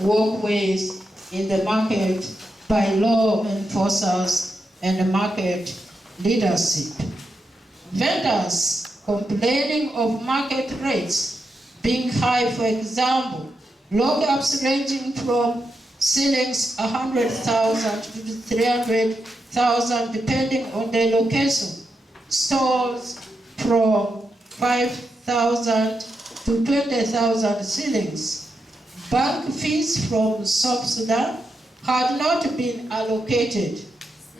walkways in the market by law enforcers and market leadership. Vendors complaining of market rates being high, for example, lockups ranging from ceilings 100,000 to 300,000 depending on the location, stores from 5,000 to 20,000 ceilings. Bank fees from South Sudan had not been allocated,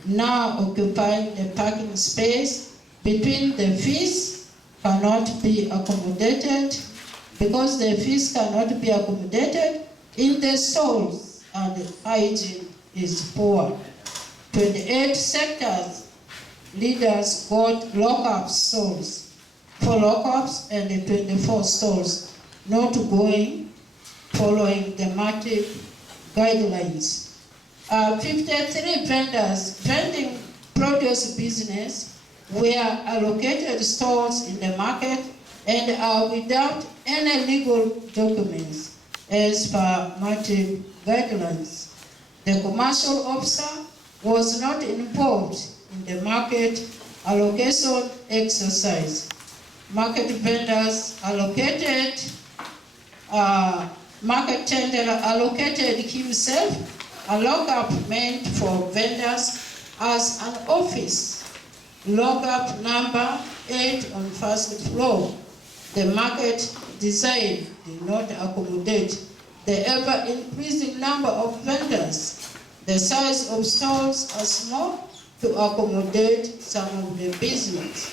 now occupying the parking space between the fees cannot be accommodated because the fees cannot be accommodated in the stores and the hygiene is poor. 28 sectors leaders got lockup stores, 4 lockups and 24 stores not following the market guidelines. 53 vendors vending produce business were allocated stores in the market and are without any legal documents as per market guidelines. The commercial officer was not involved in the market allocation exercise. Market vendors allocated market tender allocated himself a lockup meant for vendors as an office. Lockup number 8 on first floor. The market design did not accommodate the ever-increasing number of vendors. The size of stalls are small to accommodate some of the business.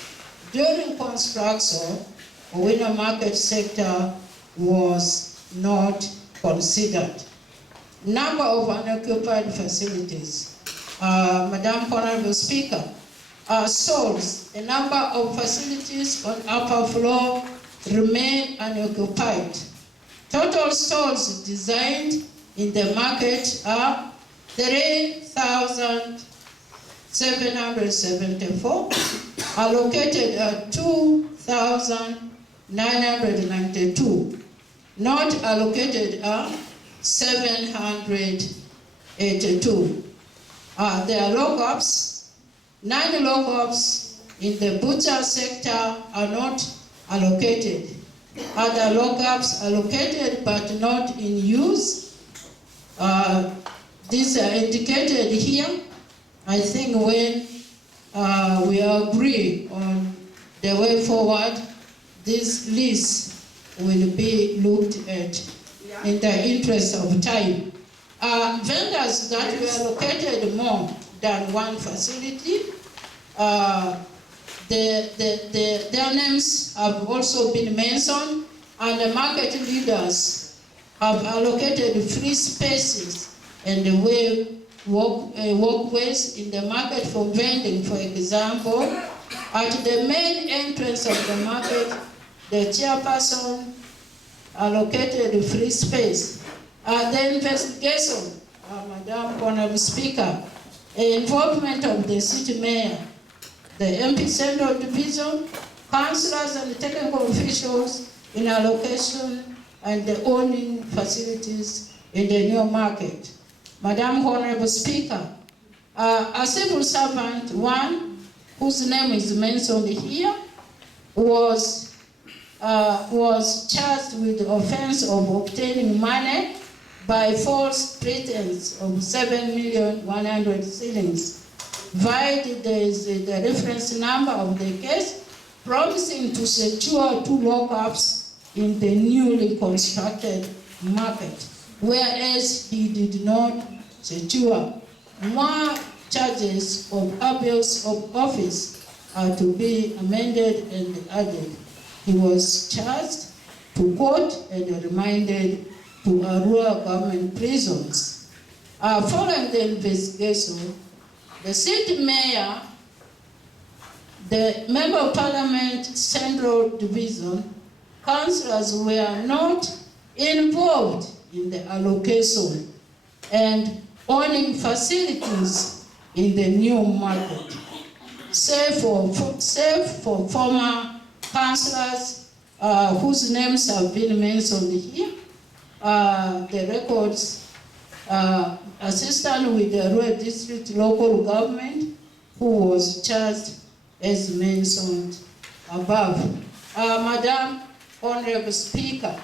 During construction, a winter market sector was not considered. Number of unoccupied facilities. Madam Honorable Speaker, stalls, a number of facilities on upper floor remain unoccupied. Total stalls designed in the market are 3,774, allocated at 2,992. Not allocated are 782. There are lockups. 9 lockups in the butcher sector are not allocated. Other lockups allocated but not in use. These are indicated here. I think when we agree on the way forward, this list will be looked at in the interest of time. Vendors that were located more than one facility, their names have also been mentioned, and the market leaders have allocated free spaces and walkways in the market for vending. For example, at the main entrance of the market, the chairperson allocated free space. The investigation, Madam Honorable Speaker, involvement of the city mayor, the MP Central Division, councillors and technical officials in allocation and the owning facilities in the new market. Madam Honorable Speaker, a civil servant, one whose name is mentioned here, was charged with the offense of obtaining money by false pretense of 7,100,000 shillings. Vide the reference number of the case, promising to secure 2 lockups in the newly constructed market, whereas he did not secure. More charges of abuse of office are to be amended and added. He was charged to court and remanded to Arua government prisons. Following the investigation, the city mayor, the member of parliament Central Division, councillors were not involved in the allocation and owning facilities in the new market, save for former councillors whose names have been mentioned here, the records assistant with the Arua District Local Government, who was charged as mentioned above. Madam Honorable Speaker,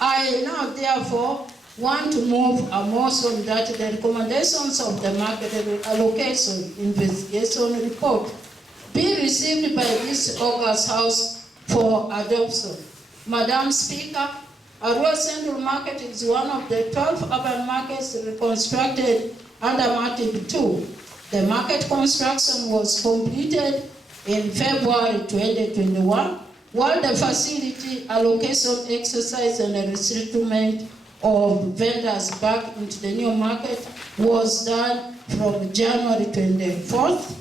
I now therefore want to move a motion that the recommendations of the market allocation investigation report be received by this August House for adoption. Madam Speaker, Arua Central Market is one of the 12 urban markets reconstructed under MATIB 2. The market construction was completed in February 2021, while the facility allocation exercise and the resettlement of vendors back into the new market was done from January 24th,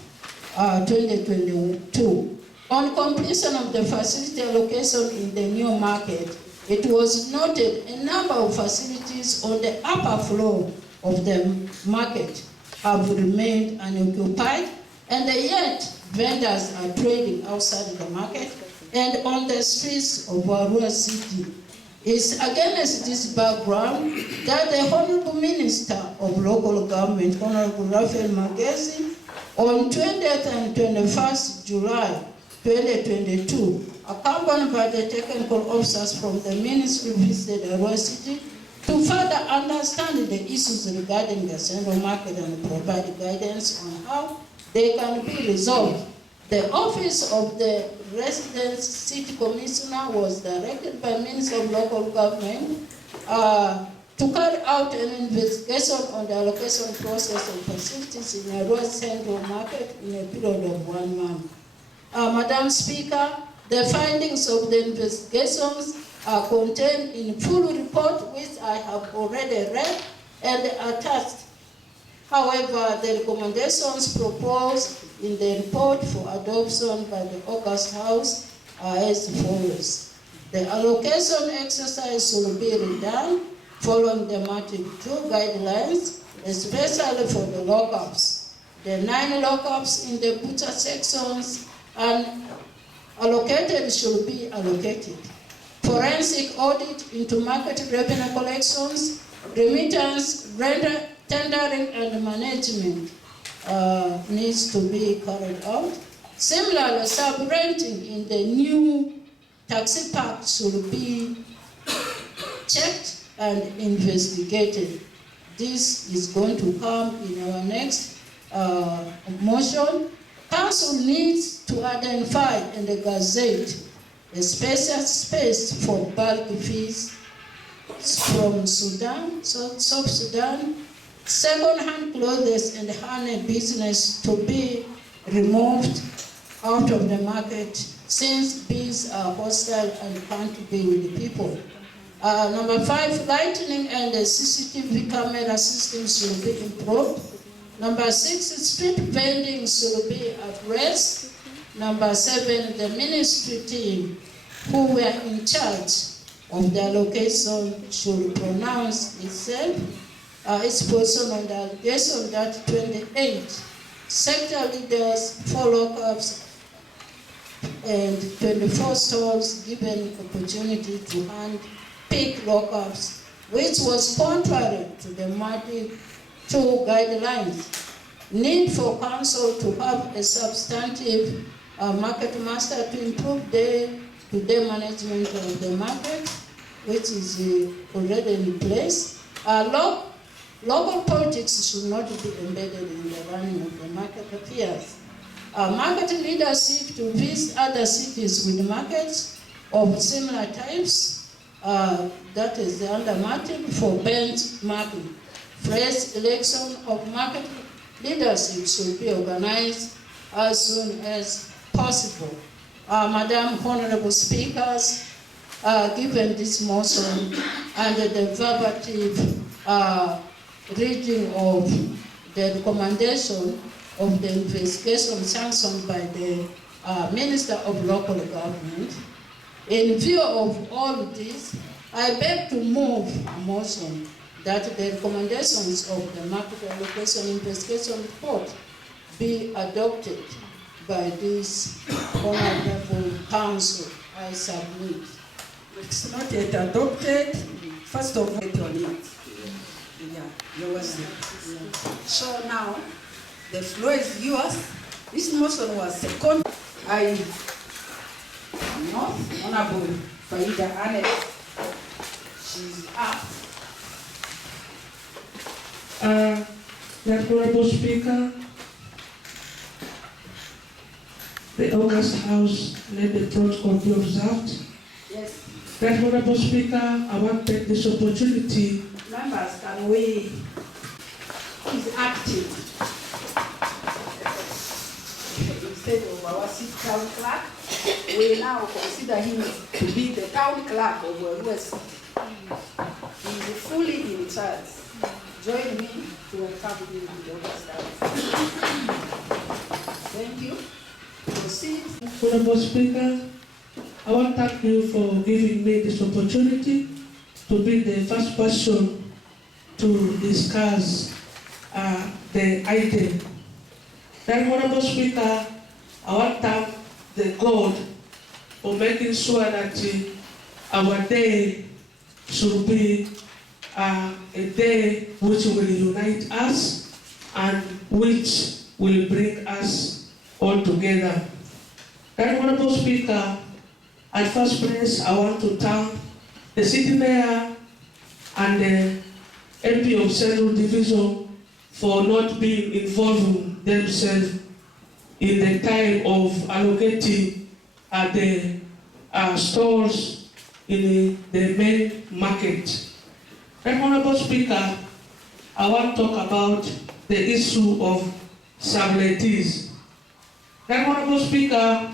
2022. On completion of the facility allocation in the new market, it was noted a number of facilities on the upper floor of the market have remained unoccupied, and yet vendors are trading outside the market and on the streets of Arua City. It's against this background that the Honorable Minister of Local Government, Honorable Raphael Magezi, on 20th and 21st July 2022, accompanied by the technical officers from the ministry, visited Arua City to further understand the issues regarding the central market and provide guidance on how they can be resolved. The office of the resident city commissioner was directed by Minister of Local Government to carry out an investigation on the allocation process of facilities in Arua Central Market in a period of 1 month. Madam Speaker, the findings of the investigations are contained in full report, which I have already read and attached. However, the recommendations proposed in the report for adoption by the August House are as follows. The allocation exercise will be redone following the MATIB 2 guidelines, especially for the lockups. The 9 lockups in the butcher sections and allocated should be allocated. Forensic audit into market revenue collections, remittance, render, tendering and management needs to be carried out. Similarly, sub-renting in the new taxi park should be checked and investigated. This is going to come in our next motion. Council needs to identify and gazette a special space for bulk fees from Sudan, South Sudan, second-hand clothes and honey business to be removed out of the market since bees are hostile and can't be with the people. Number 5, lighting and the CCTV camera systems should be improved. Number 6, street vending should be addressed. Number 7, the ministry team who were in charge of the allocation should pronounce itself its position on the allegation that 28 sector leaders, 4 lockups, and 24 stores given opportunity to hand pick lockups, which was contrary to the MATIB 2 guidelines. Need for council to have a substantive market master to improve day-to-day management of the market, which is already in place. Local politics should not be embedded in the running of the market affairs. Market leadership to visit other cities with markets of similar types, that is under MATIB for benchmarking. Fresh election of market leadership should be organized as soon as possible. Madam Honorable Speakers, given this motion and the verbatim reading of the recommendation of the investigation sanctioned by the Minister of Local Government, in view of all this, I beg to move a motion that the recommendations of the market allocation investigation report be adopted by this honorable council. I submit. It's not yet adopted. First of all, on it. Yeah, you was there. Yeah. So now, the floor is yours. This motion was second. I not Honorable Faida Annex. She's up. That Honorable Speaker, the August House, let the protocol be observed. Yes. That Honorable Speaker, I want to take this opportunity. Members, can we? He's active. Instead of our city town clerk, we now consider him to be the town clerk of Arua City. He is fully in charge. Join me to welcome him to the August House. Thank you. Proceed. Honorable Speaker, I want to thank you for giving me this opportunity to be the first person to discuss the item. Then, Honorable Speaker, I want to thank the God for making sure that our day should be a day which will unite us and which will bring us all together. Then, Honorable Speaker, at first place, I want to thank the City Mayor and the MP of Central Division for not being involving themselves in the time of allocating the stalls in the main market. Then, Honorable Speaker, I want to talk about the issue of sublettees. Then, Honorable Speaker,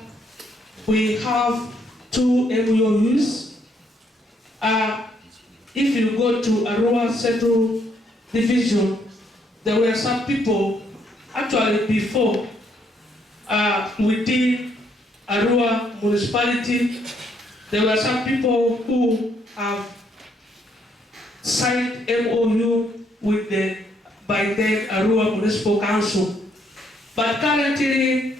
we have 2 MOUs. If you go to Arua Central Division, there were some people, actually before, within Arua municipality, there were some people who have signed MOU with the by then Arua Municipal Council. But currently,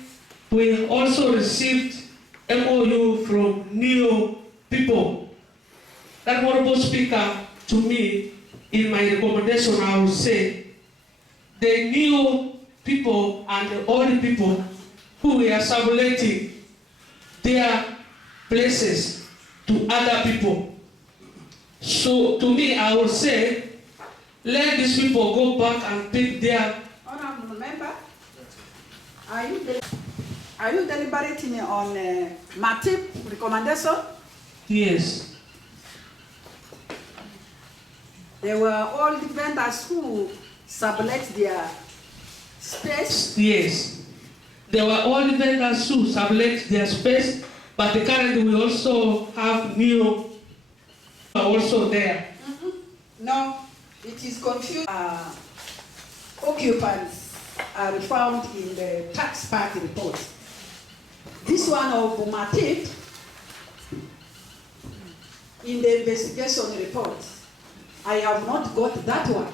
we also received MOU from new people. That, Honorable Speaker, to me, in my recommendation, I will say the new people and the old people who are subletting their places to other people. So, to me, I will say, let these people go back and pick their... Honorable Member, are you deliberating on MATIP recommendation? Yes. There were all the vendors who sublet their space. Yes. There were all the vendors who sublet their space, but currently we also have new also there. No, it is confused. Occupants are found in the tax part report. This one of MATIP in the investigation report. I have not got that one.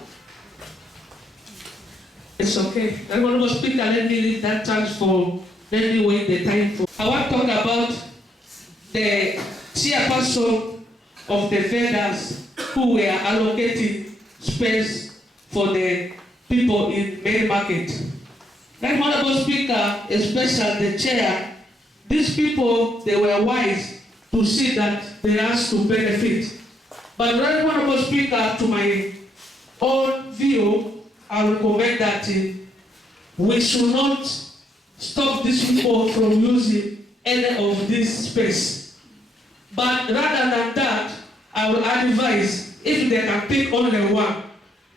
It's okay. Honorable Speaker, let me leave that chance for, let me wait the time for. I want to talk about the chairperson of the vendors who were allocating space for the people in main market. Then, Honorable Speaker, especially the chair, these people, they were wise to see that they asked to benefit. But right, Honorable Speaker, to my own view, I recommend that we should not stop these people from using any of this space. But rather than that, I will advise if they can pick only one.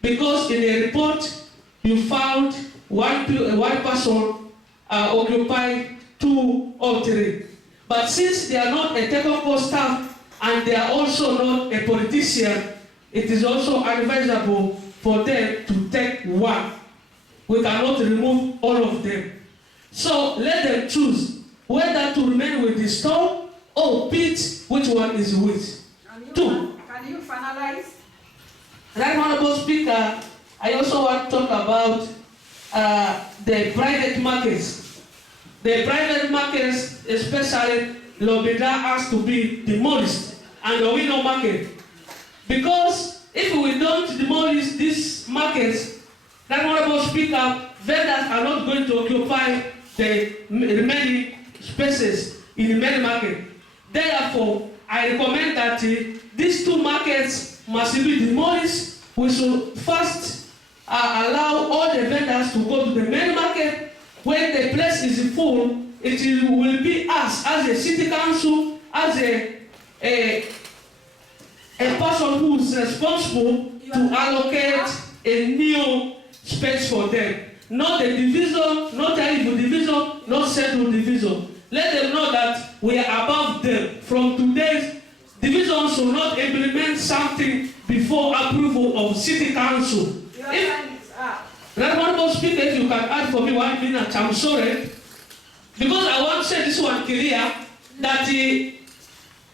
Because in the report, you found one person occupied 2 or 3. But since they are not a technical staff, and they are also not a politician, it is also advisable for them to take one. We cannot remove all of them. So let them choose whether to remain with the store or pick which one is which. Can you finalize? Right, Honorable Speaker, I also want to talk about the private markets. The private markets, especially Lobeda, has to be demolished, and the window market Because if we don't demolish these markets, that Honorable Speaker, vendors are not going to occupy the remaining spaces in the main market. Therefore, I recommend that these two markets must be demolished. We should first allow all the vendors to go to the main market. When the place is full, it will be us as a city council, as a person who is responsible to allocate a new space for them. Not the division, not the division, not central division. Let them know that we are above them. From today's division should not implement something before approval of city council. Your time is up. That Honorable Speaker, if you can add for me 1 minute, I'm sorry. Because I want to say this one clear, that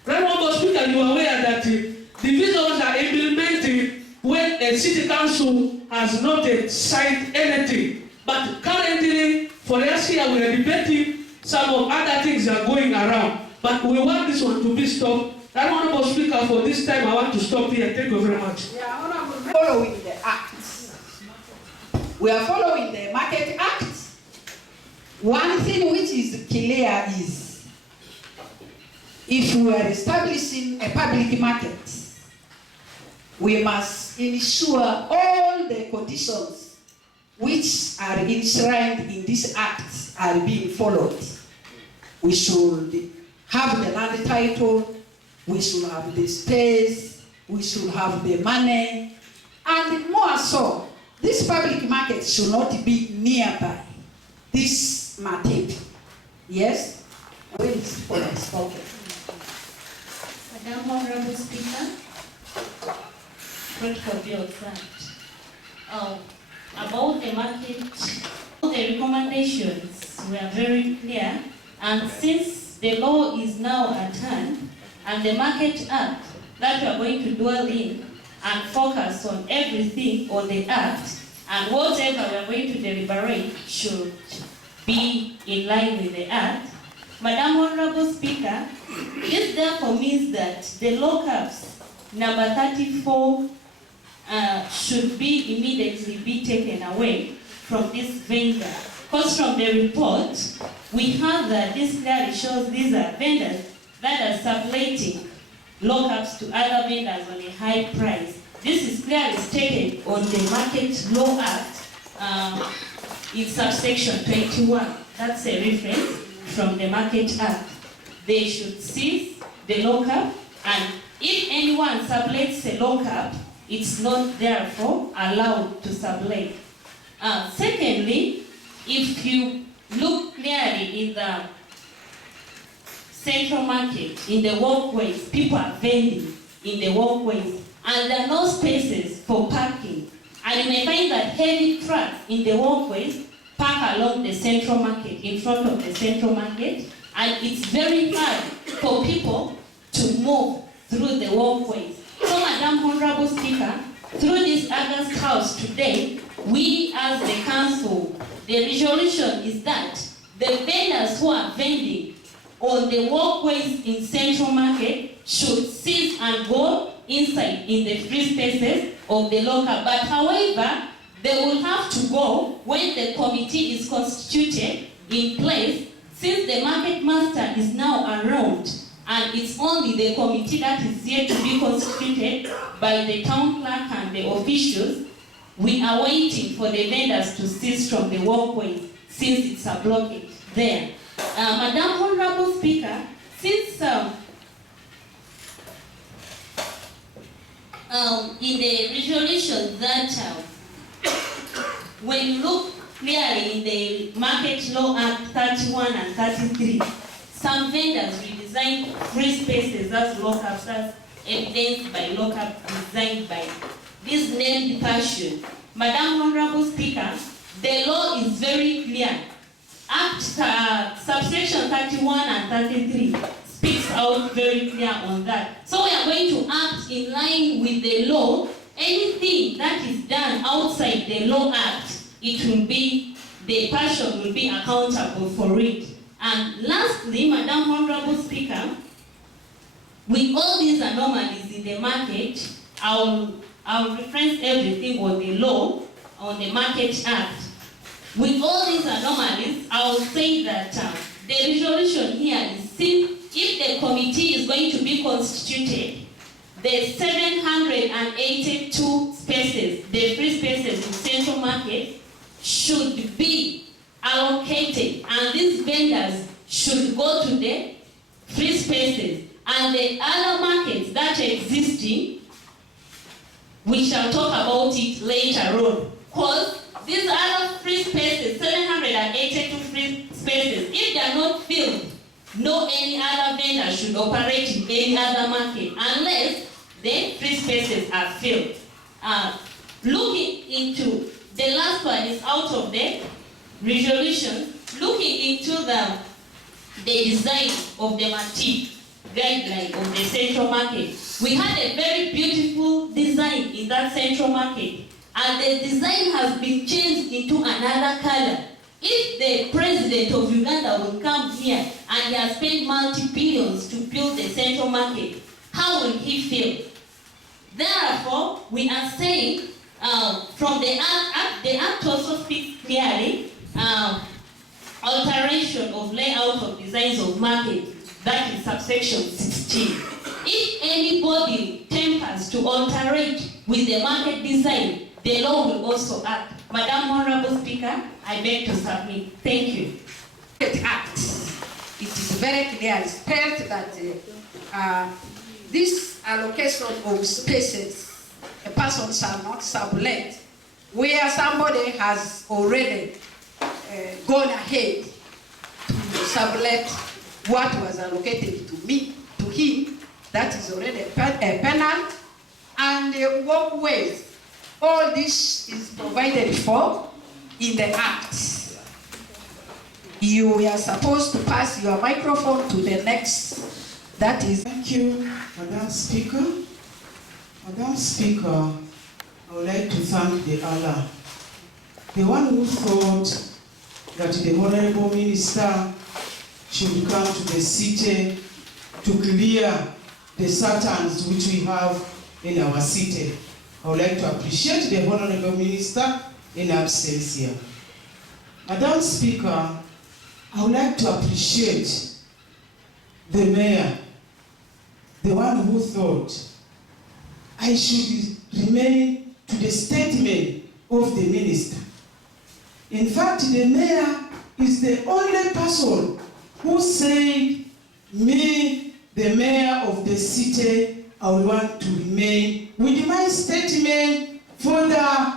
Right Honorable Speaker, you are aware that divisions are implemented when a city council has not signed anything. But currently, for us here, we are debating some of other things that are going around. But we want this one to be stopped. Right Honorable Speaker, for this time, I want to stop here. Thank you very much. Yeah, Honorable, following the Act. We are following the Market Act. One thing which is clear is, if we are establishing a public market, we must ensure all the conditions which are enshrined in this act are being followed. We should have the land title, we should have the space, we should have the money, and more so, this public market should not be nearby this market. Yes? Where is for us? Okay. Madam Honorable Speaker, great for the observed. About the market, the recommendations were very clear, and since the law is now at hand, and the Market Act that we are going to dwell in and focus on everything on the Act, and whatever we are going to deliberate should be in line with the Act. Madam Honorable Speaker, this therefore means that the lockups number 34 should be immediately be taken away from this vendor. Because from the report, we have that this clearly shows these are vendors that are subletting lockups to other vendors on a high price. This is clearly stated on the Market Law Act in subsection 21. That's a reference from the Market Act. They should cease the lockup, and if anyone sublets a lockup, it's not therefore allowed to sublet. Secondly, if you look clearly in the central market, in the walkways, people are vending in the walkways, and there are no spaces for parking. And you may find that heavy trucks in the walkways park along the central market, in front of the central market, and it's very hard for people to move through the walkways. So, Madam Honorable Speaker, through this August House today, we as the council, the resolution is that the vendors who are vending on the walkways in central market should cease and go inside in the free spaces of the local. But however, they will have to go when the committee is constituted in place, since the market master is now around, and it's only the committee that is yet to be constituted by the town clerk and the officials. We are waiting for the vendors to cease from the walkway, since it's a blockage there. Madam Honorable Speaker, since in the resolution that when you look clearly in the Market Law Act 31 and 33, some vendors will design free spaces as lockups, as evidenced by lockup designed by this named person. Madam Honorable Speaker, the law is very clear. Act subsection 31 and 33 speaks out very clear on that. So we are going to act in line with the law. Anything that is done outside the law act, it will be, the person will be accountable for it. And lastly, Madam Honorable Speaker, with all these anomalies in the market, I'll reference everything on the law, on the Market Act. With all these anomalies, I will say that the resolution here is if the committee is going to be constituted, the 782 spaces, the free spaces in Central Market, should be allocated, and these vendors should go to the free spaces, and the other markets that are existing, we shall talk about it later on. Because these other free spaces, 782 free spaces, if they are not filled, no any other vendor should operate in any other market unless the free spaces are filled. Looking into the last one is out of the resolution, looking into the design of the MATIC guideline of the Central Market. We had a very beautiful design in that Central Market, and the design has been changed into another color. If the president of Uganda will come here and he has spent multi-billions to build the Central Market, how will he feel? Therefore, we are saying from the act also speaks clearly, alteration of layout of designs of market, that is subsection 16. If anybody tempers to alterate with the market design, the law will also act. Madam Honorable Speaker, I beg to submit. Thank you. The Act, it is very clear, spelled that this allocation of spaces, a person shall not sublet, where somebody has already gone ahead to sublet what was allocated to him, that is already a penalty, and walkways. All this is provided for in the Act. You are supposed to pass your microphone to the next. That is. Thank you, Madam Speaker. Madam Speaker, I would like to thank the Allah, the one who thought that the Honorable Minister should come to the city to clear the Satans which we have in our city. I would like to appreciate the Honorable Minister in absentia. Madam Speaker, I would like to appreciate the Mayor, the one who thought I should remain to the statement of the Minister. In fact, the Mayor is the only person who said, me, the Mayor of the city, I would want to remain with my statement for the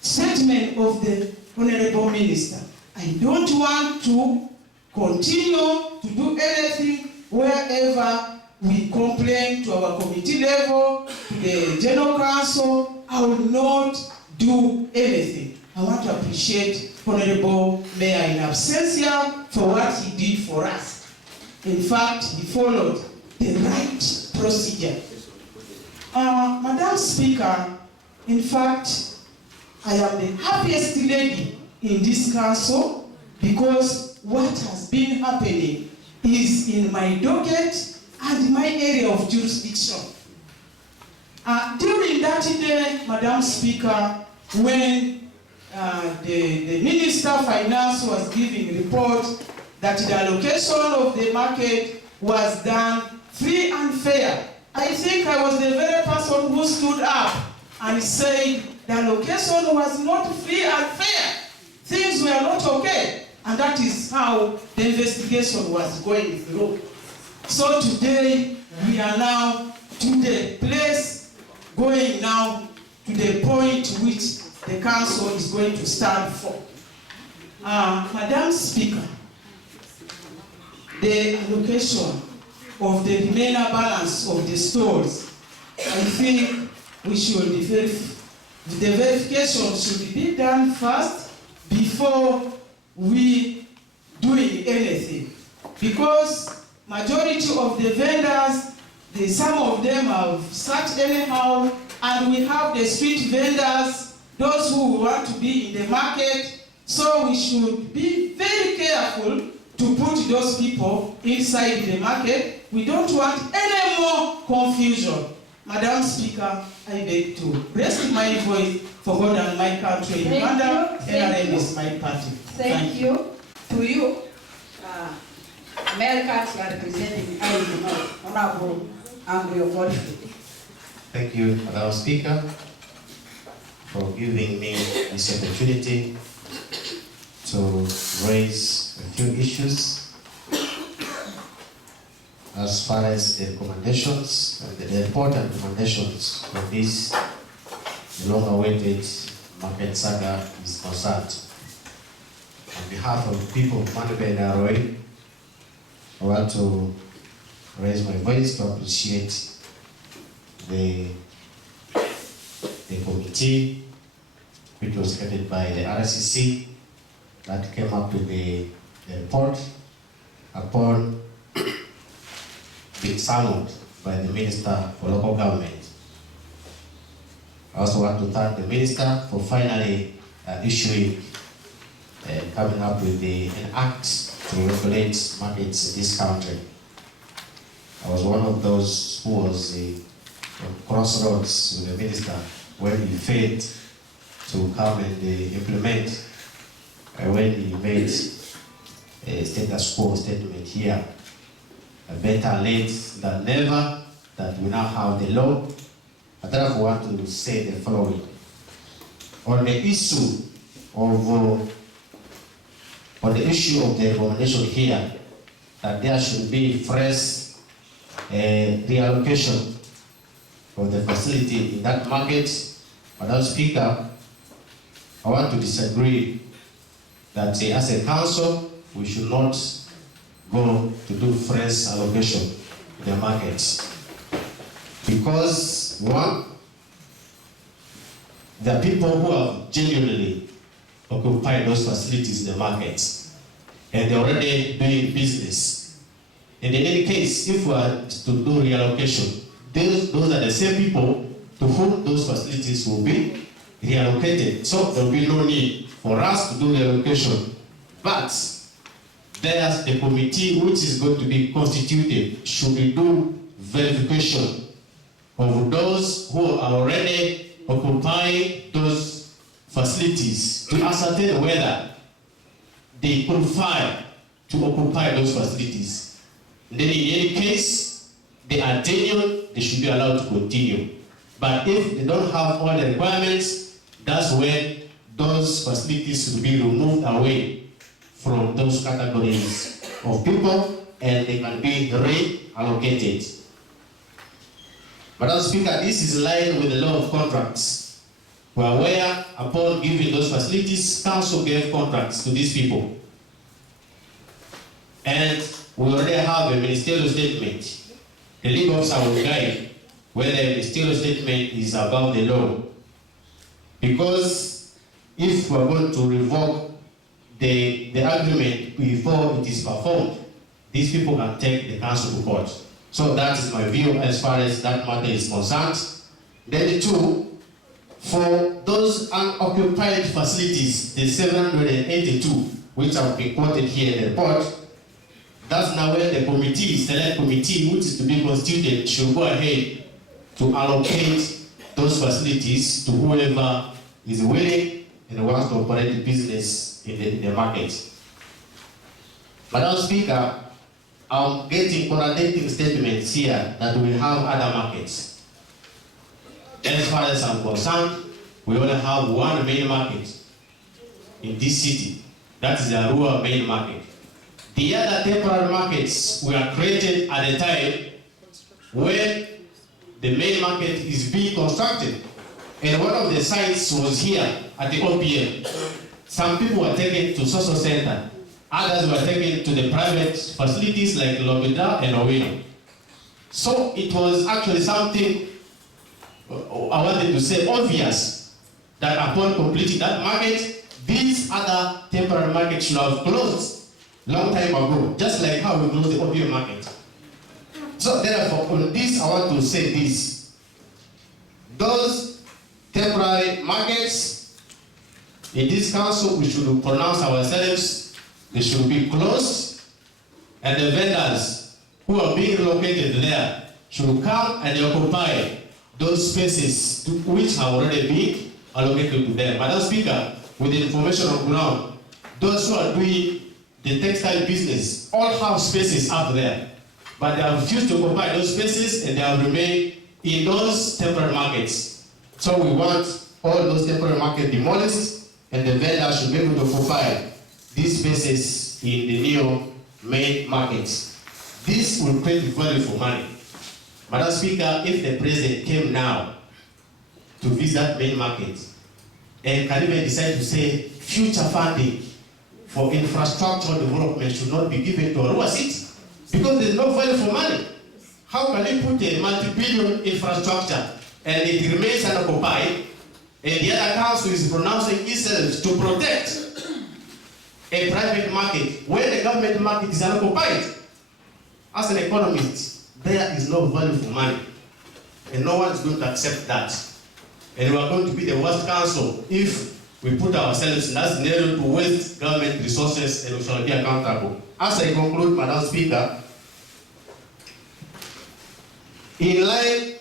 statement of the Honorable Minister. I don't want to continue to do anything wherever we complain to our committee level, to the General Council. I will not do anything. I want to appreciate Honorable Mayor in absentia for what he did for us. In fact, he followed the right procedure. Madam Speaker, in fact, I am the happiest lady in this council because what has been happening is in my docket and my area of jurisdiction. During that day, Madam Speaker, when the Minister of Finance was giving report that the allocation of the market was done free and fair, I think I was the very person who stood up and said the allocation was not free and fair. Things were not okay. And that is how the investigation was going through. So today, we are now to the place, going now to the point which the council is going to stand for. Madam Speaker, the allocation of the remaining balance of the stores, I think we should the verification should be done first before we doing anything, because majority of the vendors, some of them have sat anyhow, and we have the street vendors, those who want to be in the market. So we should be very careful to put those people inside the market. We don't want any more confusion. Madam Speaker, I beg to raise my voice for God and my country. Uganda, NRM is my party. Thank you. To you, Americans are representing Honorable Anglo Godfrey. Thank you, Madam Speaker, for giving me this opportunity to raise a few issues as far as the recommendations and the important recommendations for this long-awaited market saga is concerned. On behalf of the people of Manube and Arua, I want to raise my voice to appreciate the committee which was headed by the RCC that came up with the report upon being summoned by the Minister for Local Government. I also want to thank the Minister for finally coming up with an act to regulate markets in this country. I was one of those who was crossroads with the Minister when he failed to come and implement when he made a status quo statement here. Better late than never, that we now have the law. I therefore want to say the following. On the issue of the recommendation here, that there should be fresh reallocation of the facility in that market, Madam Speaker, I want to disagree that as a council, we should not go to do fresh allocation in the markets. Because one, there are people who have genuinely occupied those facilities in the markets and they're already doing business. And in any case, if we are to do reallocation, those are the same people to whom those facilities will be reallocated. So there will be no need for us to do reallocation. But there's a committee which is going to be constituted should we do verification of those who are already occupying those facilities to ascertain whether they qualify to occupy those facilities. And then in any case, they are genuine, they should be allowed to continue. But if they don't have all the requirements, that's when those facilities should be removed away from those categories of people and they can be reallocated. Madam Speaker, this is in line with the law of contracts. We are aware upon giving those facilities, council gave contracts to these people. And we already have a ministerial statement. The legal officer will guide whether a ministerial statement is above the law. Because if we are going to revoke the agreement before it is performed, these people can take the council to court. So that is my view as far as that matter is concerned. Then two, for those unoccupied facilities, the 782, which have been quoted here in the report, that's now where the committee, select committee, which is to be constituted, should go ahead to allocate those facilities to whoever is willing and wants to operate the business in the market. Madam Speaker, I'm getting contradicting statements here that we have other markets. And as far as I'm concerned, we only have one main market in this city. That is the Arua main market. The other temporary markets were created at a time when the main market is being constructed. And one of the sites was here at the OPM. Some people were taken to social center. Others were taken to the private facilities like Lobida and Owino. So it was actually something, I wanted to say, obvious that upon completing that market, these other temporary markets should have closed long time ago, just like how we closed the OPM market. So therefore, on this, I want to say this. Those temporary markets, in this council, we should pronounce ourselves, they should be closed, and the vendors who are being located there should come and occupy those spaces which have already been allocated to them. Madam Speaker, with the information on ground, those who are doing the textile business all have spaces up there, but they have refused to occupy those spaces and they have remained in those temporary markets. So we want all those temporary markets demolished and the vendors should be able to occupy these spaces in the new main markets. This will create value for money. Madam Speaker, if the president came now to visit that main market and can even decide to say future funding for infrastructural development should not be given to Arua City because there's no value for money. How can you put a multi-billion infrastructure and it remains unoccupied and the other council is pronouncing itself to protect a private market when the government market is unoccupied? As an economist, there is no value for money and no one is going to accept that. And we are going to be the worst council if we put ourselves in that scenario to waste government resources and we shall be accountable. As I conclude, Madam Speaker, in line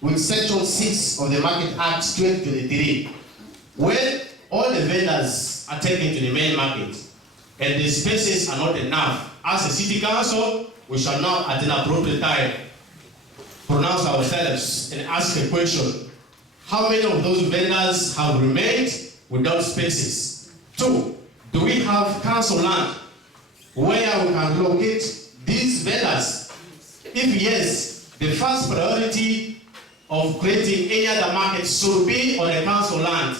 with Section 6 of the Market Act 2023, when all the vendors are taken to the main market and the spaces are not enough, as a city council, we shall now at an appropriate time pronounce ourselves and ask a question. How many of those vendors have remained without spaces? 2, do we have council land where we can locate these vendors? If yes, the first priority of creating any other market should be on the council land.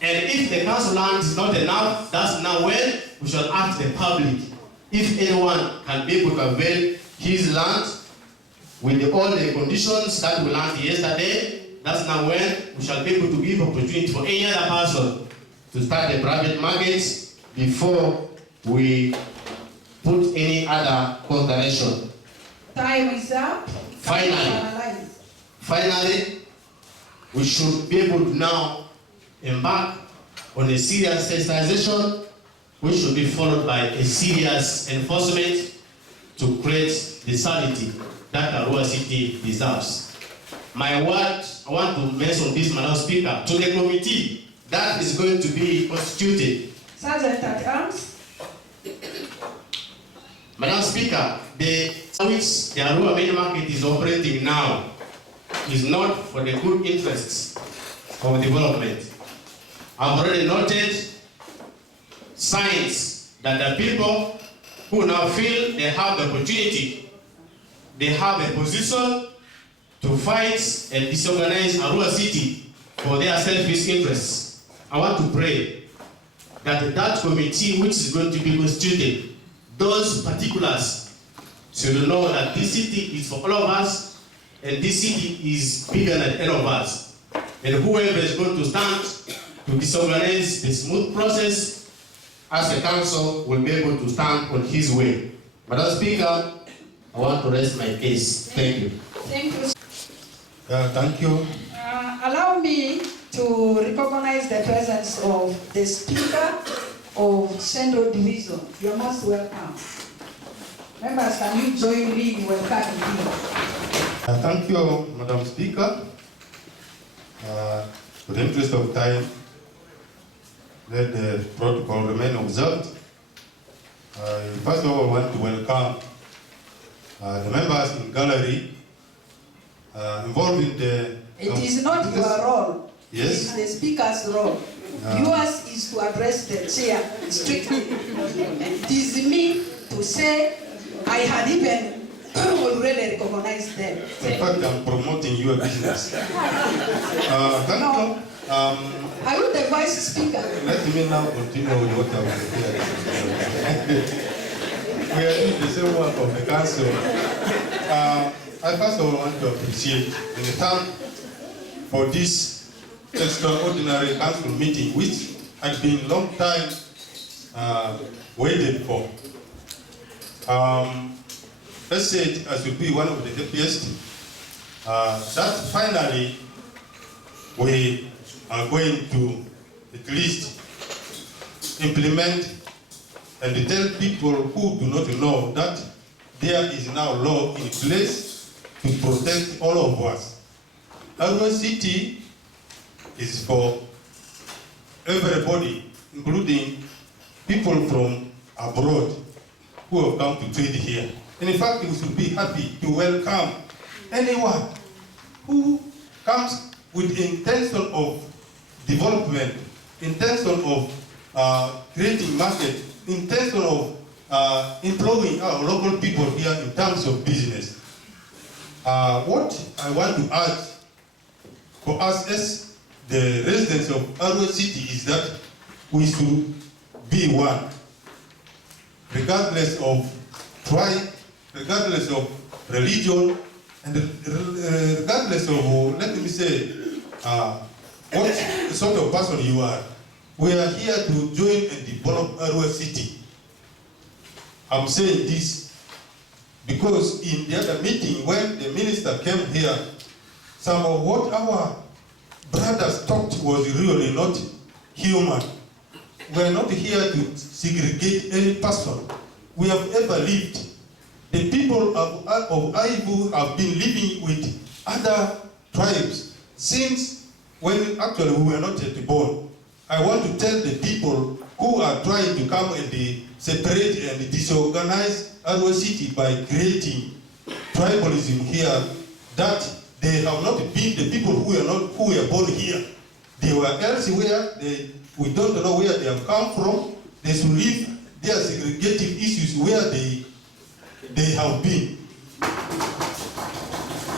And if the council land is not enough, that's now when we shall ask the public if anyone can be able to avail his land with all the conditions that we learned yesterday. That's now when we shall be able to give opportunity for any other person to start a private market before we put any other consideration. Time is up. Finally, we should be able to now embark on a serious sensitization, which should be followed by a serious enforcement to create the sanity that Arua City deserves. My word, I want to mention this, Madam Speaker, to the committee that is going to be constituted. Sergeant at Arms. Madam Speaker, the which the Arua main market is operating now is not for the good interests of development. I've already noted signs that the people who now feel they have the opportunity, they have a position to fight and disorganize Arua City for their selfish interests. I want to pray that that committee which is going to be constituted, those particulars should know that this city is for all of us and this city is bigger than any of us. And whoever is going to stand to disorganize the smooth process, as a council will be able to stand on his way. Madam Speaker, I want to rest my case. Thank you. Thank you. Thank you. Allow me to recognize the presence of the Speaker of Central Division. You're most welcome. Members, can you join me in welcoming him? Thank you, Madam Speaker. For the interest of time, let the protocol remain observed. First of all, I want to welcome the members in gallery involved in the... It is not your role. Yes. It is the Speaker's role. Yours is to address the chair strictly. It is me to say I had even already recognized them. In fact, I'm promoting your business. Thank you. Are you the Vice Speaker? Let me now continue with what I was saying. We are doing the same work of the council. I first of all want to appreciate and thank for this extraordinary council meeting, which had been a long time waited for. Let's say it as will be one of the happiest, that finally we are going to at least implement and tell people who do not know that there is now law in place to protect all of us. Arua City is for everybody, including people from abroad who have come to trade here. And in fact, we should be happy to welcome anyone who comes with intention of development, intention of creating market, intention of employing our local people here in terms of business. What I want to add for us as the residents of Arua City is that we should be one, regardless of tribe, regardless of religion, and regardless of, let me say, what sort of person you are. We are here to join and develop Arua City. I'm saying this because in the other meeting, when the minister came here, some of what our brothers talked was really not human. We are not here to segregate any person we have ever lived. The people of Aibu have been living with other tribes since when actually we were not yet born. I want to tell the people who are trying to come and separate and disorganize Arua City by creating tribalism here that they have not been the people who were born here. They were elsewhere. We don't know where they have come from. They should leave their segregative issues where they have been.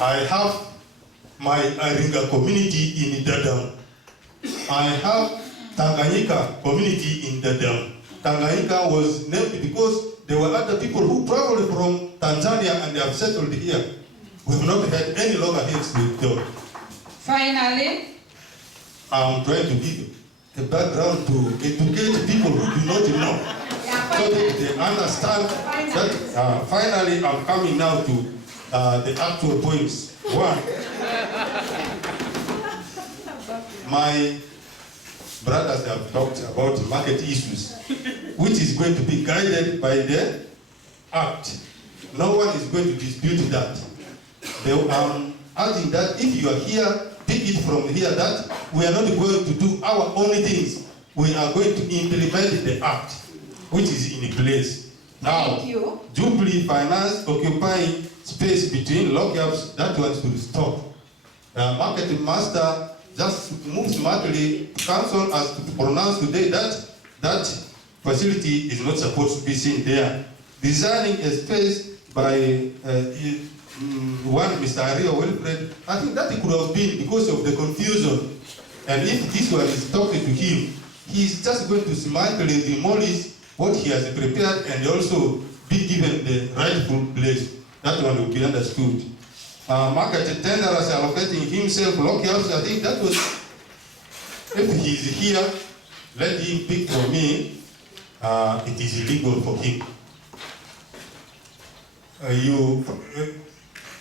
I have my Aringa community in Dadam. I have Tanganyika community in Dadam. Tanganyika was named because there were other people who traveled from Tanzania and they have settled here. We have not had any loggerheads with them. Finally, I'm trying to give a background to educate people who do not know, so that they understand that finally I'm coming now to the actual points. One, my brothers have talked about market issues, which is going to be guided by the Act. No one is going to dispute that. I'm adding that if you are here, pick it from here that we are not going to do our own things. We are going to implement the Act, which is in place. Now, Jubilee Finance occupying space between lockups, that one should stop. Market master just moves smartly. Council has to pronounce today that that facility is not supposed to be seen there. Designing a space by one Mr. Arua Wilfred, I think that could have been because of the confusion. And if this one is talking to him, he's just going to smartly demolish what he has prepared and also be given the rightful place. That one will be understood. Market tenderers allocating himself lockouts, I think that was, if he's here, let him pick for me, it is illegal for him.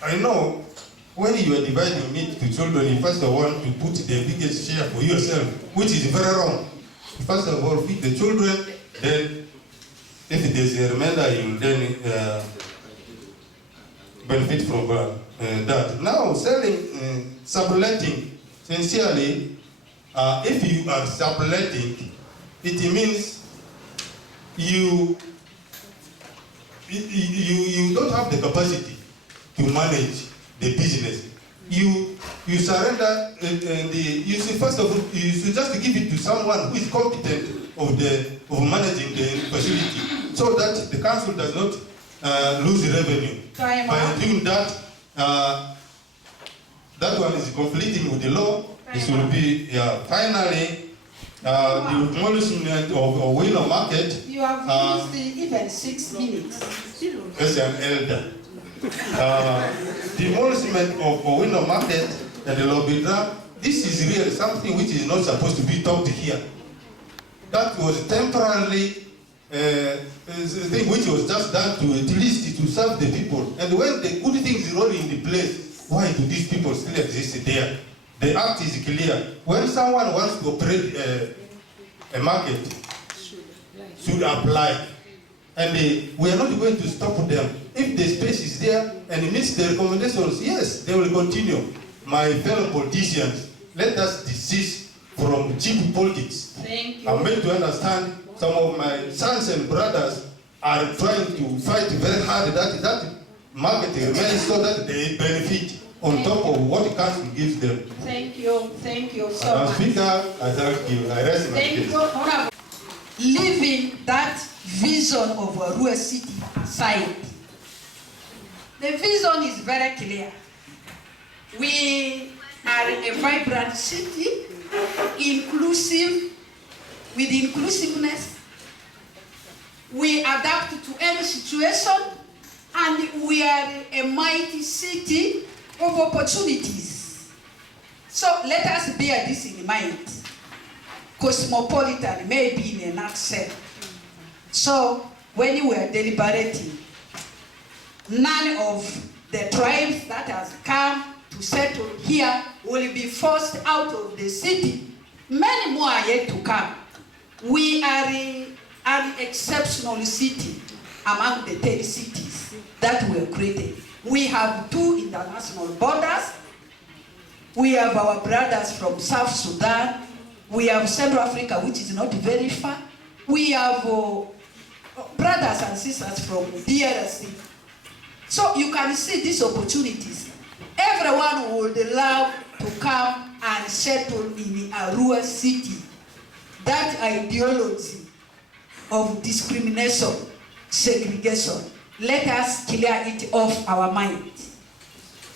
I know when you are dividing meat to children, you first of all want to put the biggest share for yourself, which is very wrong. First of all, feed the children, then if there's a remainder, you will then benefit from that. Now, selling, subletting, sincerely, if you are subletting, it means you don't have the capacity to manage the business. You surrender and you should first of all you should just give it to someone who is competent of managing the facility, so that the council does not lose revenue. By doing that, that one is conflicting with the law. It will be finally. The demolition of window market. You have used even 6 minutes. As an elder. Demolition of window market and the lobby drum. This is really something which is not supposed to be talked here. That was temporarily a thing which was just done to at least to serve the people. And when the good things roll into place, why do these people still exist there? The act is clear. When someone wants to operate a market, should apply. And we are not going to stop them. If the space is there and it meets the recommendations, yes, they will continue. my fellow politicians, let us desist from cheap politics. Thank you. I'm made to understand some of my sons and brothers are trying to fight very hard that market remains so that they benefit on top of what the council gives them. Thank you so Madam much. Speaker, I thank you. I rest my Thank case. you, Honorable. Leaving that vision of Arua City aside, the vision is very clear. We are a vibrant city, inclusive, with inclusiveness. We adapt to any situation, and we are a mighty city of opportunities. So let us bear this in mind. Cosmopolitan may be in a nutshell. So when we are deliberating, none of the tribes that has come to settle here will be forced out of the city. Many more are yet to come. We are an exceptional city among the 10 cities that were created. We have 2 international borders. We have our brothers from South Sudan. We have Central Africa, which is not very far. We have brothers and sisters from DRC. So you can see these opportunities. Everyone would love to come and settle in Arua City. That ideology of discrimination, segregation, let us clear it off our mind.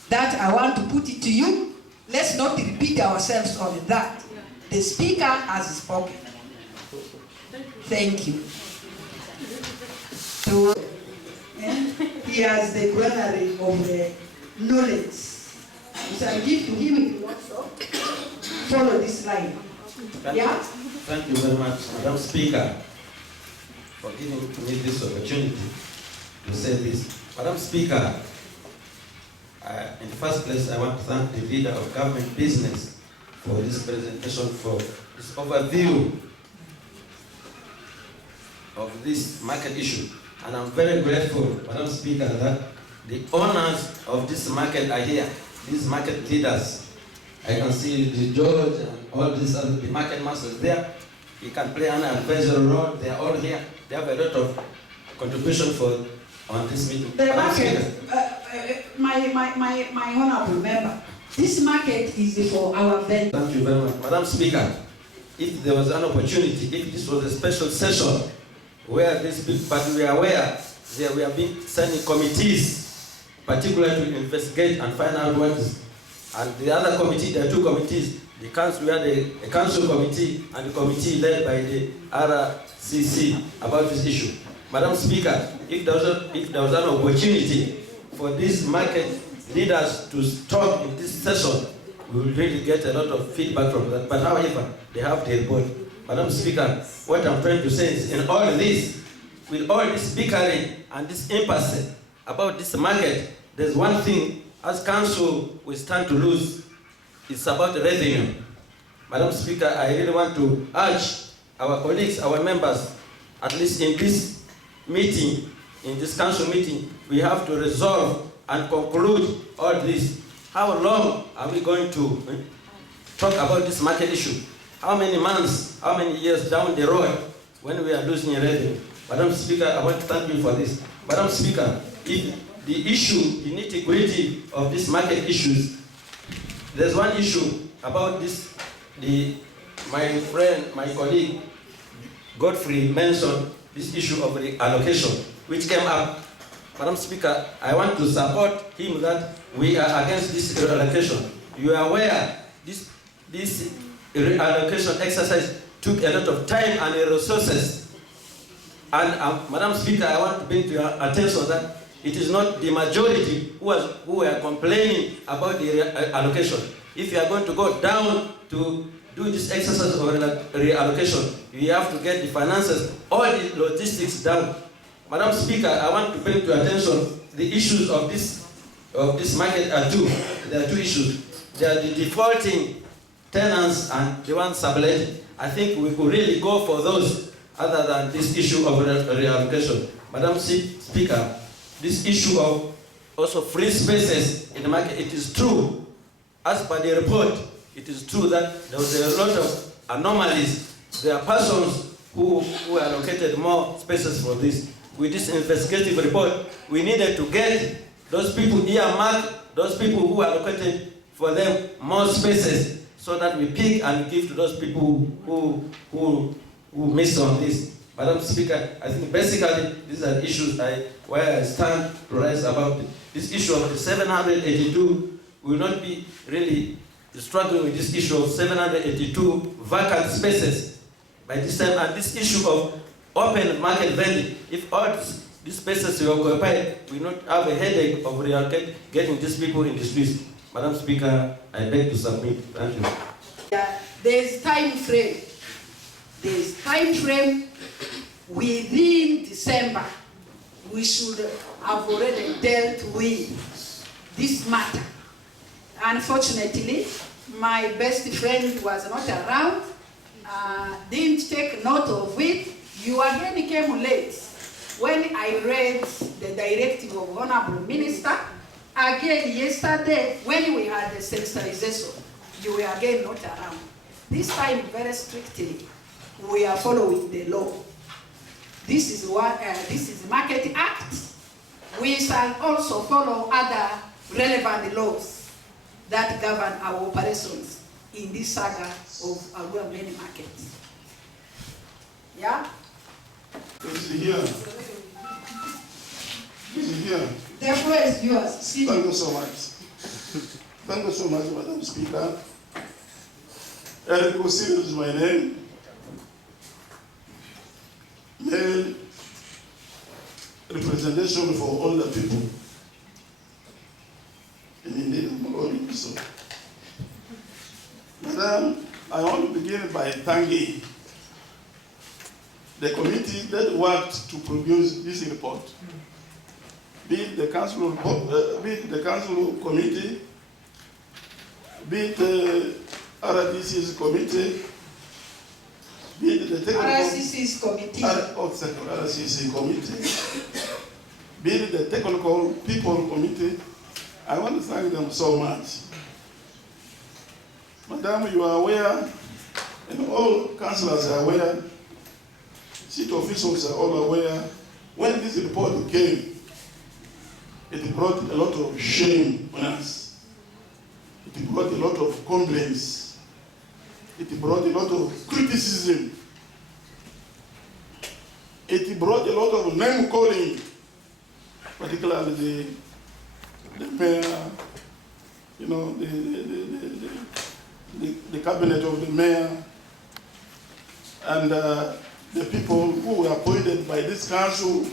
That I want to put it to you. Let's not repeat ourselves on that. The speaker has spoken. Thank you. So, he has the granary of the knowledge. So I give to him if you want to follow this line. Yeah? Thank you very much, Madam Speaker, for giving me this opportunity to say this. Madam Speaker, in the first place, I want to thank the leader of government business for this presentation, for this overview of this market issue. And I'm very grateful, Madam Speaker, that the owners of this market are here, these market leaders. I can see the George and all these other the market masters there. You can play an advisory role. They are all here. They have a lot of contribution on this meeting. The market, my honorable member, this market is for our vendors. Thank you very much. Madam Speaker, if there was an opportunity, if this was a special session where this big, but we are aware that we have been sending committees, particularly to investigate and find out what is. And the other committee, there are 2 committees. The council, we had a council committee and the committee led by the RCC about this issue. Madam Speaker, if there was an opportunity for these market leaders to talk in this session, we will really get a lot of feedback from that. But however, they have the report. Madam Speaker, what I'm trying to say is, in all this, with all this bickering and this impasse about this market, there's one thing, as council we stand to lose. It's about the revenue. Madam Speaker, I really want to urge our colleagues, our members, at least in this meeting, in this council meeting, we have to resolve and conclude all this. How long are we going to talk about this market issue? How many months, how many years down the road when we are losing revenue? Madam Speaker, I want to thank you for this. Madam Speaker, if the issue, the nitty-gritty of these market issues, there's one issue about this, my friend, my colleague, Godfrey mentioned this issue of the allocation, which came up. Madam Speaker, I want to support him that we are against this reallocation. You are aware this reallocation exercise took a lot of time and resources. And Madam Speaker, I want to bring to your attention that it is not the majority who are complaining about the allocation. If you are going to go down to do this exercise of reallocation, you have to get the finances, all the logistics down. Madam Speaker, I want to bring to your attention the issues of this market are 2. There are 2 issues. There are the defaulting tenants and the ones subletting. I think we could really go for those other than this issue of reallocation. Madam Speaker, this issue of also free spaces in the market, it is true. as per the report, it is true that there was a lot of anomalies. There are persons who allocated more spaces for this. With this investigative report, we needed to get those people earmarked, those people who allocated for them more spaces, so that we pick and give to those people who missed on this. Madam Speaker, I think basically these are issues where I stand to raise about this issue of the 782. We will not be really struggling with this issue of 782 vacant spaces by this time, and this issue of open market vending. If all these spaces are occupied, we will not have a headache of getting these people in the streets. Madam Speaker, I beg to submit. Thank you. Yeah, there's time frame. There's time frame within December. We should have already dealt with this matter. Unfortunately, my best friend was not around, didn't take note of it. You again came late. When I read the directive of Honorable Minister, again yesterday, when we had the sensitization, you were again not around. This time, very strictly, we are following the law. This is the Market Act. We shall also follow other relevant laws that govern our operations in this saga of Arua main market. Yeah? Is here. Is here. The floor is yours. Thank you so much. Thank you so much, Madam Speaker. Eric Osil is my name. Male representation for all the people in India. So, Madam, I want to begin by thanking the committee that worked to produce this report. Be it the council, be it the council committee, be it the RDC's committee, be it the technical RCC's committee. RCC committee, be it the technical people committee. I want to thank them so much. Madam, you are aware, and all councillors are aware, city officials are all aware, when this report came, it brought a lot of shame on us. It brought a lot of complaints. It brought a lot of criticism. It brought a lot of name calling, particularly the mayor, you know, the cabinet of the mayor, and the people who were appointed by this council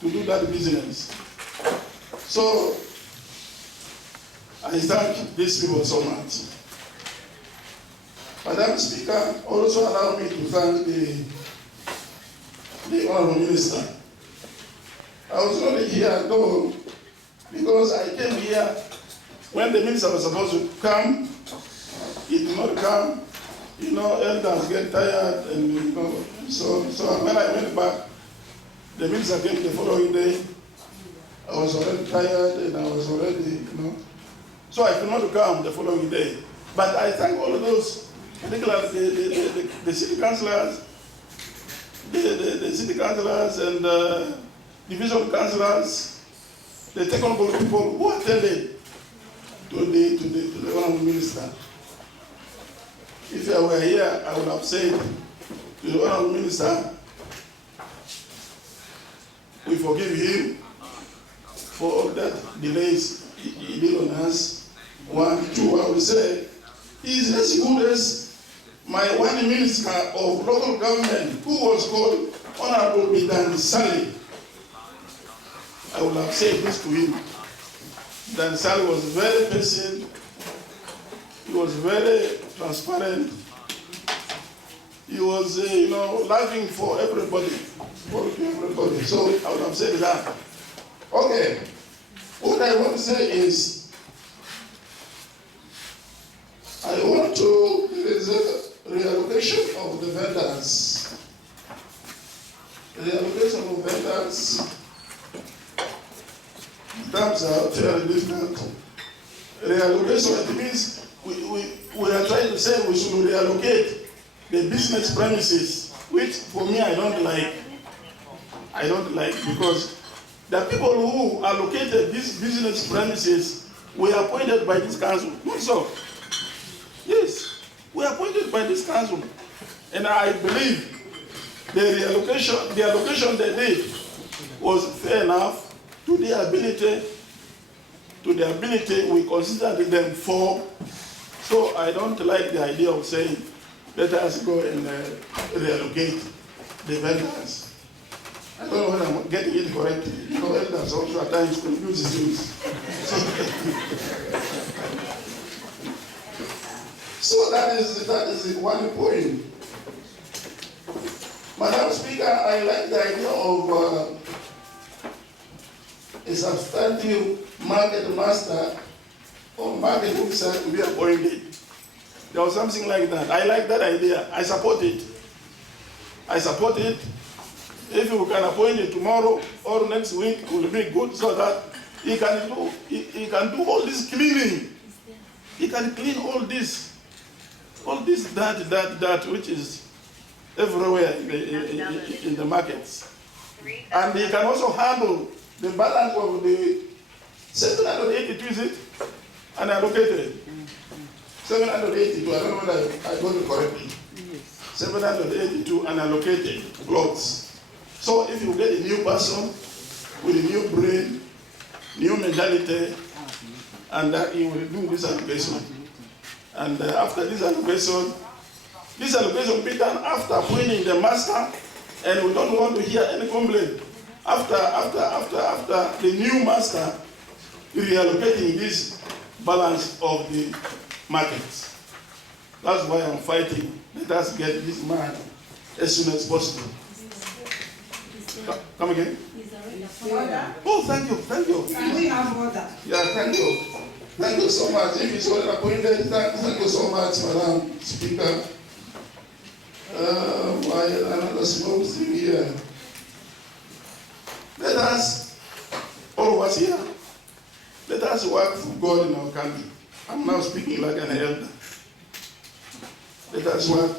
to do that business. So, I thank these people so much. Madam Speaker, also allow me to thank the Honorable Minister. I was only here though because I came here when the minister was supposed to come. He did not come. You know, elders get tired, and you know, so when I went back, the minister came the following day. I was already tired, and I was already, you know, so I could not come the following day. But I thank all of those, particularly the city councillors, the city councillors and division councillors, the technical people who attended to the Honorable Minister. If I were here, I would have said to the Honorable Minister, we forgive him for all that delays he did on us. 1, 2, I would say, he is as good as my one minister of local government who was called Honorable Bidan Sali. I would have said this to him. Dan Sali was very patient. He was very transparent. He was, you know, laughing for everybody. So I would have said that. Okay. What I want to say is, I want to, there is a reallocation of the vendors. Reallocation of vendors, terms are fairly different. Reallocation, it means we are trying to say we should reallocate the business premises, which for me I don't like. I don't like, because the people who allocated these business premises were appointed by this council. Not so. Yes, we are appointed by this council. And I believe the allocation they did was fair enough to the ability we considered them for. So I don't like the idea of saying, let us go and reallocate the vendors. I don't know whether I'm getting it correctly. You know, elders also at times confuse things. So that is one point. Madam Speaker, I like the idea of a substantive market master or market officer to be appointed. There was something like that. I like that idea. I support it. I support it. If you can appoint it tomorrow or next week, it will be good, so that he can do all this cleaning. He can clean all this that which is everywhere in the markets. And he can also handle the balance of the 782, is it? Unallocated. 782, I don't know whether I got it correctly. 782 unallocated plots. So if you get a new person with a new brain, new mentality, and he will do this allocation. And after this allocation will be done after appointing the master, and we don't want to hear any complaint. After the new master reallocating this balance of the markets. That's why I'm fighting. Let us get this man as soon as possible. Come again? Oh, thank you. Can we have order? Yeah, thank you. Thank you so much. If it's already appointed, thank you so much, Madam Speaker. Another small thing here. Let us, all of us here, let us work for God in our country. I'm now speaking like an elder. Let us work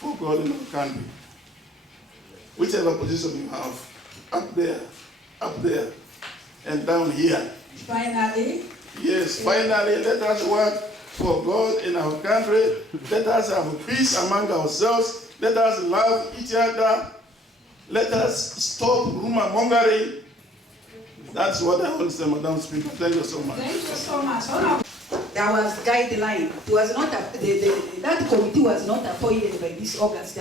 for God in our country. Whichever position you have, up there, and down here. Finally. Yes, finally, let us work for God in our country. Let us have peace among ourselves. Let us love each other. Let us stop rumor mongering. That's what I want to say, Madam Speaker. Thank you so much. Thank you so much. There was guideline. It was not that committee was not appointed by this August.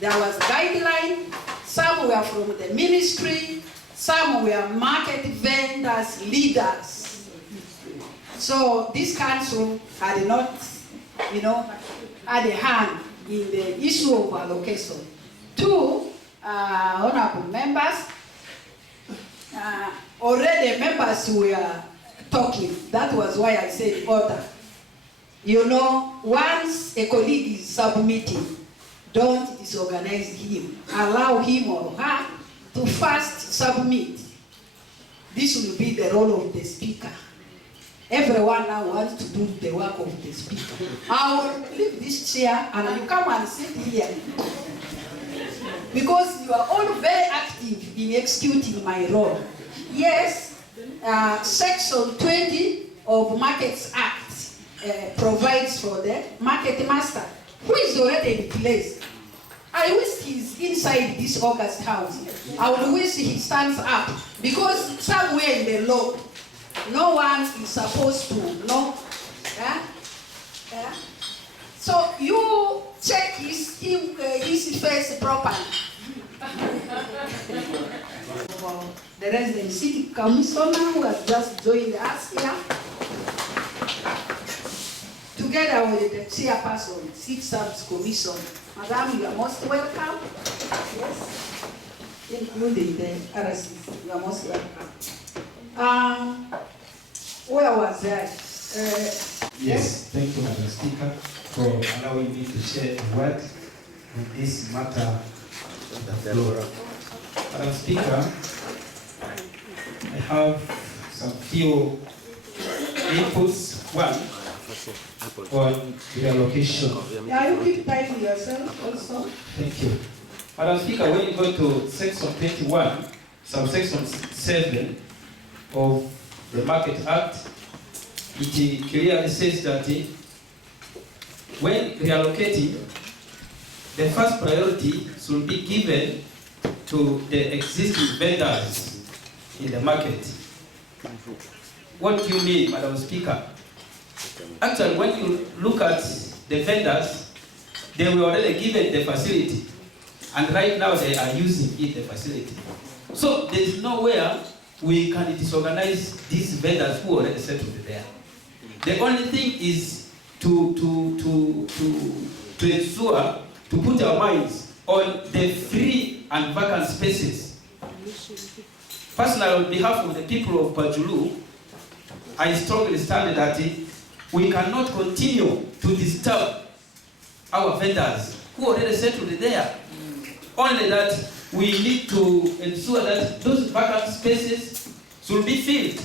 There was guideline. Some were from the ministry. Some were market vendors, leaders. So this council had not, had a hand in the issue of allocation. Two honorable members, already members were talking. That was why I said order. Once a colleague is submitting, don't disorganize him. Allow him or her to first submit. This will be the role of the speaker. Everyone now wants to do the work of the speaker. I will leave this chair and you come and sit here. Because you are all very active in executing my role. Yes, Section 20 of Markets Act provides for the market master, who is already in place. I wish he's inside this August house. I would wish he stands up, because somewhere in the law, no one is supposed to know. So you check his face properly. The resident city commissioner who has just joined us here, together with the chairperson, City Service Commission. Madam, you are most welcome. Yes, including the RSC, you are most welcome. Where was I? Yes, thank you, Madam Speaker, for allowing me to share a word on this matter of the floor. Madam Speaker, I have some few inputs. One, on reallocation. Yeah, you keep typing yourself also. Thank you. Madam Speaker, when you go to section 21, subsection 7 of the Market Act, it clearly says that when reallocating, the first priority should be given to the existing vendors in the market. What do you mean, Madam Speaker? Actually, when you look at the vendors, they were already given the facility, and right now they are using the facility. So there is nowhere we can disorganize these vendors who already settled there. The only thing is to ensure, to put our minds on the free and vacant spaces. Personally, on behalf of the people of Pajulu, I strongly stand that we cannot continue to disturb our vendors who already settled there. Only that we need to ensure that those vacant spaces should be filled.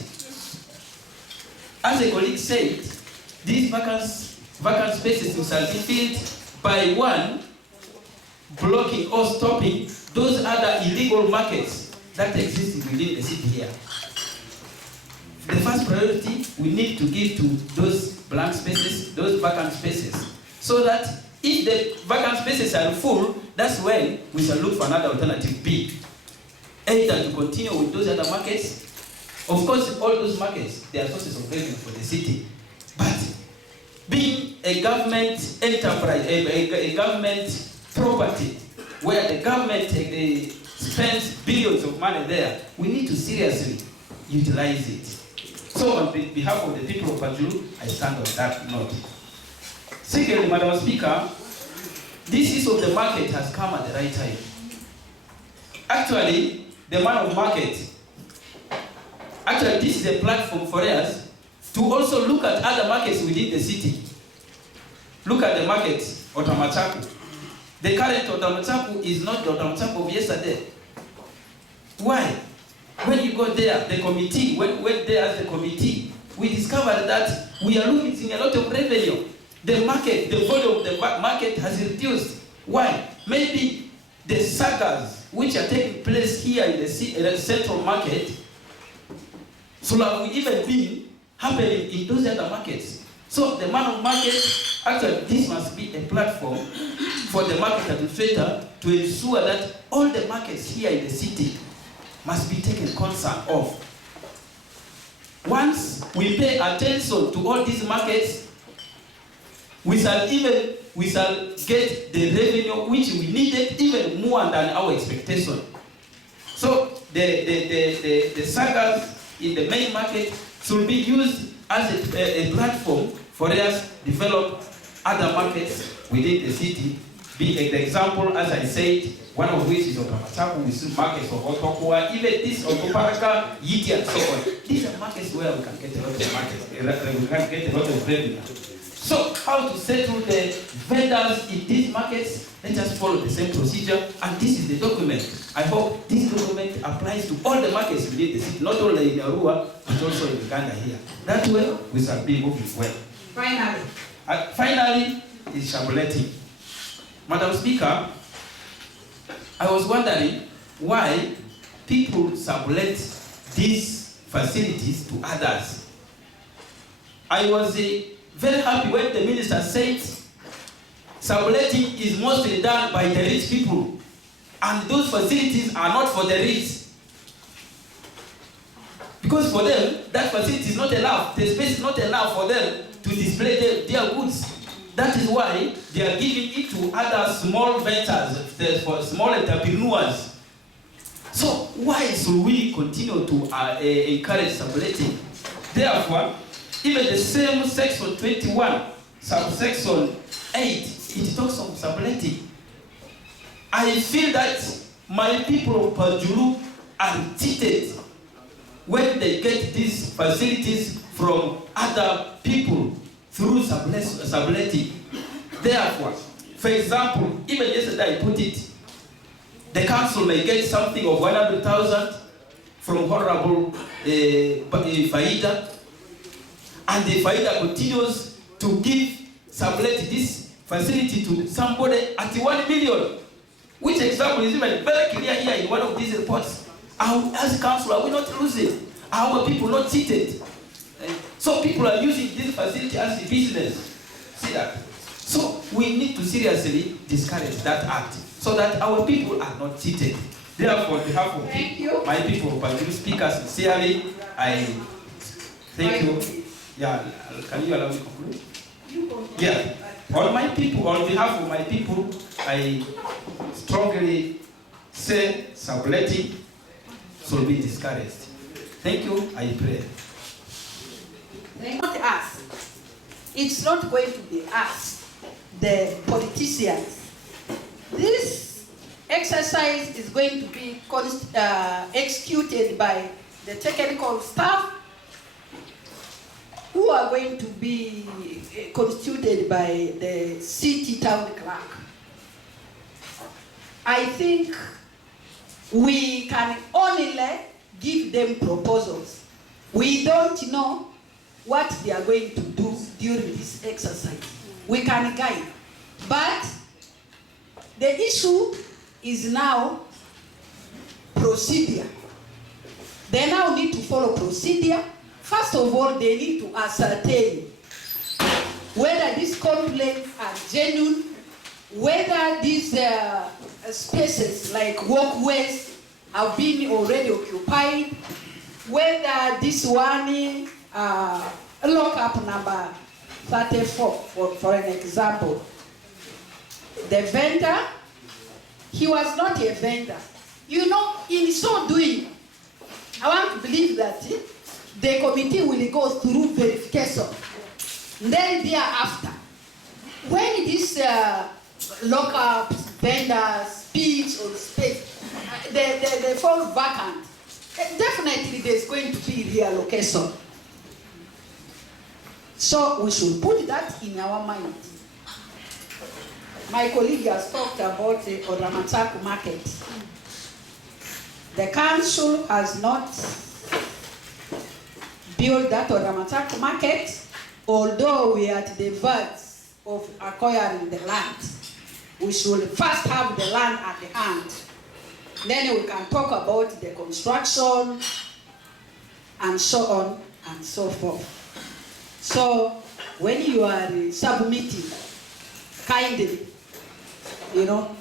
As a colleague said, these vacant spaces shall be filled by one, blocking or stopping those other illegal markets that exist within the city here. The first priority we need to give to those blank spaces, those vacant spaces, so that if the vacant spaces are full, that's when we shall look for another alternative B. Either to continue with those other markets. Of course, all those markets, they are sources of revenue for the city. But being a government enterprise, a government property, where the government spends billions of money there, we need to seriously utilize it. So on behalf of the people of Pajulu, I stand on that note. Secondly, Madam Speaker, this issue of the market has come at the right time. Actually, the man of market, this is a platform for us to also look at other markets within the city. Look at the market, Otamachaku. The current Otamachaku is not the Otamachaku of yesterday. Why? When you go there, the committee, when there as the committee, we discovered that we are losing a lot of revenue. The market, the volume of the market has reduced. Why? Maybe the sagas which are taking place here in the central market should have even been happening in those other markets. So the man of market, actually this must be a platform for the market administrator to ensure that all the markets here in the city must be taken concern of. Once we pay attention to all these markets, we shall get the revenue which we needed even more than our expectation. So the sagas in the main market should be used as a platform for us to develop other markets within the city. Be an example, as I said, one of which is Otamachaku, we see markets of Otokwa, even this Otoparaka, Yiti, and so on. These are markets where we can get a lot of markets, we can get a lot of revenue. So, how to settle the vendors in these markets? Let us follow the same procedure, and this is the document. I hope this document applies to all the markets within the city, not only in Arua, but also in Uganda here. That way, we shall be moving well. Finally, is Shabuleti. Madam Speaker, I was wondering why people sublet these facilities to others. I was very happy when the minister said subletting is mostly done by the rich people, and those facilities are not for the rich. Because for them, that facility is not enough, the space is not enough for them to display their goods. That is why they are giving it to other small ventures, for small entrepreneurs. So why should we continue to encourage subletting? Therefore, even the same section 21, subsection 8, it talks of subletting. I feel that my people of Pajulu are cheated when they get these facilities from other people through subletting. Therefore, for example, even yesterday I put it, the council may get something of 100,000 from Honorable Faida, and the Faida continues to sublet this facility to somebody at 1 million, which example is even very clear here in one of these reports. As a council, are we not losing? Are our people not cheated? So people are using this facility as a business. See that? So we need to seriously discourage that act so that our people are not cheated. Therefore, on behalf of my people, by you speaker, sincerely, I thank you. Yeah, can you allow me to conclude? Yeah, on my people, on behalf of my people, I strongly say subletting should be discouraged. Thank you, I pray. Not us. It's not going to be us, the politicians. This exercise is going to be executed by the technical staff, who are going to be constituted by the city town clerk. I think we can only give them proposals. We don't know what they are going to do during this exercise. We can guide. But the issue is now procedure. They now need to follow procedure. First of all, they need to ascertain whether these complaints are genuine, whether these spaces like walkways have been already occupied, whether this one lockup number 34, for an example, the vendor, he was not a vendor. You know, in so doing, I want to believe that the committee will go through verification. Then thereafter, when this lockup vendors, speech or space, they fall vacant, definitely there's going to be reallocation. So we should put that in our mind. My colleague has talked about the Oramataku market. The council has not built that Oramataku market, although we are at the verge of acquiring the land. We should first have the land at the hand. Then we can talk about the construction and so on and so forth. So when you are submitting, kindly, you know,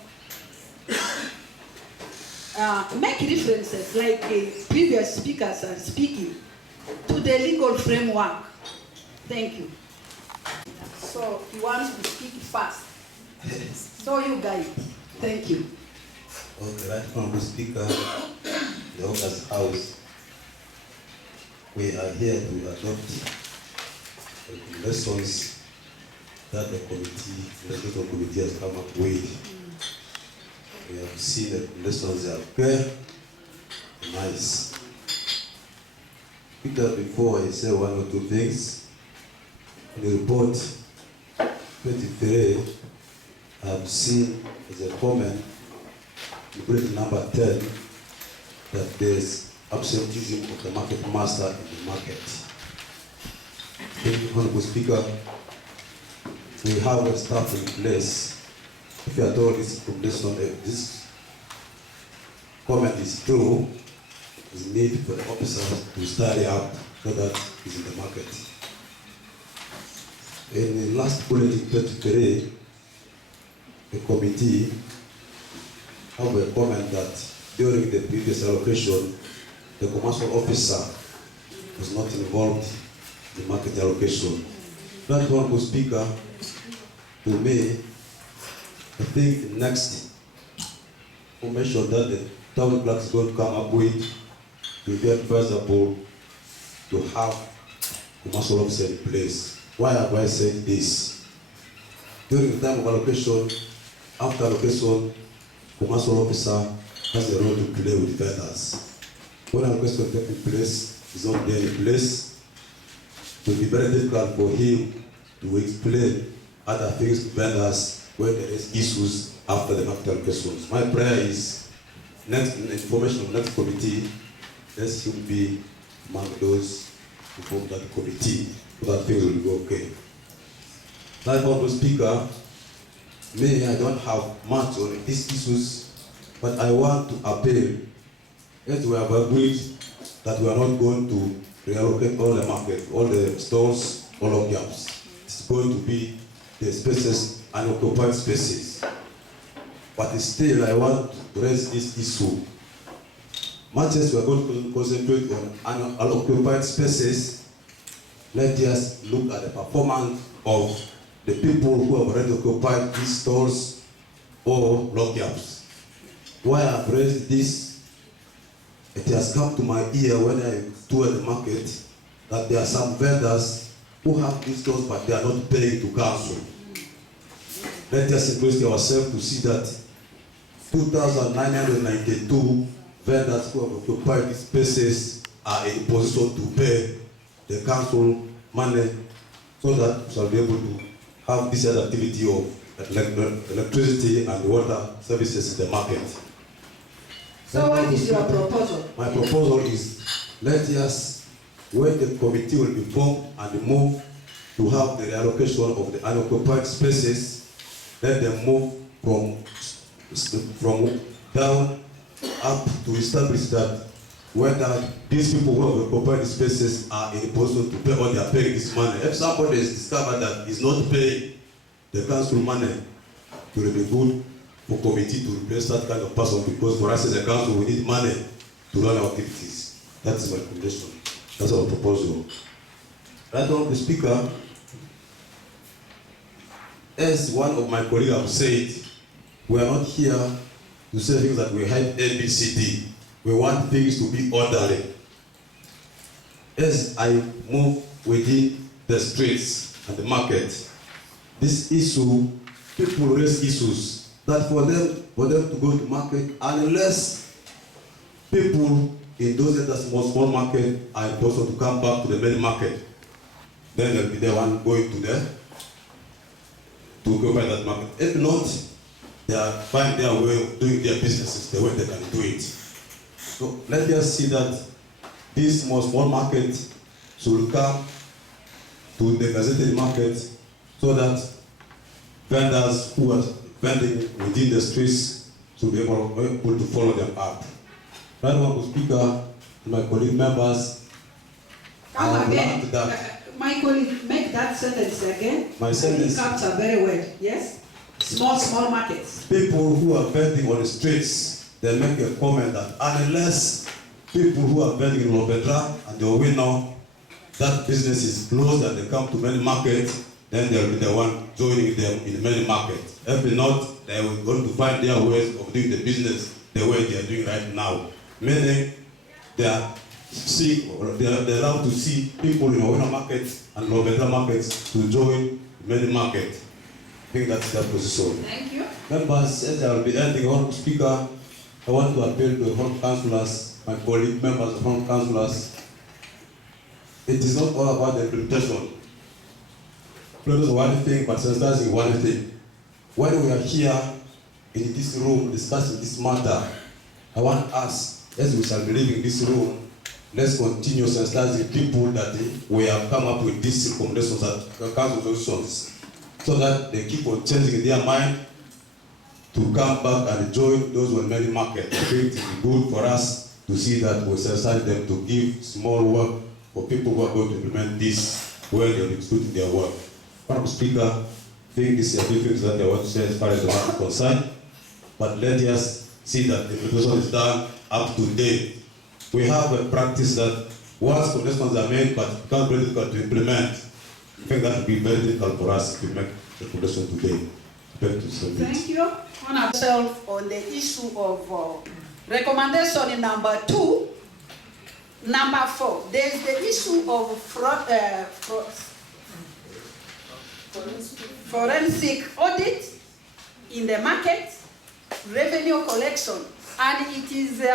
make references like previous speakers are speaking to the legal framework. Thank you. So he wants to speak fast. So you guys, thank you. Okay, right from the speaker, the August House, we are here to adopt the lessons that the legislative committee has come up with. We have seen that the lessons are clear, nice. Peter, before I say one or two things, in the report 23, I have seen as a comment, in bullet number 10, that there's absenteeism of the market master in the market. Thank you, Honorable Speaker. We have a staff in place. If you are told this comment is true, there's need for the officers to study up so that is in the market. In the last bulletin 23, the committee have a comment that during the previous allocation, the commercial officer was not involved in the market allocation. That one was Speaker, to me, I think the next information that the town clerk is going to come up with will be advisable to have commercial officer in place. Why have I said this? During the time of allocation, after allocation, commercial officer has a role to play with vendors. When allocation takes place, is not there in place, it will be very difficult for him to explain other things to vendors when there is issues after the market allocations. My prayer is, next information of next committee, let him be among those who form that committee, so that things will go okay. Like Honorable Speaker, me, I don't have much on these issues, but I want to appeal, as we have agreed that we are not going to reallocate all the market, all the stores, all of jobs. It's going to be the spaces, unoccupied spaces. But still, I want to raise this issue. Much as we are going to concentrate on unoccupied spaces, let us look at the performance of the people who have already occupied these stores or lockups. Why I've raised this, it has come to my ear when I toured the market that there are some vendors who have these stores but they are not paying to council. Let us invest ourselves to see that 2,992 vendors who have occupied these spaces are in position to pay the council money so that we shall be able to have this other activity of electricity and water services in the market. So what is your proposal? My proposal is, let us, when the committee will be formed and move to have the reallocation of the unoccupied spaces, let them move from down up to establish that whether these people who have occupied the spaces are in a position to pay or they are paying this money. If somebody is discovered that is not paying the council money, it will be good for committee to replace that kind of person, because for us as a council we need money to run our activities. That's my recommendation. That's our proposal. Right on the Speaker, as one of my colleagues have said, we are not here to say things that we have ABCD. We want things to be orderly. As I move within the streets and the market, this issue, people raise issues that for them to go to market, unless people in those areas small market are also to come back to the main market, then they'll be the one going to there to occupy that market. If not, they are find their way of doing their businesses the way they can do it. So let us see that this small market should come to the gazetted market so that vendors who are vending within the streets should be able to follow them up. Right, Honorable Speaker, and my colleague members, Come again. My colleague, make that sentence again. My sentence. You capture very well. Yes? Small markets. People who are vending on the streets, they make a comment that unless people who are vending in Lopedra and the Owino, that business is closed and they come to many markets, then they'll be the one joining them in many markets. If not, they will going to find their ways of doing the business the way they are doing right now. Meaning, they are allowed to see people in Owino markets and Lopedra markets to join many markets. I think that's their position. Thank you. Members, as I will be ending, Honorable Speaker, I want to appeal to the Honorable Councillors, my colleague members of Honorable Councillors. It is not all about the implementation. Close one thing, but sensitizing one thing. When we are here in this room discussing this matter, I want us, as we shall be leaving this room, let's continue sensitizing people that we have come up with these recommendations and council solutions, so that they keep on changing their mind to come back and join those who are many market. I think it is good for us to see that we sensitize them to give small work for people who are going to implement this when they are executing their work. Madam Speaker, I think this is a few things that I want to say as far as the matter is concerned, but let us see that the implementation is done up to date. We have a practice that once concessions are made, but it becomes very difficult to implement. I think that would be very difficult for us to make the recommendation today. Thank you. On ourselves on the issue of recommendation in number 2. Number 4, there is the issue of forensic audit in the market, revenue collection, and it is in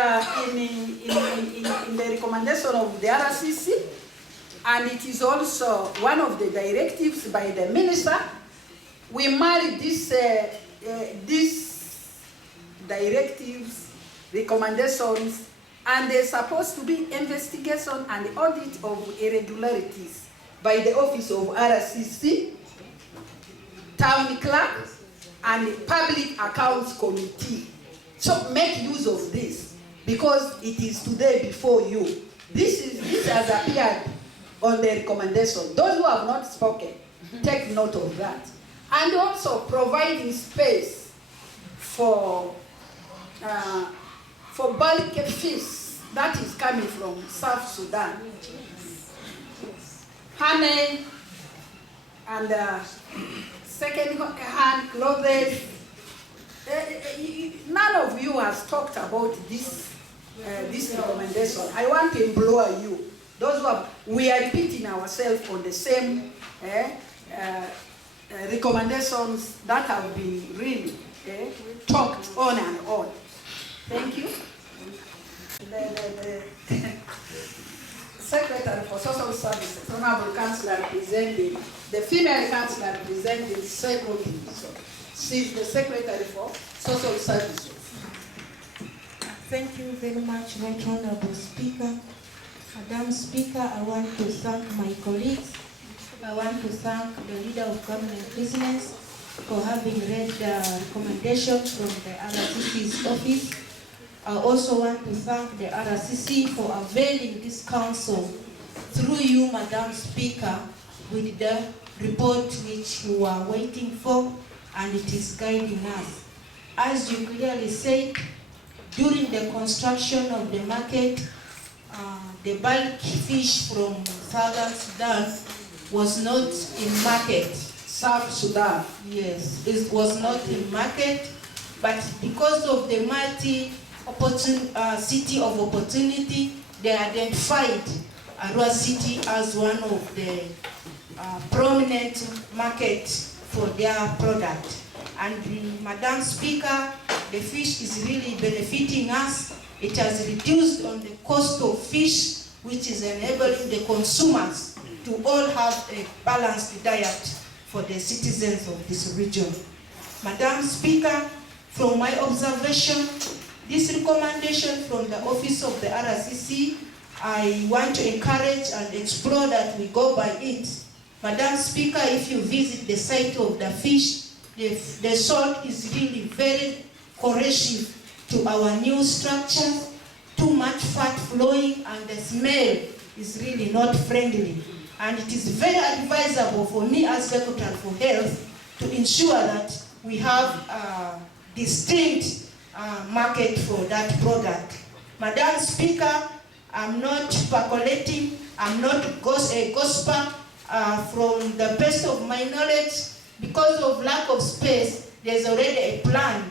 the recommendation of the RCC, and it is also one of the directives by the minister. We married these directives, recommendations, and there's supposed to be investigation and audit of irregularities by the office of RCC. town clerk, and public accounts committee. So make use of this, because it is today before you. This has appeared on the recommendation. Those who have not spoken, take note of that. And also providing space for bulk fish that is coming from South Sudan. Honey and second-hand clothes. None of you has talked about this recommendation. I want to implore you. Those who have, we are repeating ourselves on the same recommendations that have been really talked on and on. Thank you. The Secretary for Social Services, Honorable Councillor representing, the female councillor representing Secretary Division. She's the Secretary for Social Services. Thank you very much, Right Honorable Speaker. Madam Speaker, I want to thank my colleagues. I want to thank the Leader of Government Business for having read the recommendations from the RCC's office. I also want to thank the RCC for availing this council through you, Madam Speaker, with the report which you are waiting for, and it is guiding us. As you clearly said, during the construction of the market, the bulk fish from Southern Sudan was not in market. South Sudan. Yes, it was not in market, but because of the mighty city of opportunity, they identified Arua City as one of the prominent markets for their product. And Madam Speaker, the fish is really benefiting us. It has reduced on the cost of fish, which is enabling the consumers to all have a balanced diet for the citizens of this region. Madam Speaker, from my observation, this recommendation from the Office of the RCC, I want to encourage and explore that we go by it. Madam Speaker, if you visit the site of the fish, the salt is really very corrosive to our new structures, too much fat flowing, and the smell is really not friendly. And it is very advisable for me as Secretary for Health to ensure that we have a distinct market for that product. Madam Speaker, I'm not speculating, I'm not a gossiper. From the best of my knowledge, because of lack of space, there's already a plan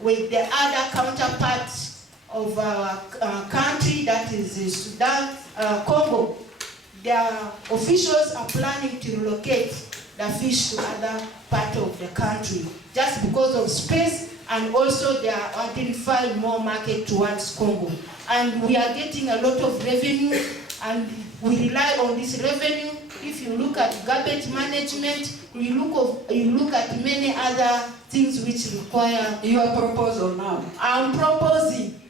with the other counterparts of our country, that is Sudan, Congo. Their officials are planning to relocate the fish to other part of the country, just because of space, and also they are identifying more market towards Congo. And we are getting a lot of revenue, and we rely on this revenue. If you look at garbage management, you look at many other things which require... Your proposal now? I'm proposing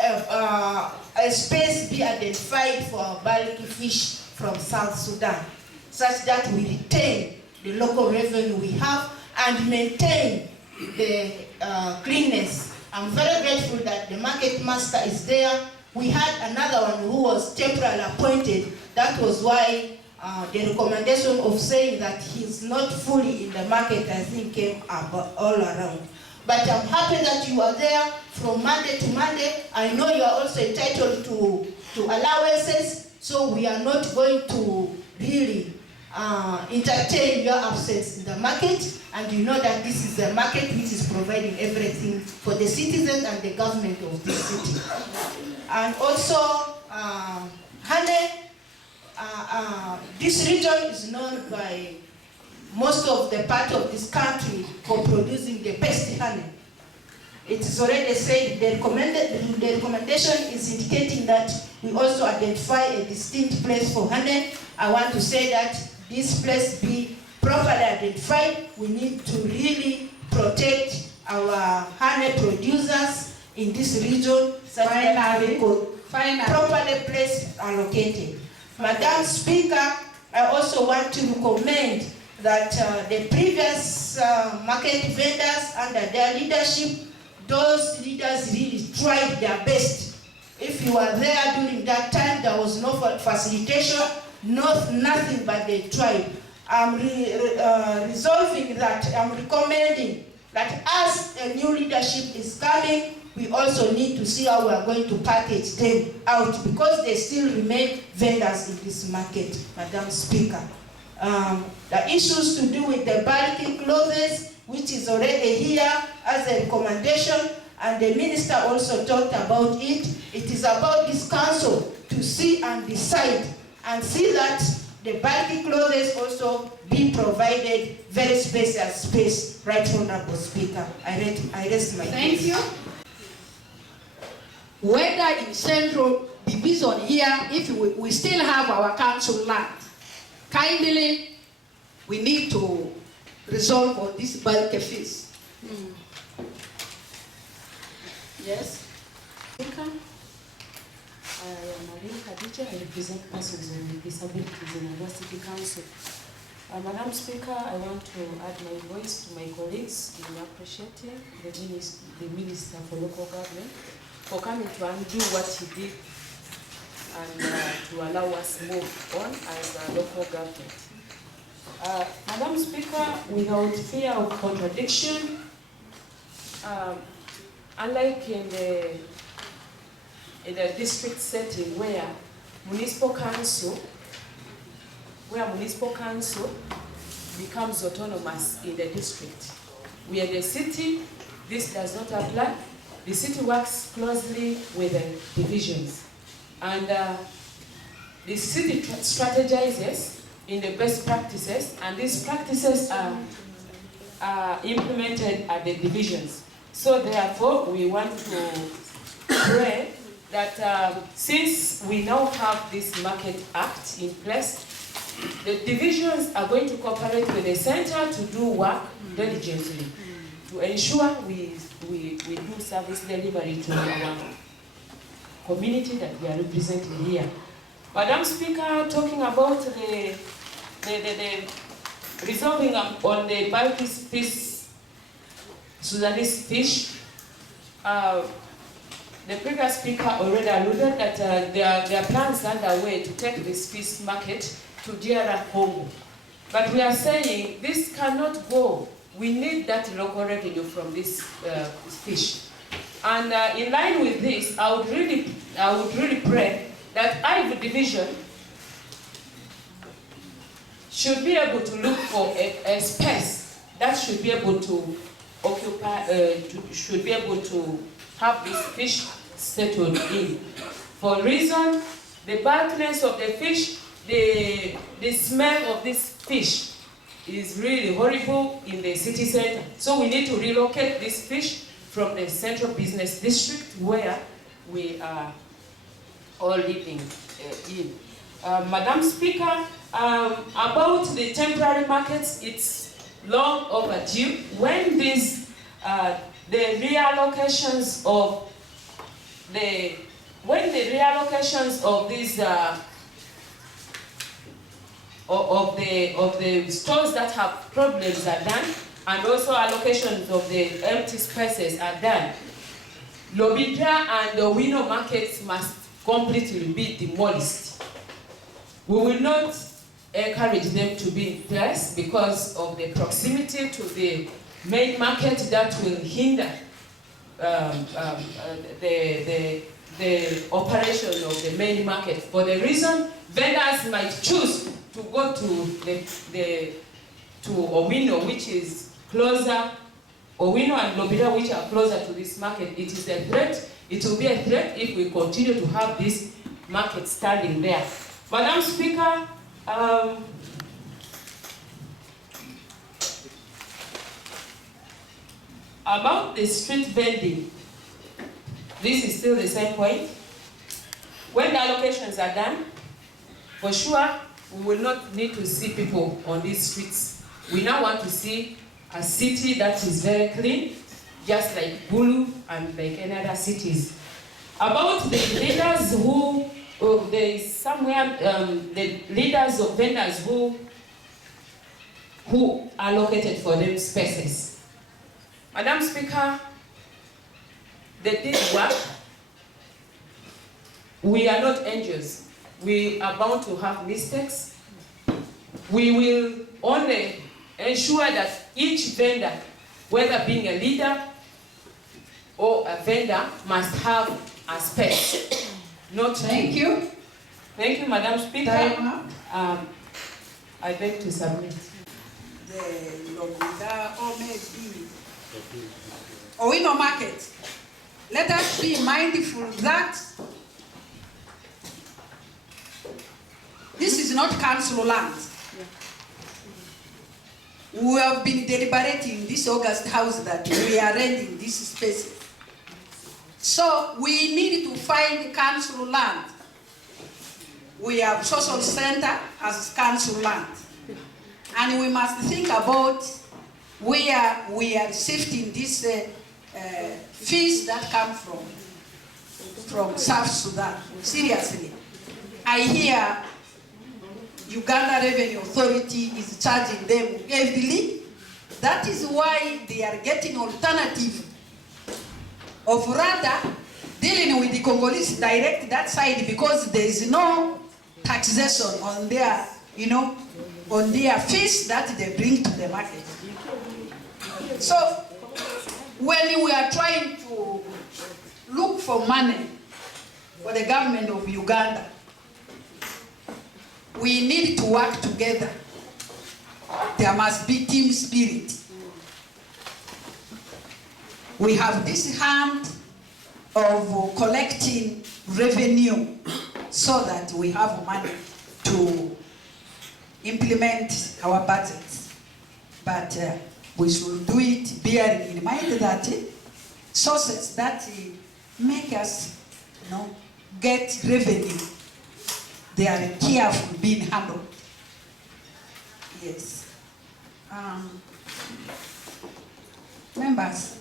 a space be identified for our bulk fish from South Sudan, such that we retain the local revenue we have and maintain the cleanness. I'm very grateful that the market master is there. We had another one who was temporarily appointed. That was why the recommendation of saying that he's not fully in the market, I think, came up all around. But I'm happy that you are there from Monday to Monday. I know you are also entitled to allowances, so we are not going to really entertain your absence in the market. And you know that this is a market which is providing everything for the citizens and the government of this city. And also, honey, this region is known by most of the part of this country for producing the best honey. It is already said, the recommendation is indicating that we also identify a distinct place for honey. I want to say that this place be properly identified. We need to really protect our honey producers in this region, so that we could properly place allocated. Madam Speaker, I also want to recommend that the previous market vendors under their leadership, those leaders really tried their best. If you were there during that time, there was no facilitation, nothing, but they tried. I'm resolving that, I'm recommending that as a new leadership is coming, we also need to see how we are going to package them out, because they still remain vendors in this market, Madam Speaker. The issues to do with the bulky clothes, which is already here as a recommendation, and the minister also talked about it. It is about this council to see and decide and see that the bulky clothes also be provided very spacious space. Right, Honorable Speaker. I rest my case. Thank you. Whether in Central Division here, if we still have our council land, kindly we need to resolve on this bulky fees. Yes. Speaker, I am Arua Khadija. I represent persons with disabilities in Arua City Council. Madam Speaker, I want to add my voice to my colleagues in appreciating the Minister for Local Government for coming to undo what he did and to allow us move on as a local government. Madam Speaker, without fear of contradiction, unlike in the district setting where municipal council becomes autonomous in the district, we are the city, this does not apply. The city works closely with the divisions, and the city strategizes in the best practices, and these practices are implemented at the divisions. So therefore, we want to pray that since we now have this Market Act in place, the divisions are going to cooperate with the center to do work diligently, to ensure we do service delivery to our community that we are representing here. Madam Speaker, talking about the resolving on the bulky fish, Sudanese fish, the previous speaker already alluded that there are plans underway to take this fish market to DR Congo. But we are saying this cannot go. We need that local revenue from this fish. And in line with this, I would really pray that Ivory Division should be able to look for a space that should be able to occupy, should be able to have this fish settled in. For reason, the bulkiness of the fish, the smell of this fish is really horrible in the city center. So we need to relocate this fish from the central business district where we are all living in. Madam Speaker, about the temporary markets, it's long overdue. When these the reallocations of these of the stores that have problems are done, and also allocations of the empty spaces are done, Lobidra and the Owino markets must completely be demolished. We will not encourage them to be in place because of the proximity to the main market that will hinder the operation of the main market. For the reason, vendors might choose to go to Owino, which is closer, Owino and Lobira, which are closer to this market. It is a threat. It will be a threat if we continue to have this market standing there. Madam Speaker, about the street vending, this is still the same point. When the allocations are done, for sure, we will not need to see people on these streets. We now want to see a city that is very clean, just like Bulu and like any other cities. About the leaders who, there is somewhere, the leaders of vendors who who allocated for them spaces. Madam Speaker, they did work. We are not angels. We are bound to have mistakes. We will only ensure that each vendor, whether being a leader or a vendor, must have a space. Not Thank you. Thank you, Madam Speaker. Time up. I beg to submit. The Logunda Omedi Owino Market. Let us be mindful that this is not council land. We have been deliberating in this August House that we are renting this space. So we need to find council land. We have social center as council land. And we must think about where we are shifting these fees that come from South Sudan. Seriously. I hear Uganda Revenue Authority is charging them heavily. That is why they are getting alternative of rather dealing with the Congolese direct that side, because there is no taxation on their, on their fees that they bring to the market. So when we are trying to look for money for the government of Uganda, we need to work together. There must be team spirit. We have this hand of collecting revenue so that we have money to implement our budgets. But we should do it bearing in mind that sources that make us get revenue, they are careful being handled. Yes. Members,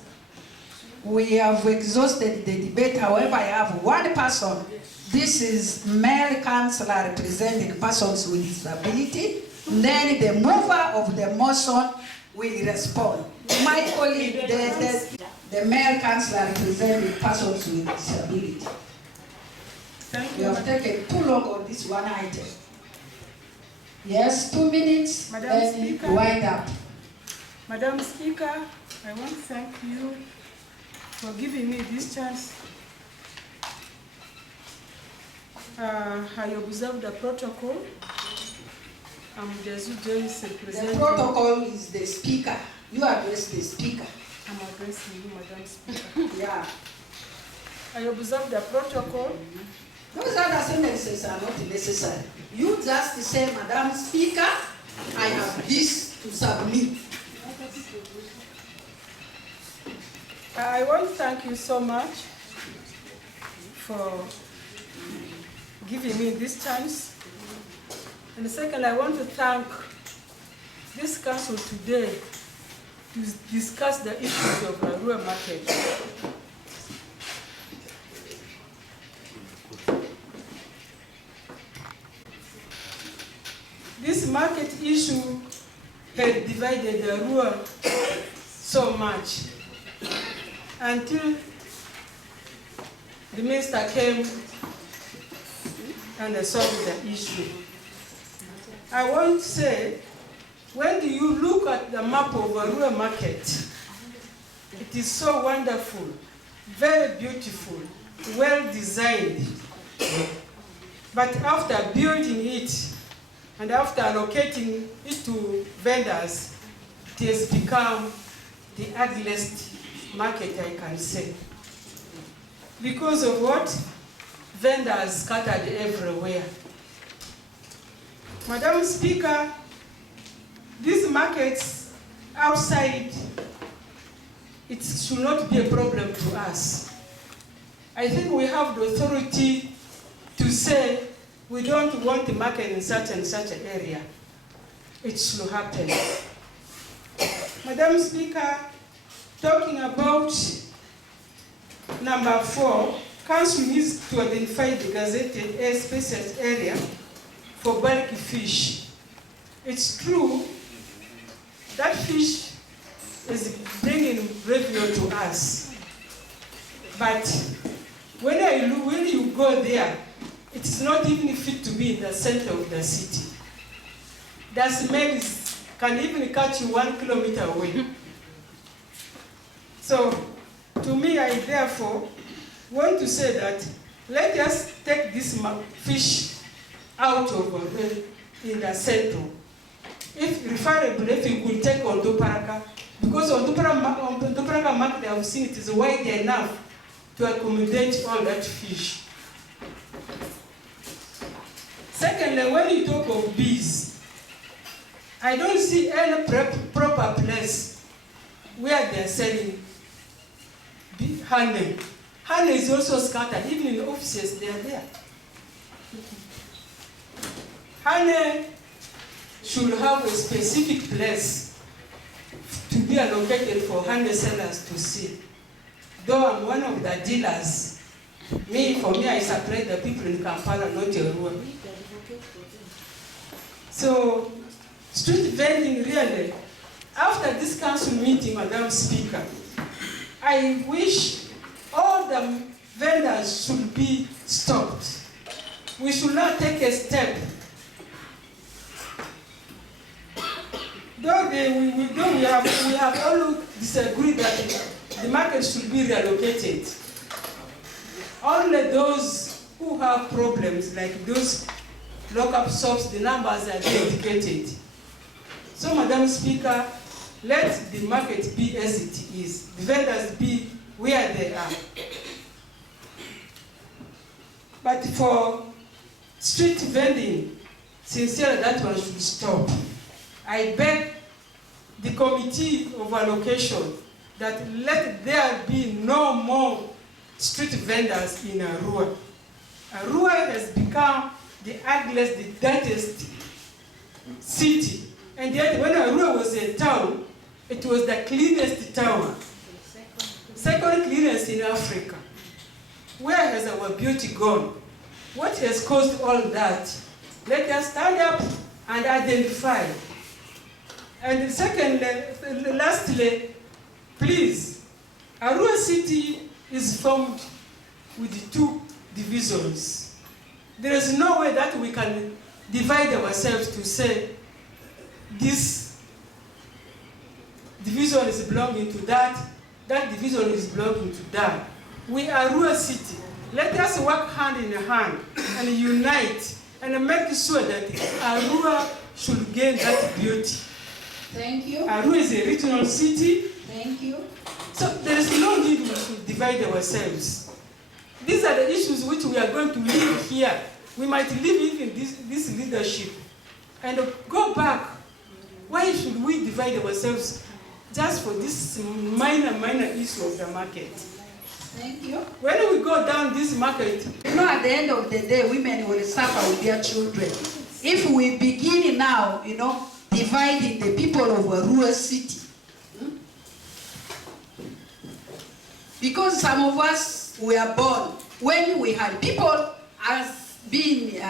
we have exhausted the debate. However, I have one person. This is male councillor representing persons with disability. Then the mover of the motion will respond. My colleague, the male councillor representing persons with disability. Thank We you. have taken too long on this one item. Yes, 2 minutes, Madam then Speaker. wind up. Madam Speaker, I want to thank you for giving me this chance. I observed the protocol. The protocol is the speaker. You address the speaker. I'm addressing you, Madam Speaker. Yeah. I observed the protocol. Those other sentences are not necessary. You just say, Madam Speaker, I have this to submit. I want to thank you so much for giving me this chance. And second, I want to thank this council today to discuss the issues of Arua market. This market issue had divided Arua so much until the minister came and solved the issue. I want to say, when you look at the map of Arua market, it is so wonderful, very beautiful, well designed. But after building it, and after allocating it to vendors, it has become the ugliest market, I can say. Because of what? Vendors scattered everywhere. Madam Speaker, these markets outside, it should not be a problem to us. I think we have the authority to say we don't want the market in such and such an area. It should happen. Madam Speaker, talking about number 4, Council needs to identify the gazetted airspaces area for bulky fish. It's true, that fish is bringing revenue to us. But when you go there, it is not even fit to be in the center of the city. The smell can even catch you 1 kilometer away. So, to me, I therefore want to say that let us take this fish out of in the center. If preferable, if you could take Onduparaka, because Onduparaka market, I have seen it is wide enough to accommodate all that fish. Secondly, when you talk of bees, I don't see any proper place where they are selling honey. Honey is also scattered, even in offices, they are there. Honey should have a specific place to be allocated for honey sellers to see. Though I'm one of the dealers, for me, I supply the people in Kampala, not Arua. So, street vending really, after this council meeting, Madam Speaker, I wish all the vendors should be stopped. We should not take a step. Though we have all disagreed that the market should be reallocated. Only those who have problems, like those lock-up shops, the numbers are dedicated. So, Madam Speaker, let the market be as it is. The vendors be where they are. But for street vending, sincerely, that one should stop. I beg the committee of allocation that let there be no more street vendors in Arua. Arua has become the ugliest, the dirtiest city. And yet when Arua was a town, it was the cleanest town. Second cleanest in Africa. Where has our beauty gone? What has caused all that? Let us stand up and identify. And secondly, lastly, please, Arua City is formed with 2 divisions. There is no way that we can divide ourselves to say this division is belonging to that, that division is belonging to that. We are Arua City. Let us work hand in hand and unite and make sure that Arua should gain that beauty. Thank you. Arua is a regional city. Thank you. So there is no need we should divide ourselves. These are the issues which we are going to leave here. We might leave even this leadership and go back. Why should we divide ourselves just for this minor issue of the market? Thank you. When we go down this market, at the end of the day, women will suffer with their children. If we begin now, dividing the people of Arua City. Because some of us were born when we had people as being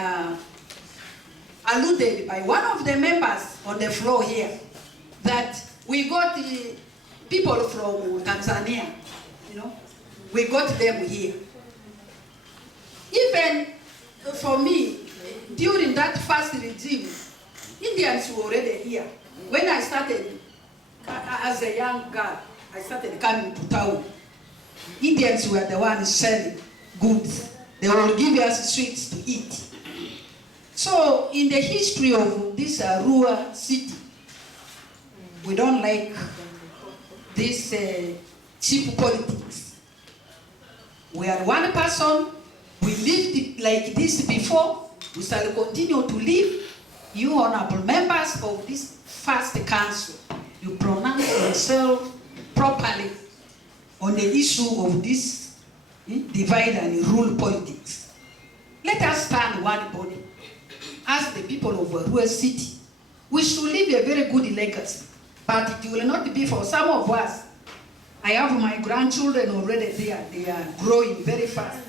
alluded by one of the members on the floor here, that we got the people from Tanzania, we got them here. Even for me, during that first regime, Indians were already here. When I started, as a young girl, I started coming to town. Indians were the ones selling goods. They will give us sweets to eat. So, in the history of this Arua city, we don't like this cheap politics. We are one person. We lived like this before. We shall continue to live. You honorable members of this first council, you pronounce yourself properly on the issue of this divide and rule politics. Let us stand one body. As the people of Arua City, we should leave a very good legacy. But it will not be for some of us. I have my grandchildren already there. They are growing very fast.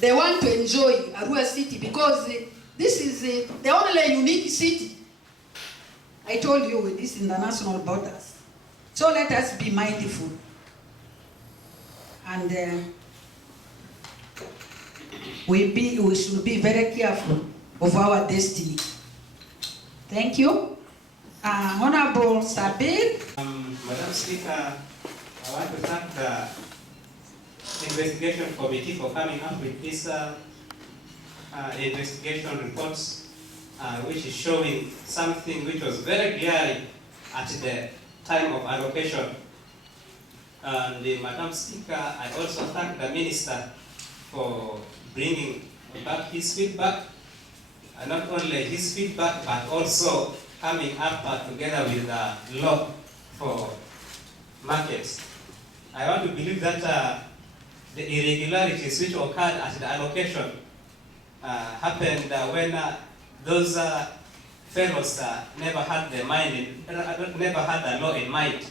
They want to enjoy Arua City because this is the only unique city. I told you with these international borders. So let us be mindful. And we should be very careful of our destiny. Thank you. Honorable Sabir. Madam Speaker, I want to thank the investigation committee for coming up with this investigation reports, which is showing something which was very glaring at the time of allocation. And Madam Speaker, I also thank the Minister for bringing back his feedback, and not only his feedback, but also coming up together with the law for markets. I want to believe that the irregularities which occurred at the allocation happened when those fellows never had the law in mind.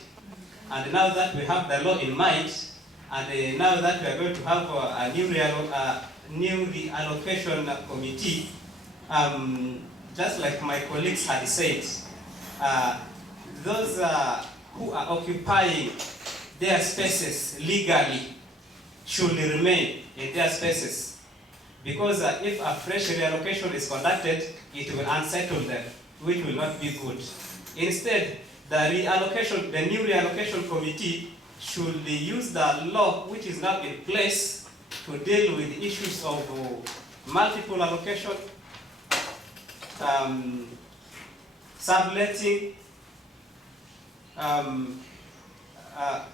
And now that we have the law in mind, and now that we are going to have a new reallocation committee, just like my colleagues had said, those who are occupying their spaces legally should remain in their spaces. Because if a fresh reallocation is conducted, it will unsettle them, which will not be good. Instead, the new reallocation committee should use the law which is now in place to deal with issues of multiple allocation, subletting,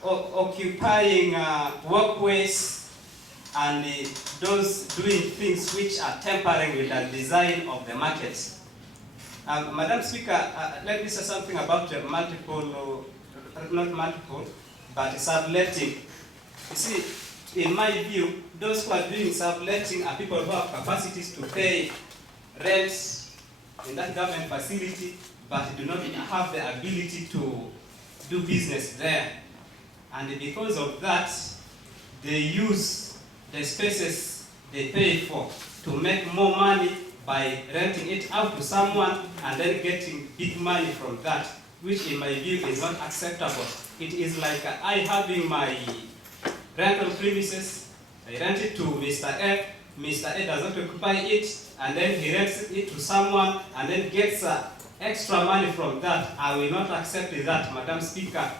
occupying walkways, and those doing things which are tampering with the design of the market. Madam Speaker, let me say something about but subletting. You see, in my view, those who are doing subletting are people who have capacities to pay rent in that government facility, but do not have the ability to do business there. And because of that, they use the spaces they pay for to make more money by renting it out to someone and then getting big money from that, which in my view is not acceptable. It is like I having my rental premises, I rent it to Mr. F, Mr. A does not occupy it, and then he rents it to someone and then gets extra money from that. I will not accept that, Madam Speaker.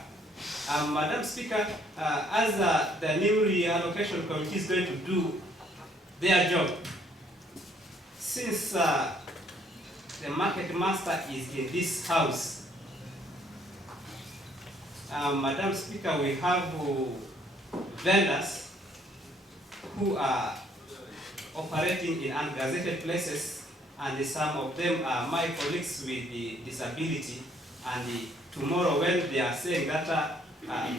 Madam Speaker, as the new reallocation committee is going to do their job, since the market master is in this house, Madam Speaker, we have vendors who are operating in ungazetted places, and some of them are my colleagues with the disability. And tomorrow, when they are saying that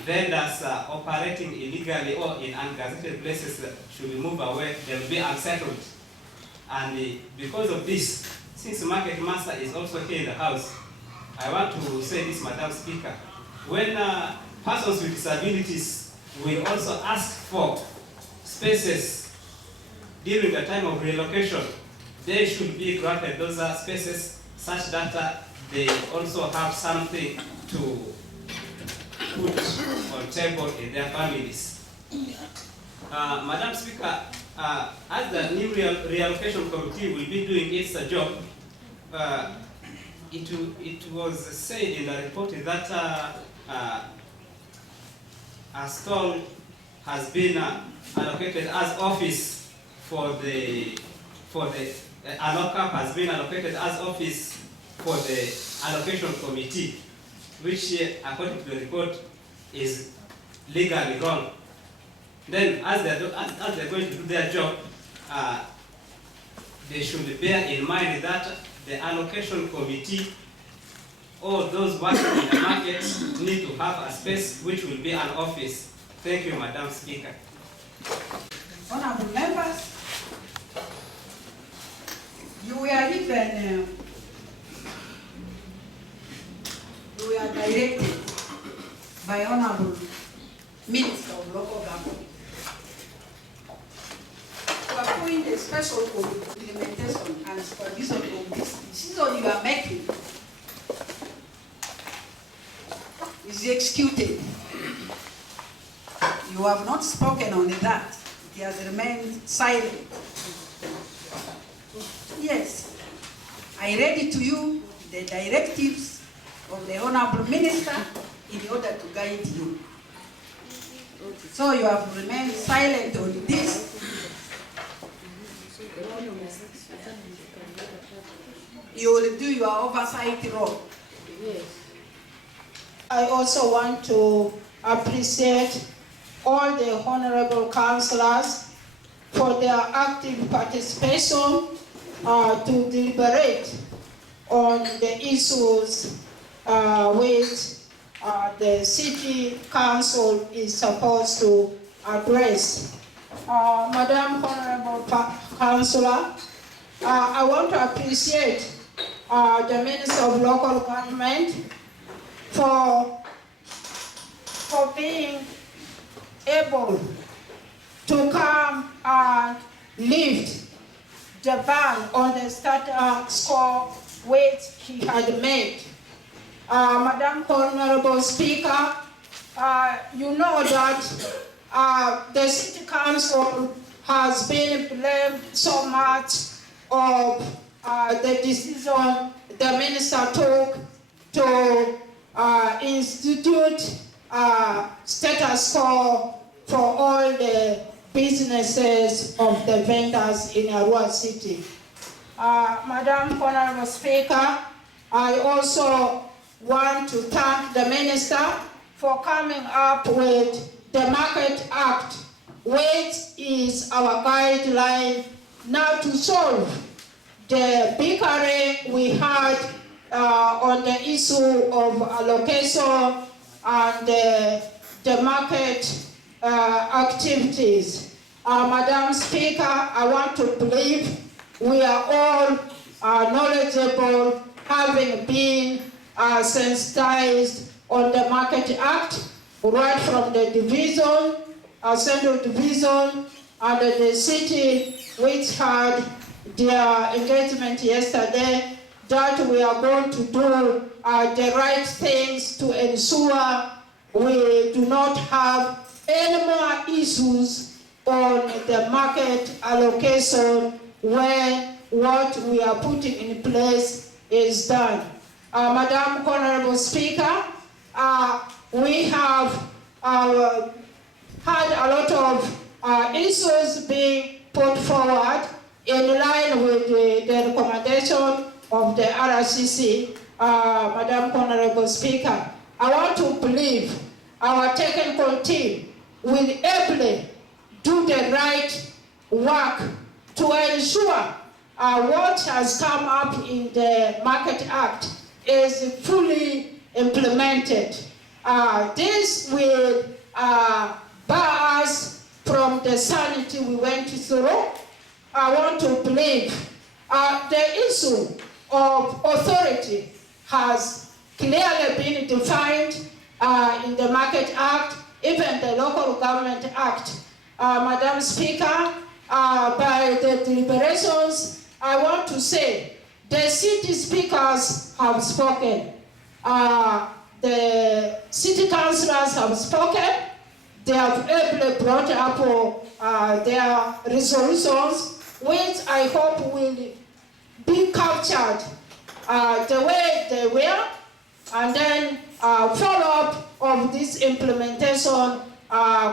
vendors operating illegally or in ungazetted places should move away, they will be unsettled. And because of this, since the market master is also here in the house, I want to say this, Madam Speaker. When persons with disabilities will also ask for spaces during the time of relocation, they should be granted those spaces such that they also have something to put on table in their families. Madam Speaker, as the new reallocation committee will be doing its job, it was said in the report that a stall has been allocated as office a lockup has been allocated as office for the allocation committee, which according to the report is legally wrong. Then as they're going to do their job, they should bear in mind that the allocation committee or those working in the market need to have a space which will be an office. Thank you, Madam Speaker. Honorable members, you were even directed by Honorable Minister of Local Government to appoint a special implementation and supervision of this decision you are making is executed. You have not spoken on that. He has remained silent. Yes, I read to you the directives of the Honorable Minister in order to guide you. So you have remained silent on this. You will do your oversight role. Yes. I also want to appreciate all the honorable councillors for their active participation to deliberate on the issues which the city council is supposed to address. Madam Honorable Councillor, I want to appreciate the Minister of Local Government for being able to come and lift the ban on the status quo which he had made. Madam Honorable Speaker, you know that the City Council has been blamed so much of the decision the Minister took to institute status quo for all the businesses of the vendors in Arua City. Madam Honorable Speaker, I also want to thank the Minister for coming up with the Market Act, which is our guideline now to solve the bickering we had on the issue of allocation and the market activities. Madam Speaker, I want to believe we are all knowledgeable, having been sensitized on the Market Act, right from the division, Central Division, and the city, which had their engagement yesterday, that we are going to do the right things to ensure we do not have any more issues on the market allocation when what we are putting in place is done. Madam Honorable Speaker, we have had a lot of issues being put forward in line with the recommendation of the RCC. Madam Honorable Speaker, I want to believe our technical team will ably do the right work to ensure what has come up in the Market Act is fully implemented. This will bar us from the sanity we went through. I want to believe the issue of authority has clearly been defined in the Market Act, even the Local Government Act. Madam Speaker, by the deliberations, I want to say the city speakers have spoken. The city councillors have spoken. They have ably brought up their resolutions, which I hope will be captured the way they were, and then follow-up of this implementation.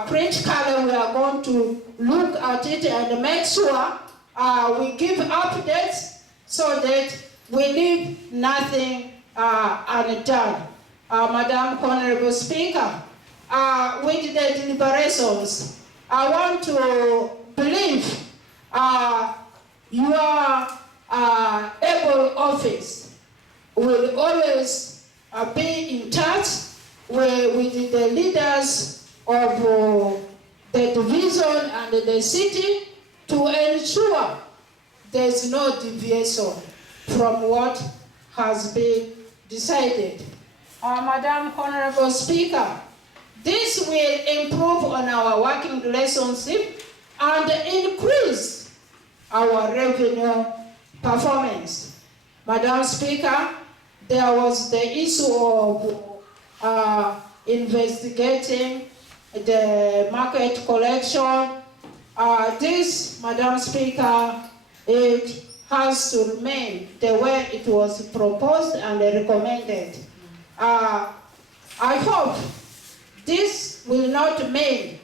Critically, we are going to look at it and make sure we give updates so that we leave nothing undone. Madam Honorable Speaker, with the deliberations, I want to believe your able office will always be in touch with the leaders of the division and the city to ensure there is no deviation from what has been decided. Madam Honorable Speaker, this will improve on our working relationship and increase our revenue performance. Madam Speaker, there was the issue of investigating the market collection. This, Madam Speaker, it has to remain the way it was proposed and recommended. I hope this will not mean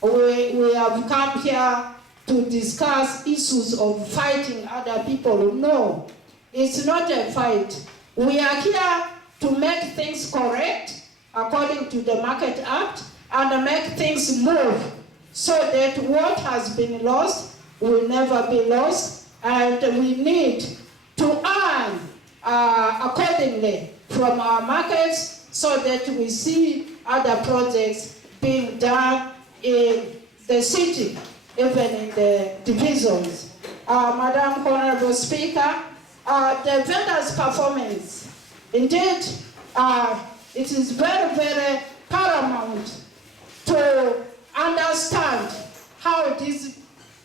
we have come here to discuss issues of fighting other people. No, it's not a fight. We are here to make things correct according to the Market Act and make things move so that what has been lost will never be lost, and we need to earn accordingly from our markets so that we see other projects being done in the city, even in the divisions. Madam Honorable Speaker, the vendors' performance, indeed, it is very, very paramount to understand how these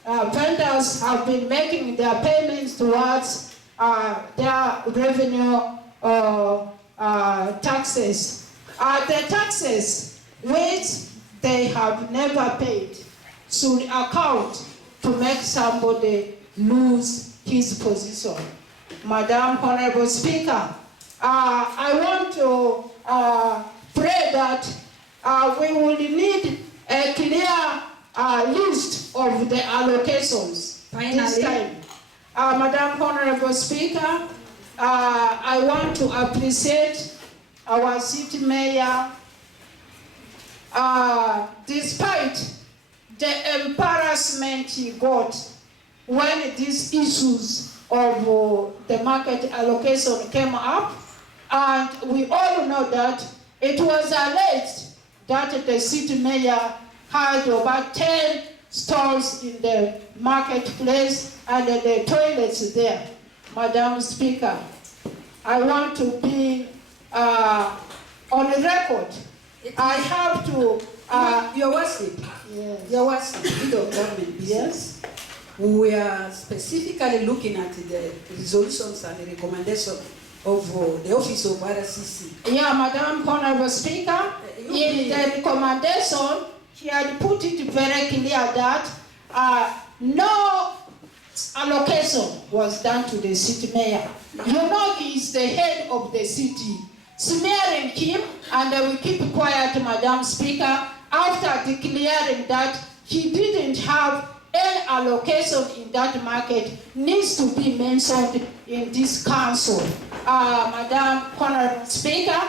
vendors have been making their payments towards their revenue taxes. The taxes which they have never paid should account to make somebody lose his position. Madam Honorable Speaker, I want to pray that we will need a clear list of the allocations this time. Madam Honorable Speaker, I want to appreciate our city mayor. Despite the embarrassment he got when these issues of the market allocation came up, and we all know that it was alleged that the city mayor had over 10 stalls in the marketplace and the toilets there. Madam Speaker, I want to be on the record. I have to... Your Worship, yes. Your Worship, bit of government business. Yes. We are specifically looking at the resolutions and the recommendations of the Office of RCC. Yeah, Madam Honorable Speaker, in the recommendation, he had put it very clear that no allocation was done to the city mayor. You know, he is the head of the city. Smearing him, and we keep quiet, Madam Speaker, after declaring that he didn't have any allocation in that market, needs to be mentioned in this council. Madam Honorable Speaker,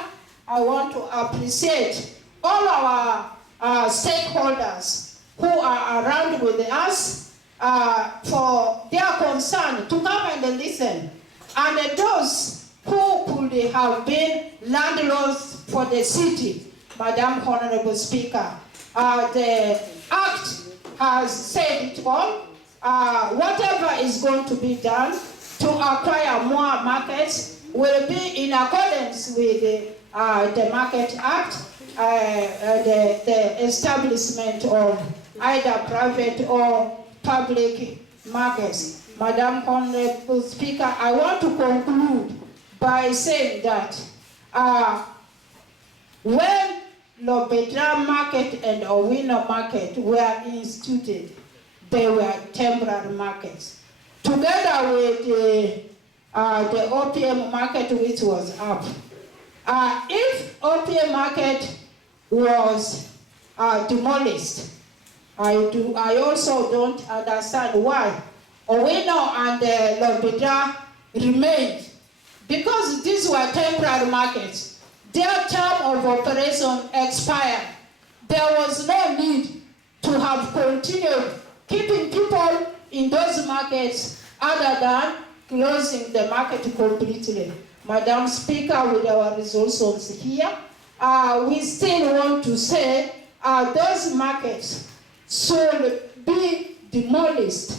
I want to appreciate all our stakeholders who are around with us for their concern to come and listen. And those who could have been landlords for the city, Madam Honorable Speaker, the Act has said it all. Whatever is going to be done to acquire more markets will be in accordance with the Market Act, the establishment of either private or public markets. Madam Honorable Speaker, I want to conclude by saying that when Lobetra Market and Owino Market were instituted, they were temporary markets. Together with the OPM market, which was up. If OPM market was demolished, I also don't understand why Owino and Lobetra remained, because these were temporary markets. Their term of operation expired. There was no need to have continued keeping people in those markets other than closing the market completely. Madam Speaker, with our resolutions here, we still want to say those markets should be demolished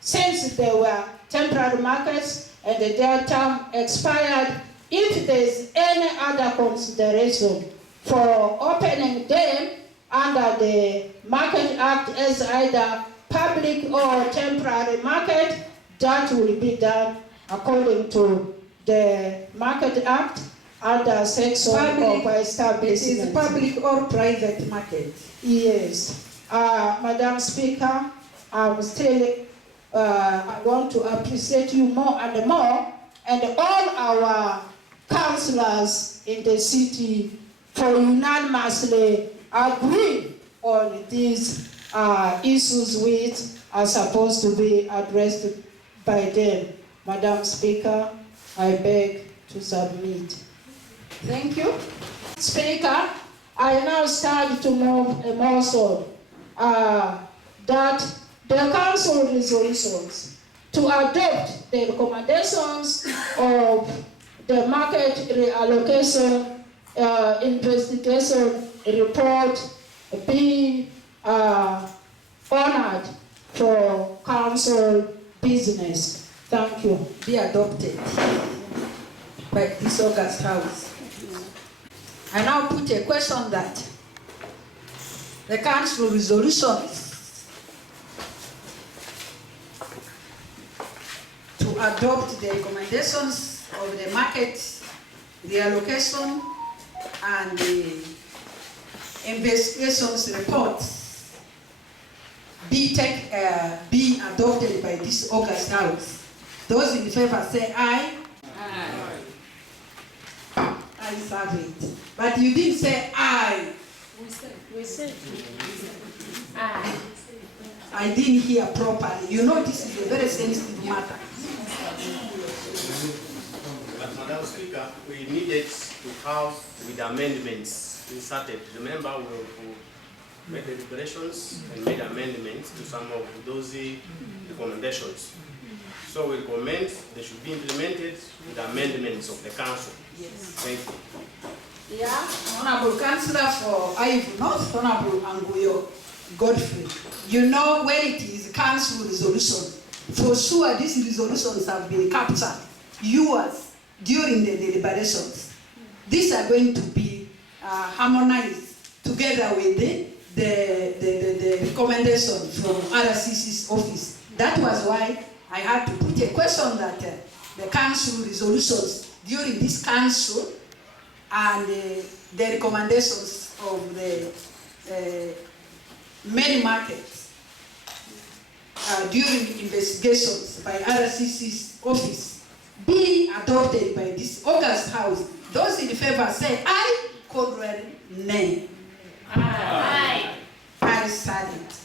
since they were temporary markets and their term expired. If there is any other consideration for opening them under the Market Act as either public or temporary market, that will be done according to the Market Act. under section of establishment. It is public or private market? Yes. Madam Speaker, I'm still, I want to appreciate you more and more, and all our councillors in the city for unanimously agree on these issues which are supposed to be addressed by them. Madam Speaker, I beg to submit. Thank you. Speaker, I now stand to move a motion that the council resolutions to adopt the recommendations of the market reallocation investigation report be honored for council business. Thank you. Be adopted by this August House. I now put a question that the council resolutions to adopt the recommendations of the market reallocation and the investigations reports be adopted by this August House. Those in favor say aye. Aye. I serve it. But you didn't say aye. We said aye. I didn't hear properly. You know this is a very sensitive matter. But Madam Speaker, we needed to have with amendments inserted. Remember, we made the deliberations and made amendments to some of those recommendations. So we recommend they should be implemented with amendments of the council. Yes. Thank you. Yeah, Honorable Councillor for Arua North, Honorable Anguyo Godfrey. You know when it is council resolution, for sure these resolutions have been captured, yours, during the deliberations. These are going to be harmonized together with the recommendation from RCC's office. That was why I had to put a question that the council resolutions during this council and the recommendations of the many markets during investigations by RCC's office be adopted by this August House. Those in favor say aye, contrary nay. Aye. I silent.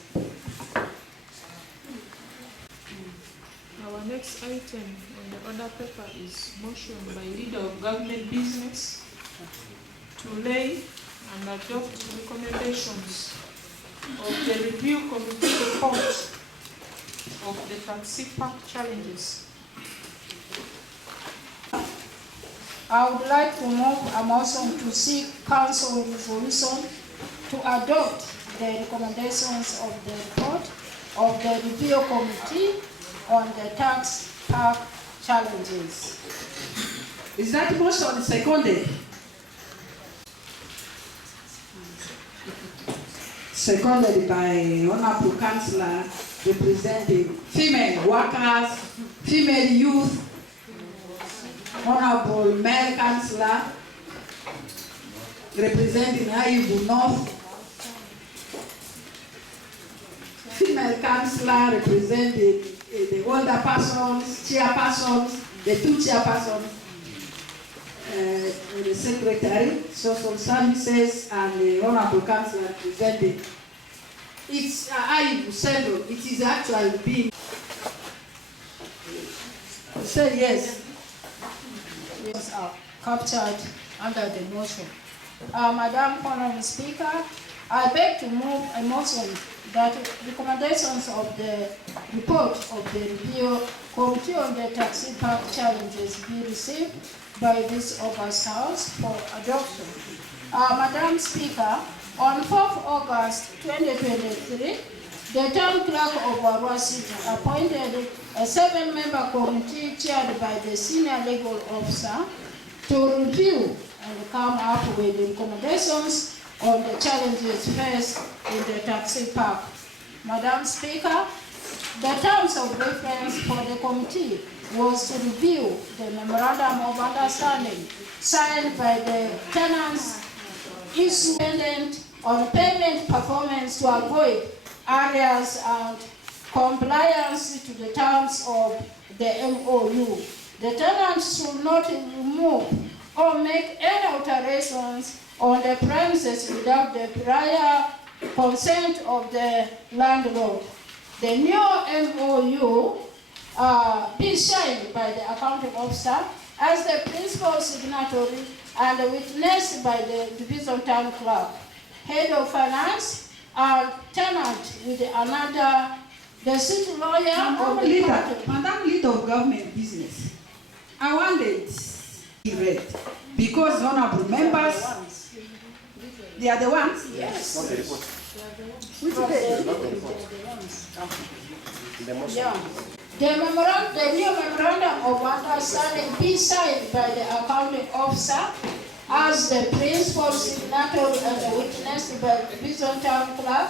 Our next item on the order paper is motion by leader of government business to lay and adopt recommendations of the review committee report of the taxi park challenges. I would like to move a motion to seek council resolution to adopt the recommendations of the report of the review committee on the tax park challenges. Is that motion seconded? Seconded by Honorable Councillor representing female workers, female youth, Honorable Male Councillor representing Arua North, female councillor representing the older persons, chairpersons, the two chairpersons, the secretary, social services, and the honorable councillor representing. It's Arua Central. It is actually being said yes. Yes, are captured under the motion. Madam Honorable Speaker, I beg to move a motion that recommendations of the report of the review committee on the taxi park challenges be received by this August House for adoption. Madam Speaker, on 4th August 2023, the town clerk of Arua City appointed a 7-member committee chaired by the senior legal officer to review and come up with recommendations on the challenges faced in the taxi park. Madam Speaker, The terms of reference for the committee was to review the memorandum of understanding signed by the tenants issued on payment performance to avoid arrears and compliance to the terms of the MOU. The tenants should not remove or make any alterations on the premises without the prior consent of the landlord. The new MOU be signed by the accounting officer as the principal signatory and witnessed by the division town clerk, head of finance, and tenant with another, the city lawyer or the Madam Leader of Government Business, I wanted to read because honorable members, they are the ones? Yes. Which day? Yeah. The new memorandum of understanding be signed by the accounting officer as the principal signatory and witnessed by the division town clerk,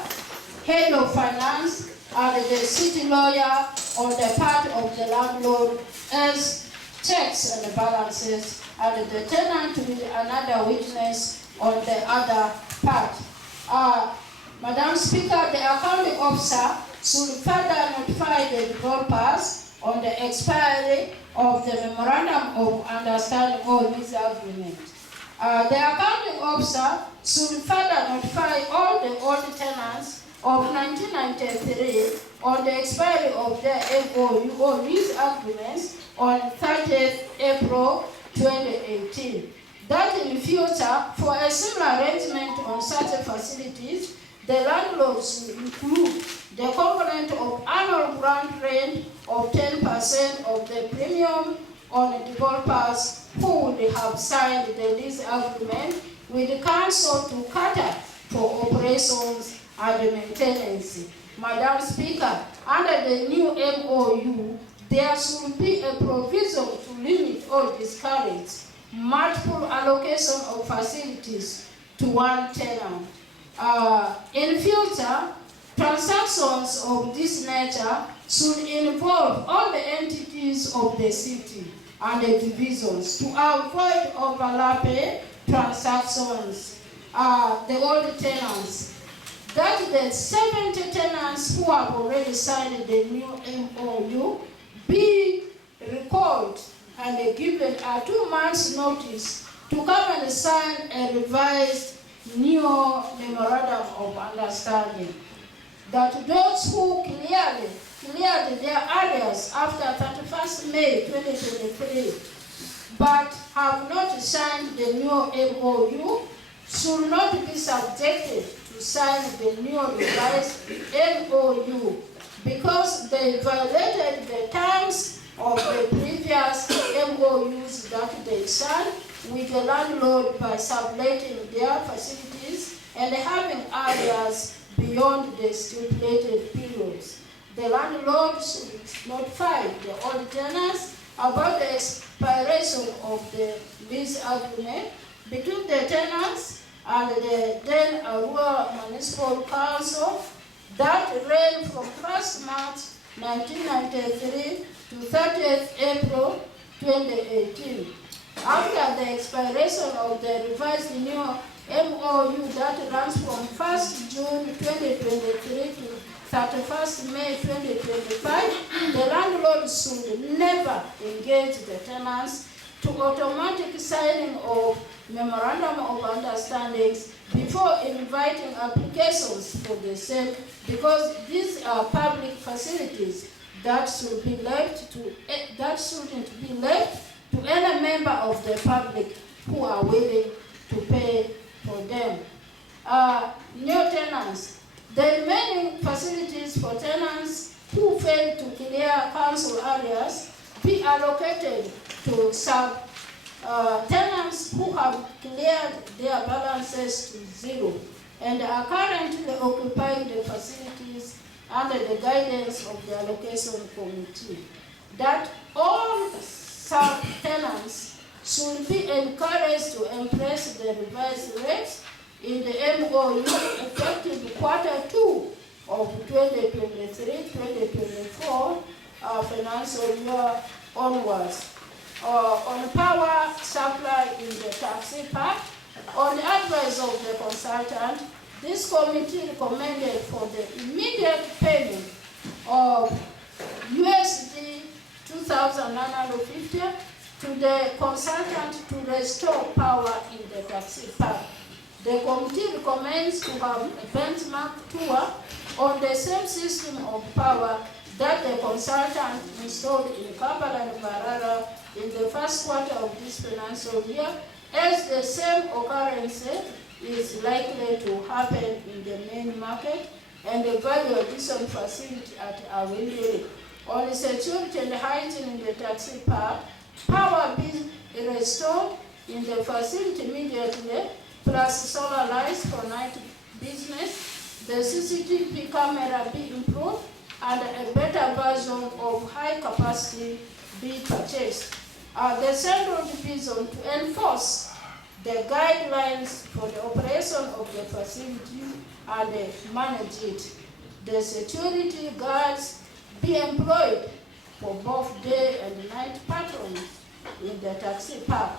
head of finance, and the city lawyer on the part of the landlord as checks and balances, and the tenant with another witness on the other part. Madam Speaker, the accounting officer should further notify the developers on the expiry of the memorandum of understanding or lease agreement. The accounting officer should further notify all the old tenants of 1993 on the expiry of their MOU or lease agreements on 30th April 2018. That in future, for a similar arrangement on such facilities, the landlord should include the component of annual grant rent of 10% of the premium on developers who would have signed the lease agreement with the council to cater for operations and maintenance. Madam Speaker, under the new MOU, there should be a provision to limit or discourage multiple allocation of facilities to one tenant. In future, transactions of this nature should involve all the entities of the city and the divisions to avoid overlapping transactions. The old tenants, that the 70 tenants who have already signed the new MOU be recalled and given a 2 months notice to come and sign a revised new memorandum of understanding. That those who cleared their areas after 31st May 2023 but have not signed the new MOU should not be subjected to sign the new revised MOU because they violated the terms of the previous MOUs that they signed with the landlord by subletting their facilities and having areas beyond the stipulated periods. The landlord should notify the old tenants about the expiration of the lease agreement between the tenants and the then Arua Municipal Council that ran from 1st March 1993 to 30th April 2018. After the expiration of the revised new MOU that runs from 1st June 2023 to 31st May 2025, the landlord should never engage the tenants to automatic signing of memorandum of understandings before inviting applications for the same, because these are public facilities that should be left to that shouldn't be left to any member of the public who are willing to pay for them. New tenants. The remaining facilities for tenants who fail to clear council areas be allocated to tenants who have cleared their balances to zero and are currently occupying the facilities under the guidance of the allocation committee. That all sub-tenants should be encouraged to embrace the revised rates in the MOU effective Q2 of 2023-2024 financial year onwards. On power supply in the taxi park, on the advice of the consultant, this committee recommended for the immediate payment of USD 2,950 to the consultant to restore power in the taxi park. The committee recommends to have a benchmark tour on the same system of power that the consultant installed in Kampala and Mbarara in the first quarter of this financial year, as the same occurrence is likely to happen in the main market and the value addition facility at Awili. On the security and hygiene in the taxi park, power be restored in the facility immediately, plus solar lights for night business, the CCTV camera be improved, and a better version of high capacity be purchased. The Central Division to enforce the guidelines for the operation of the facility and manage it. The security guards be employed for both day and night patrols in the taxi park.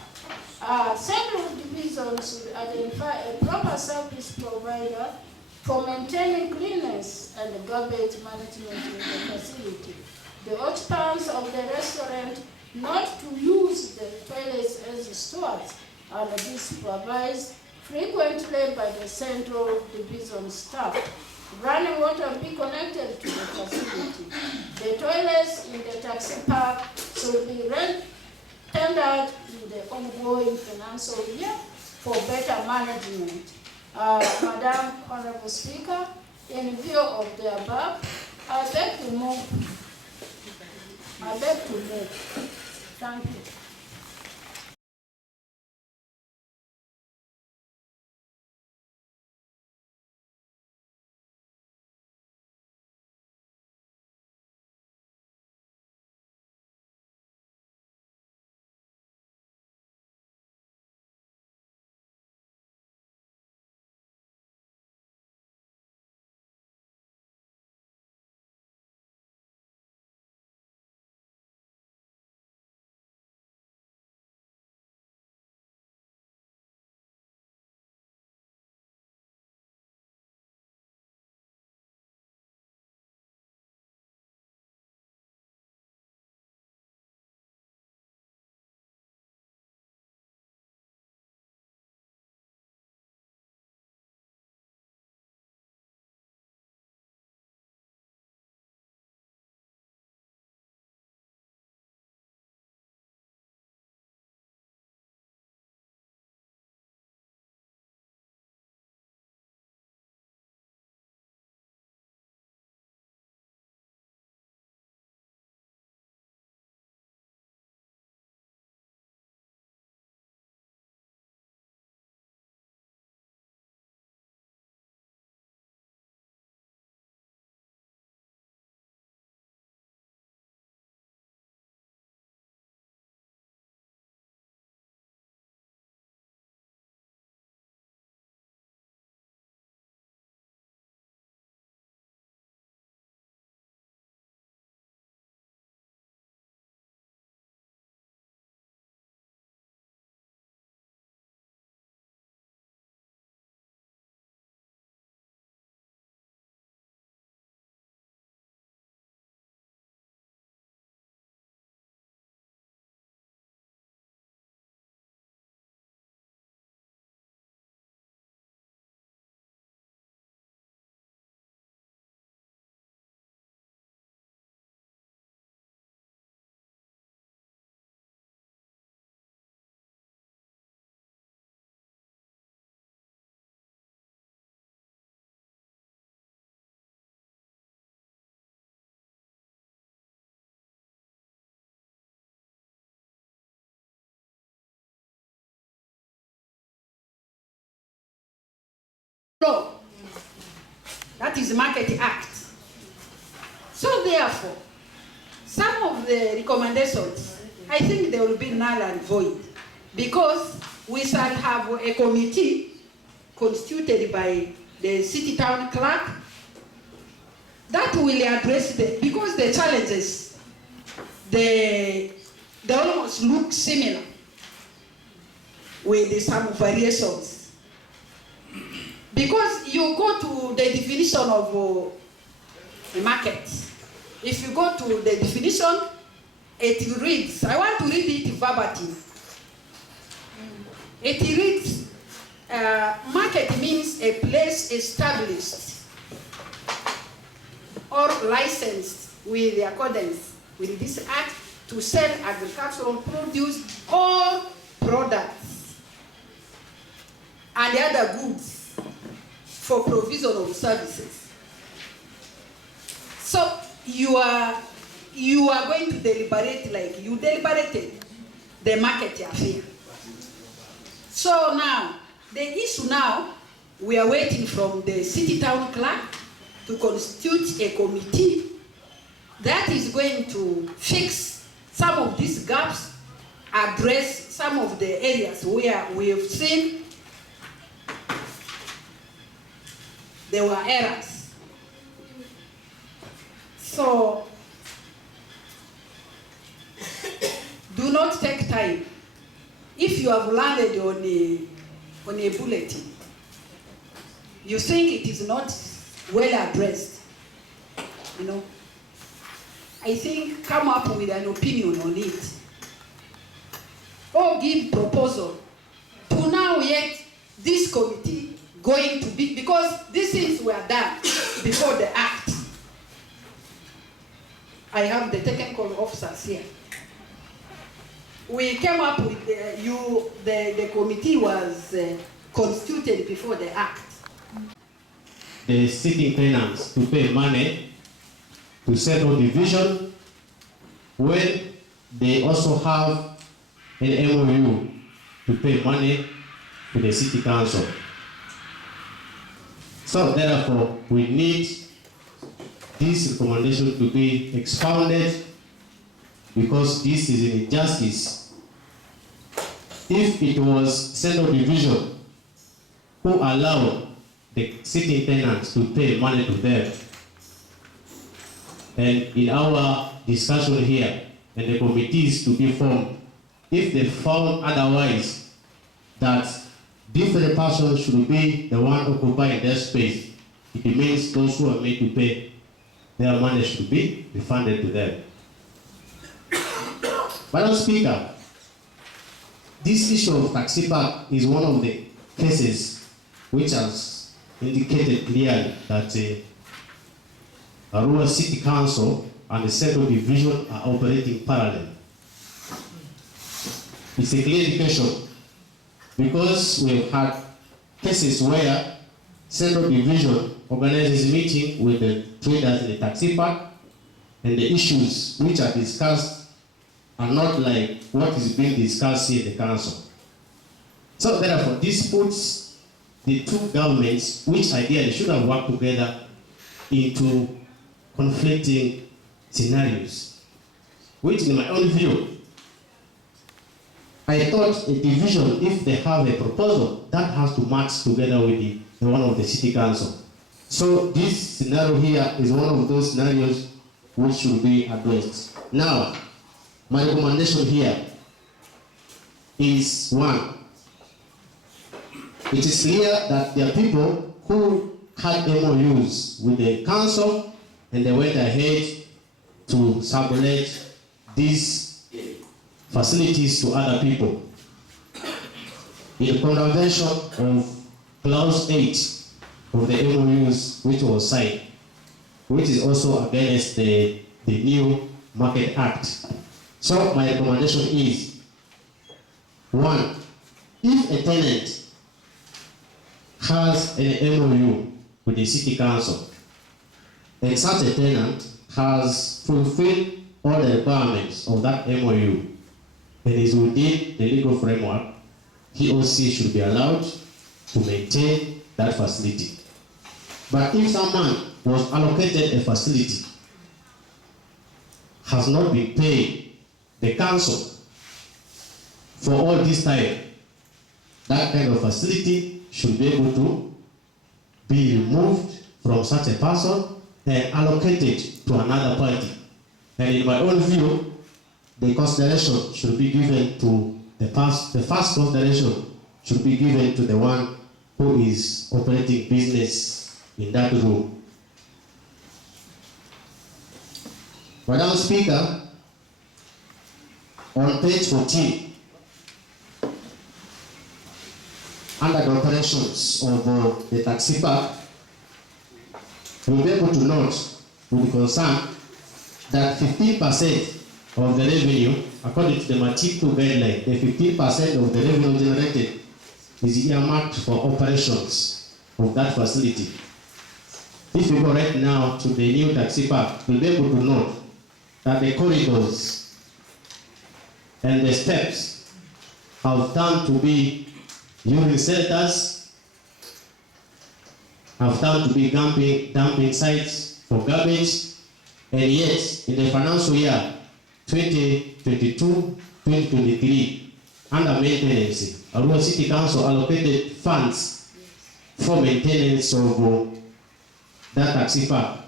Central Division should identify a proper service provider for maintaining cleanliness and garbage management in the facility. The occupants of the restaurant not to use the toilets as stores, and be supervised frequently by the Central Division staff. Running water be connected to the facility. The toilets in the taxi park should be tendered in the ongoing financial year for better management. Madam Honorable Speaker, in view of the above, I beg to move. Thank you. law. That is Market Act. So therefore, some of the recommendations, I think they will be null and void, because we shall have a committee constituted by the city town clerk, that will address because the challenges, they almost look similar with some variations. Because you go to the definition of a market. If you go to the definition, it reads, I want to read it verbatim. It reads, market means a place established or licensed with accordance with this act to sell agricultural produce or products and other goods for provision of services. So you are going to deliberate like you deliberated the market affair. So now, the issue now, we are waiting from the city town clerk to constitute a committee that is going to fix some of these gaps, address some of the areas where we have seen there were errors. So, do not take time. If you have landed on a bulletin, you think it is not well addressed, I think come up with an opinion on it. Or give proposal to now yet this committee going to be, because these things were done before the act. I have the technical officers here. We came up with the committee was constituted before the act. The sitting tenants to pay money to settle division when they also have an MOU to pay money to the city council. So therefore, we need this recommendation to be expounded because this is an injustice. If it was Central Division who allowed the city tenants to pay money to them, and in our discussion here, and the committees to be formed, if they found otherwise that different persons should be the one occupying their space, it means those who are made to pay, their money should be refunded to them. Madam Speaker, this issue of taxi park is one of the cases which has indicated clearly that Arua City Council and the Central Division are operating parallel. It's a clear indication because we've had cases where Central Division organizes meeting with the traders in the taxi park, and the issues which are discussed are not like what is being discussed here in the council. So therefore, this puts the two governments, which ideally should have worked together, into conflicting scenarios, which in my own view, I thought a division, if they have a proposal, that has to match together with the one of the city council. So this scenario here is one of those scenarios which should be addressed. Now, my recommendation here is one. It is clear that there are people who had MOUs with the council and they went ahead to sublet these facilities to other people. In contravention of Clause 8 of the MOUs which was signed, which is also against the new Market Act. So my recommendation is, one, if a tenant has an MOU with the city council, and such a tenant has fulfilled all the requirements of that MOU and is within the legal framework, he or she should be allowed to maintain that facility. But if someone was allocated a facility, has not been paid the council for all this time, that kind of facility should be able to be removed from such a person and allocated to another party. And in my own view, the consideration should be given to the first consideration should be given to the one who is operating business in that room. Madam Speaker, on page 14, under the operations of the taxi park, you'll be able to note with concern that 15% of the revenue, according to the Matiku guideline, the 15% of the revenue generated is earmarked for operations of that facility. If you go right now to the new taxi park, you'll be able to note that the corridors and the steps have turned to be urine shelters, have turned to be dumping sites for garbage, and yet in the financial year 2022-2023, under maintenance, Arua City Council allocated funds for maintenance of that taxi park,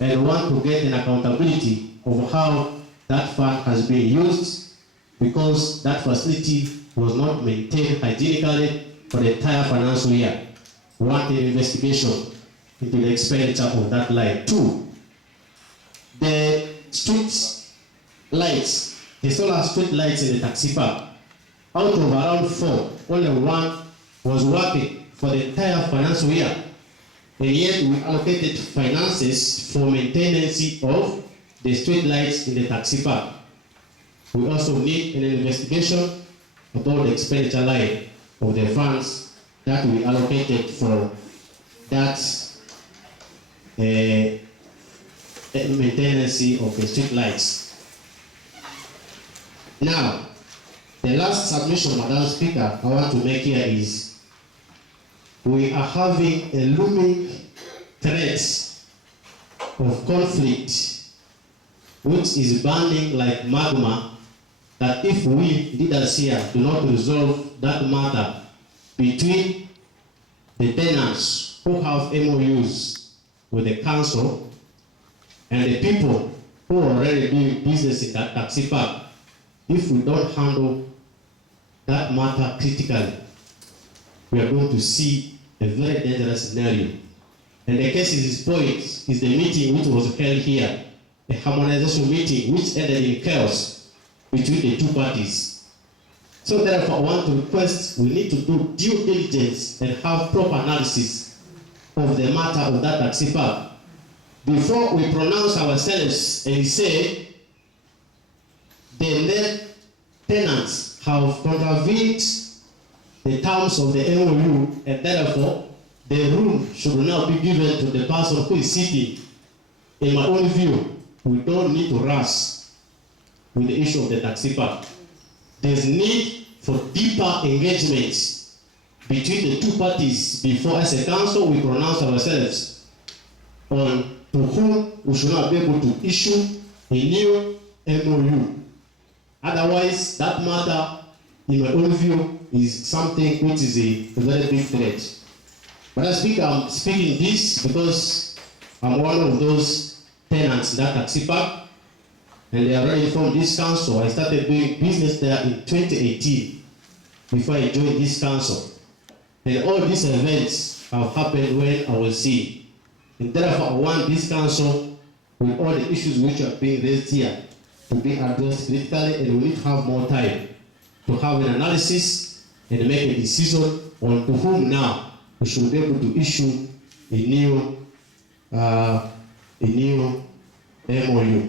and want to get an accountability of how that fund has been used, because that facility was not maintained hygienically for the entire financial year. We want an investigation into the expenditure of that line. 2, the street lights, the solar street lights in the taxi park, out of around 4, only 1 was working for the entire financial year. And yet we allocated finances for maintenance of the street lights in the taxi park. We also need an investigation about the expenditure line of the funds that we allocated for that maintenance of the street lights. Now, the last submission, Madam Speaker, I want to make here is we are having a looming threat of conflict which is burning like magma, that if we leaders here do not resolve that matter between the tenants who have MOUs with the council and the people who are already doing business in that taxi park, if we don't handle that matter critically, we are going to see a very dangerous scenario. And the case in this point is the meeting which was held here, a harmonization meeting which ended in chaos between the two parties. So therefore I want to request, we need to do due diligence and have proper analysis of the matter of that taxi park before we pronounce ourselves and say the tenants have contravened the terms of the MOU, and therefore the room should now be given to the person who is sitting. In my own view, we don't need to rush with the issue of the taxi park. There's need for deeper engagements between the two parties before, as a council, we pronounce ourselves on to whom we should not be able to issue a new MOU. Otherwise, that matter, in my own view, is something which is a very big threat. But I'm speaking this because I'm one of those tenants in that taxi park, and they are already from this council. I started doing business there in 2018 before I joined this council. And all these events have happened when I was here. And therefore, I want this council, with all the issues which are being raised here, to be addressed critically, and we need to have more time to have an analysis and make a decision on to whom now we should be able to issue a new MOU.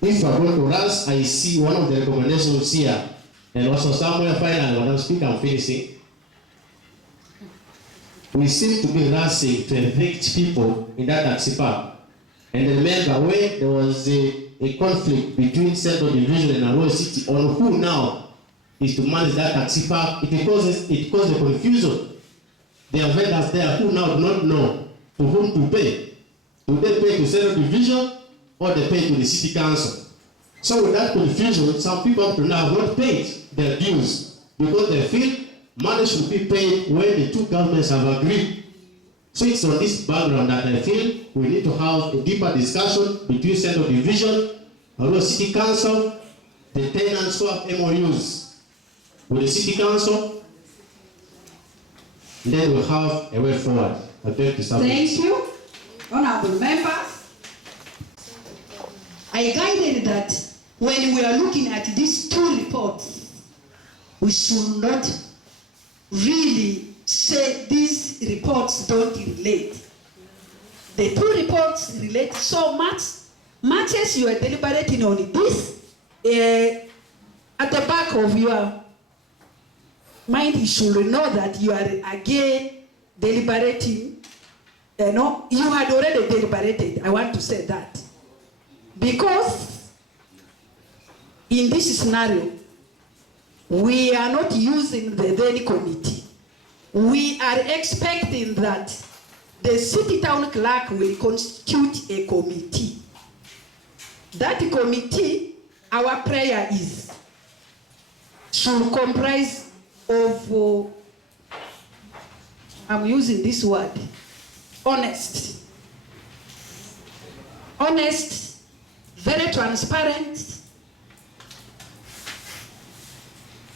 If we're going to rush, I see one of the recommendations here, and also somewhere finally, when I speak, I'm finishing. We seem to be rushing to evict people in that taxi park. And remember, when there was a conflict between Central Division and Arua City on who now is to manage that taxi park, it caused a confusion. There are vendors there who now do not know to whom to pay. Do they pay to Central Division or they pay to the City Council? So with that confusion, some people up to now have not paid their dues because they feel money should be paid when the two governments have agreed. So it's on this background that I feel we need to have a deeper discussion between Central Division, Arua City Council, the tenants who have MOUs with the City Council, and then we'll have a way forward. Thank you, honorable members. I guided that when we are looking at these two reports, we should not really say these reports don't relate. The two reports relate so much. Much as you are deliberating on this, at the back of your mind, you should know that you are again deliberating. You had already deliberated. I want to say that. Because in this scenario, we are not using the then committee. We are expecting that the city town clerk will constitute a committee. That committee, our prayer is, should comprise of, I'm using this word, honest, very transparent.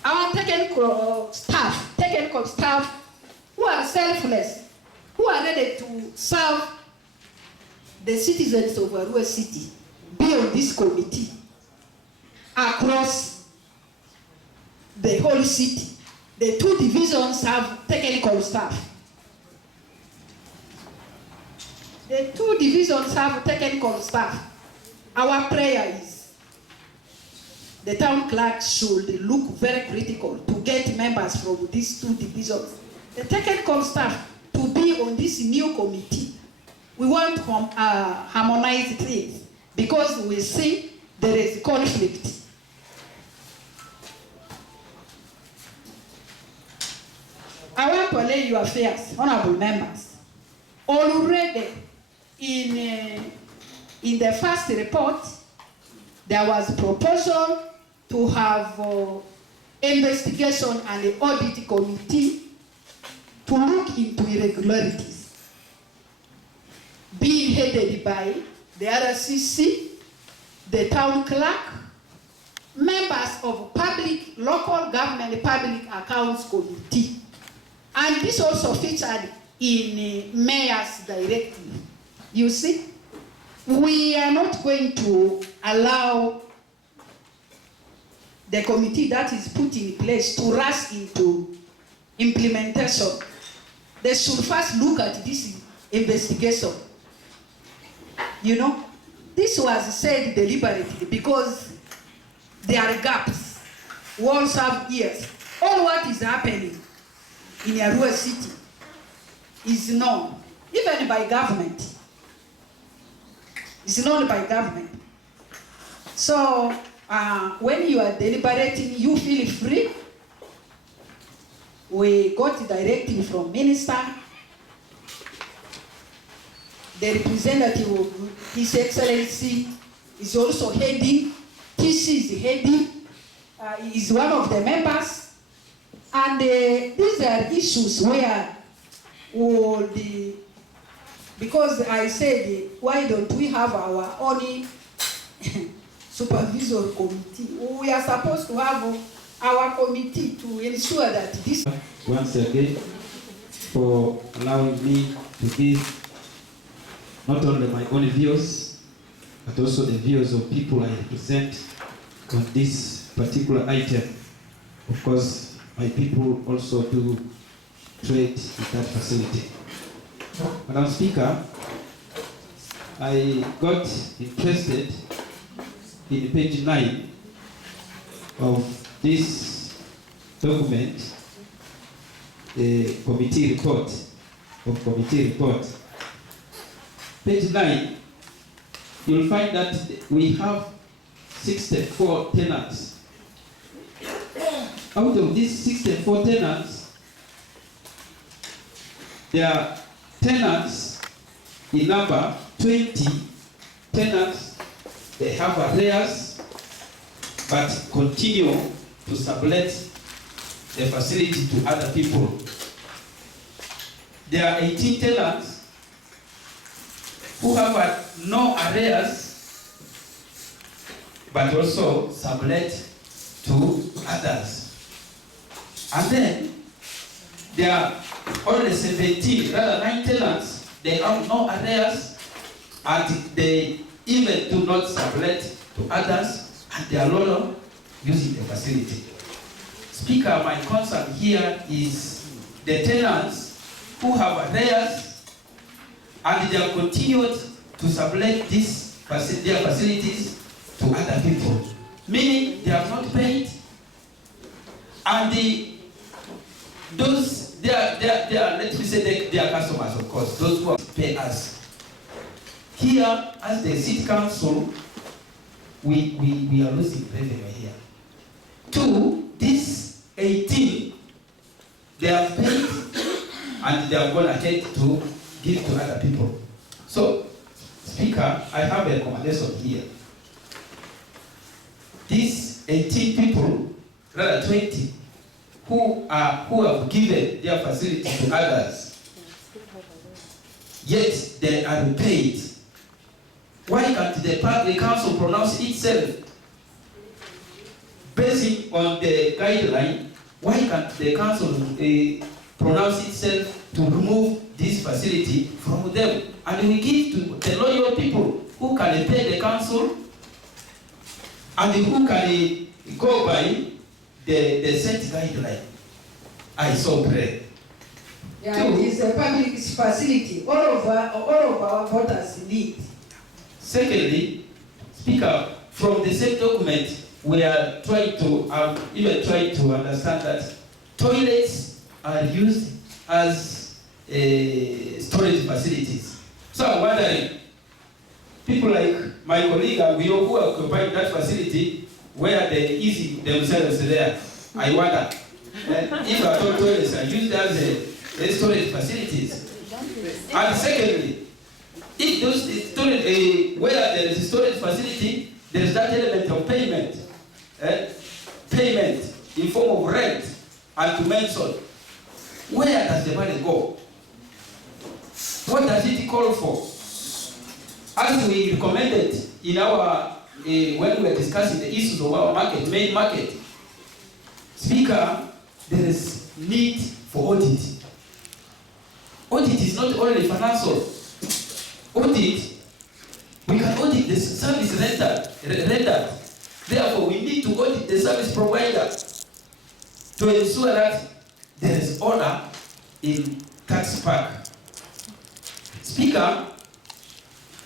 Our technical staff who are selfless, who are ready to serve the citizens of Arua City, be on this committee across the whole city. The two divisions have technical staff. The two divisions have technical staff. Our prayer is the town clerk should look very critical to get members from these two divisions. The technical staff to be on this new committee. We want to harmonize things because we see there is conflict. I want to lay your affairs, honorable members. Already in the first report, there was a proposal to have investigation and an audit committee to look into irregularities, being headed by the RCC, the town clerk, members of local government public accounts committee. And this also featured in mayor's directive. You see, we are not going to allow the committee that is put in place to rush into implementation. They should first look at this investigation. You know, this was said deliberately because there are gaps. Walls have ears. All what is happening in Arua City is known, even by government. It's known by government. So when you are deliberating, you feel free. We got directive from minister. The representative of His Excellency is also heading. TC is heading. Is one of the members. And these are issues where because I said, why don't we have our own supervisory committee? We are supposed to have our committee to ensure that this... Once again, for allowing me to give not only my own views, but also the views of people I represent on this particular item. Of course, my people also do trade with that facility. Madam Speaker, I got interested in page 9 of this document, the committee report. Page 9, you'll find that we have 64 tenants. Out of these 64 tenants, there are tenants in number 20 tenants. They have arrears but continue to sublet the facility to other people. There are 18 tenants who have no arrears, but also sublet to others. And then there are only 17, rather 9 tenants, they have no arrears, and they even do not sublet to others, and they are no longer using the facility. Speaker, my concern here is the tenants who have arrears, and they have continued to sublet their facilities to other people, meaning they have not paid, and they are, let me say, they are customers, of course, those who have pay us. Here, as the city council, we are losing revenue here. 2, this 18, they have paid, and they are going ahead to give to other people. So, Speaker, I have a recommendation here. These 18 people, rather 20, who have given their facility to others, yet they are repaid. Why can't the council pronounce itself based on the guideline? Why can't the council pronounce itself to remove this facility from them, and we give to the loyal people who can pay the council and who can go by the set guideline? I so pray. Yeah, it is a public facility. All of our voters need. Secondly, Speaker, from the same document, we are trying to even trying to understand that toilets are used as storage facilities. So I'm wondering, people like my colleague and we all who occupy that facility, where they easy themselves there, I wonder if our toilets are used as storage facilities. And secondly, if those storage, where there is a storage facility, there is that element of payment, payment in form of rent and to mention. Where does the money go? What does it call for? As we recommended in our when we were discussing the issues of our market, main market, Speaker, there is need for audit. Audit is not only financial. Audit, we can audit the service rendered. Therefore, we need to audit the service provider to ensure that there is order in tax park. Speaker,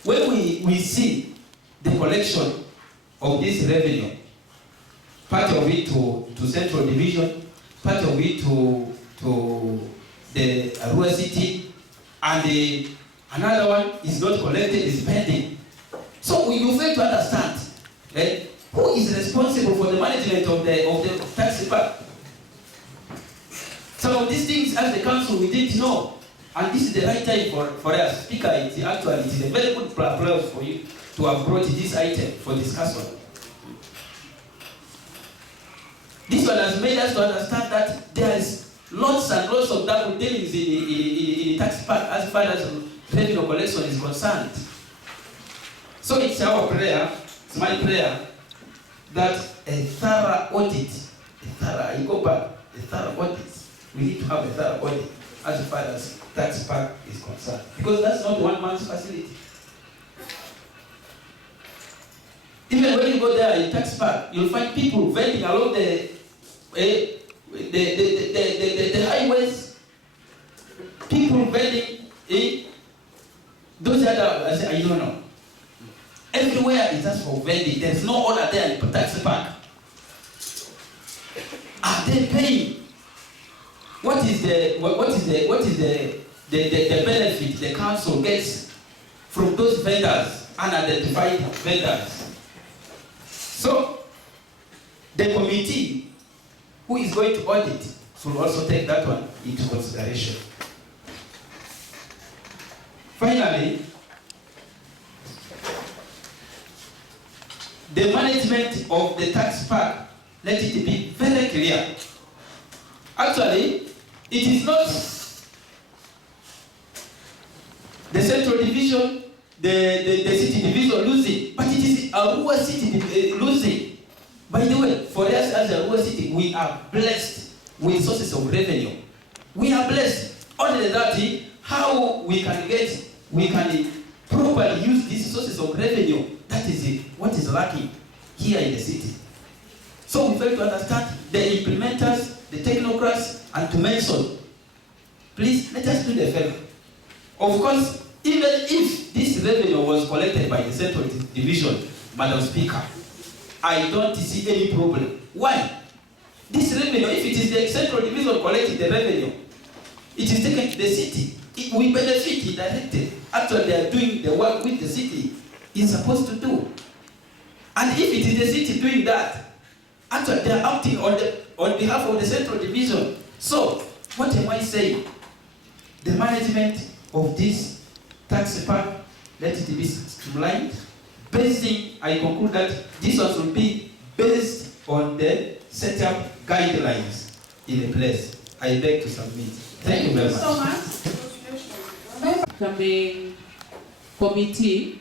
when we see the collection of this revenue, part of it to Central Division, part of it to the Arua City, and another one is not collected, is pending. So you fail to understand who is responsible for the management of the tax park. Some of these things, as the council, we didn't know. And this is the right time for us. Speaker, it is a very good applause for you to have brought this item for discussion. This one has made us to understand that there is lots and lots of double dealings in tax park as far as revenue collection is concerned. So it's our prayer, it's my prayer, that a thorough audit, I go back, a thorough audit. We need to have a thorough audit as far as tax park is concerned. Because that's not one man's facility. Even when you go there in tax park, you'll find people vending along the highways, people vending those other, I don't know. Everywhere is just for vending. There's no order there in tax park. Are they paying? What is the benefit the council gets from those vendors, unidentified vendors? So the committee who is going to audit should also take that one into consideration. Finally, the management of the tax park, let it be very clear. Actually, it is not the Central Division, the city division losing, but it is Arua city losing. By the way, for us as Arua city, we are blessed with sources of revenue. We are blessed. Only that, how we can properly use these sources of revenue, that is what is lacking here in the city. So we fail to understand the implementers, the technocrats, and to mention, please let us do the favor. Of course, even if this revenue was collected by the Central Division, Madam Speaker, I don't see any problem. Why? This revenue, if it is the Central Division collecting the revenue, it is taken to the city. We benefit directly. Actually, they are doing the work with the city is supposed to do. And if it is the city doing that, actually they are acting on behalf of the Central Division. So, what am I saying? The management of this tax park, let it be streamlined. I conclude that this one will be based on the setup guidelines in a place. I beg to submit. Thank you very much. So much. Campaign committee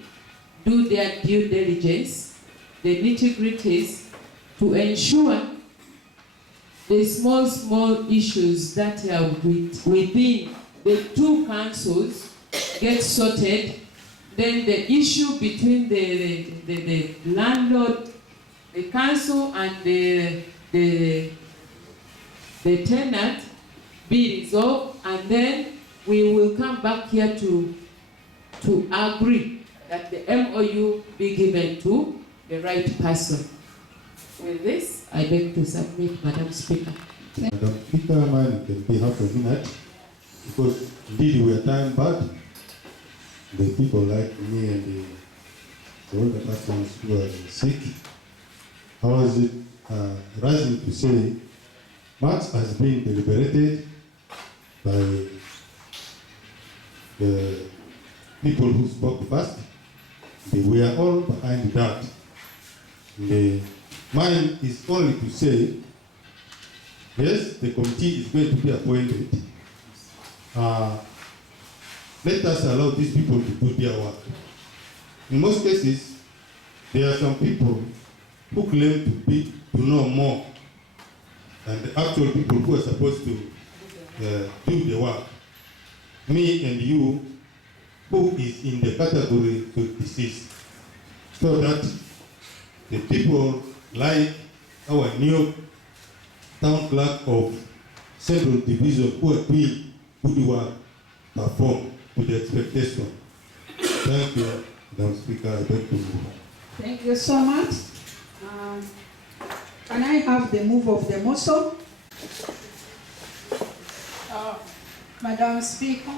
do their due diligence, the nitty-gritties, to ensure the small issues that are within the two councils get sorted. Then the issue between the landlord, the council, and the tenant be resolved, and then we will come back here to agree that the MOU be given to the right person. With this, I beg to submit, Madam Speaker. Madam Speaker, mine can be half a minute, because indeed we are time bad. The people like me and the older persons who are sick, I was rising to say, much has been deliberated by the people who spoke first. We are all behind that. Mine is only to say, yes, the committee is going to be appointed. Let us allow these people to do their work. In most cases, there are some people who claim to know more than the actual people who are supposed to do the work. Me and you, who is in the category of disease, so that the people like our new town clerk of Central Division who are doing good work perform to the expectation. Thank you, Madam Speaker. I beg to move. Thank you so much. Can I have the move of the motion? Madam Speaker,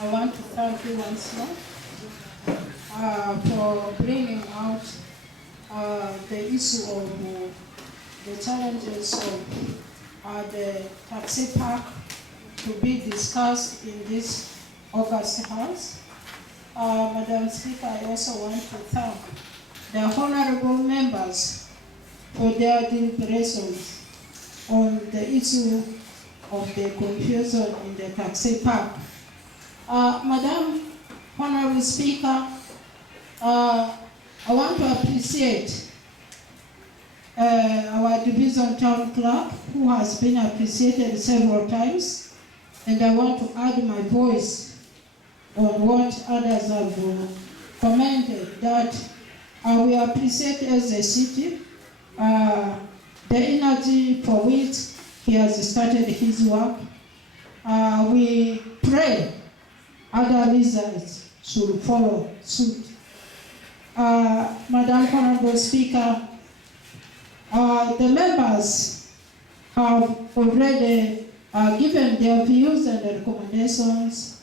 I want to thank you once more for bringing out the issue of the challenges of the taxi park to be discussed in this August House. Madam Speaker, I also want to thank the honorable members for their deliberations on the issue of the confusion in the taxi park. Madam Honorable Speaker, I want to appreciate our division town clerk, who has been appreciated several times, and I want to add my voice on what others have commented, that we appreciate as a city the energy for which he has started his work. We pray other results should follow suit. Madam Honorable Speaker, the members have already given their views and recommendations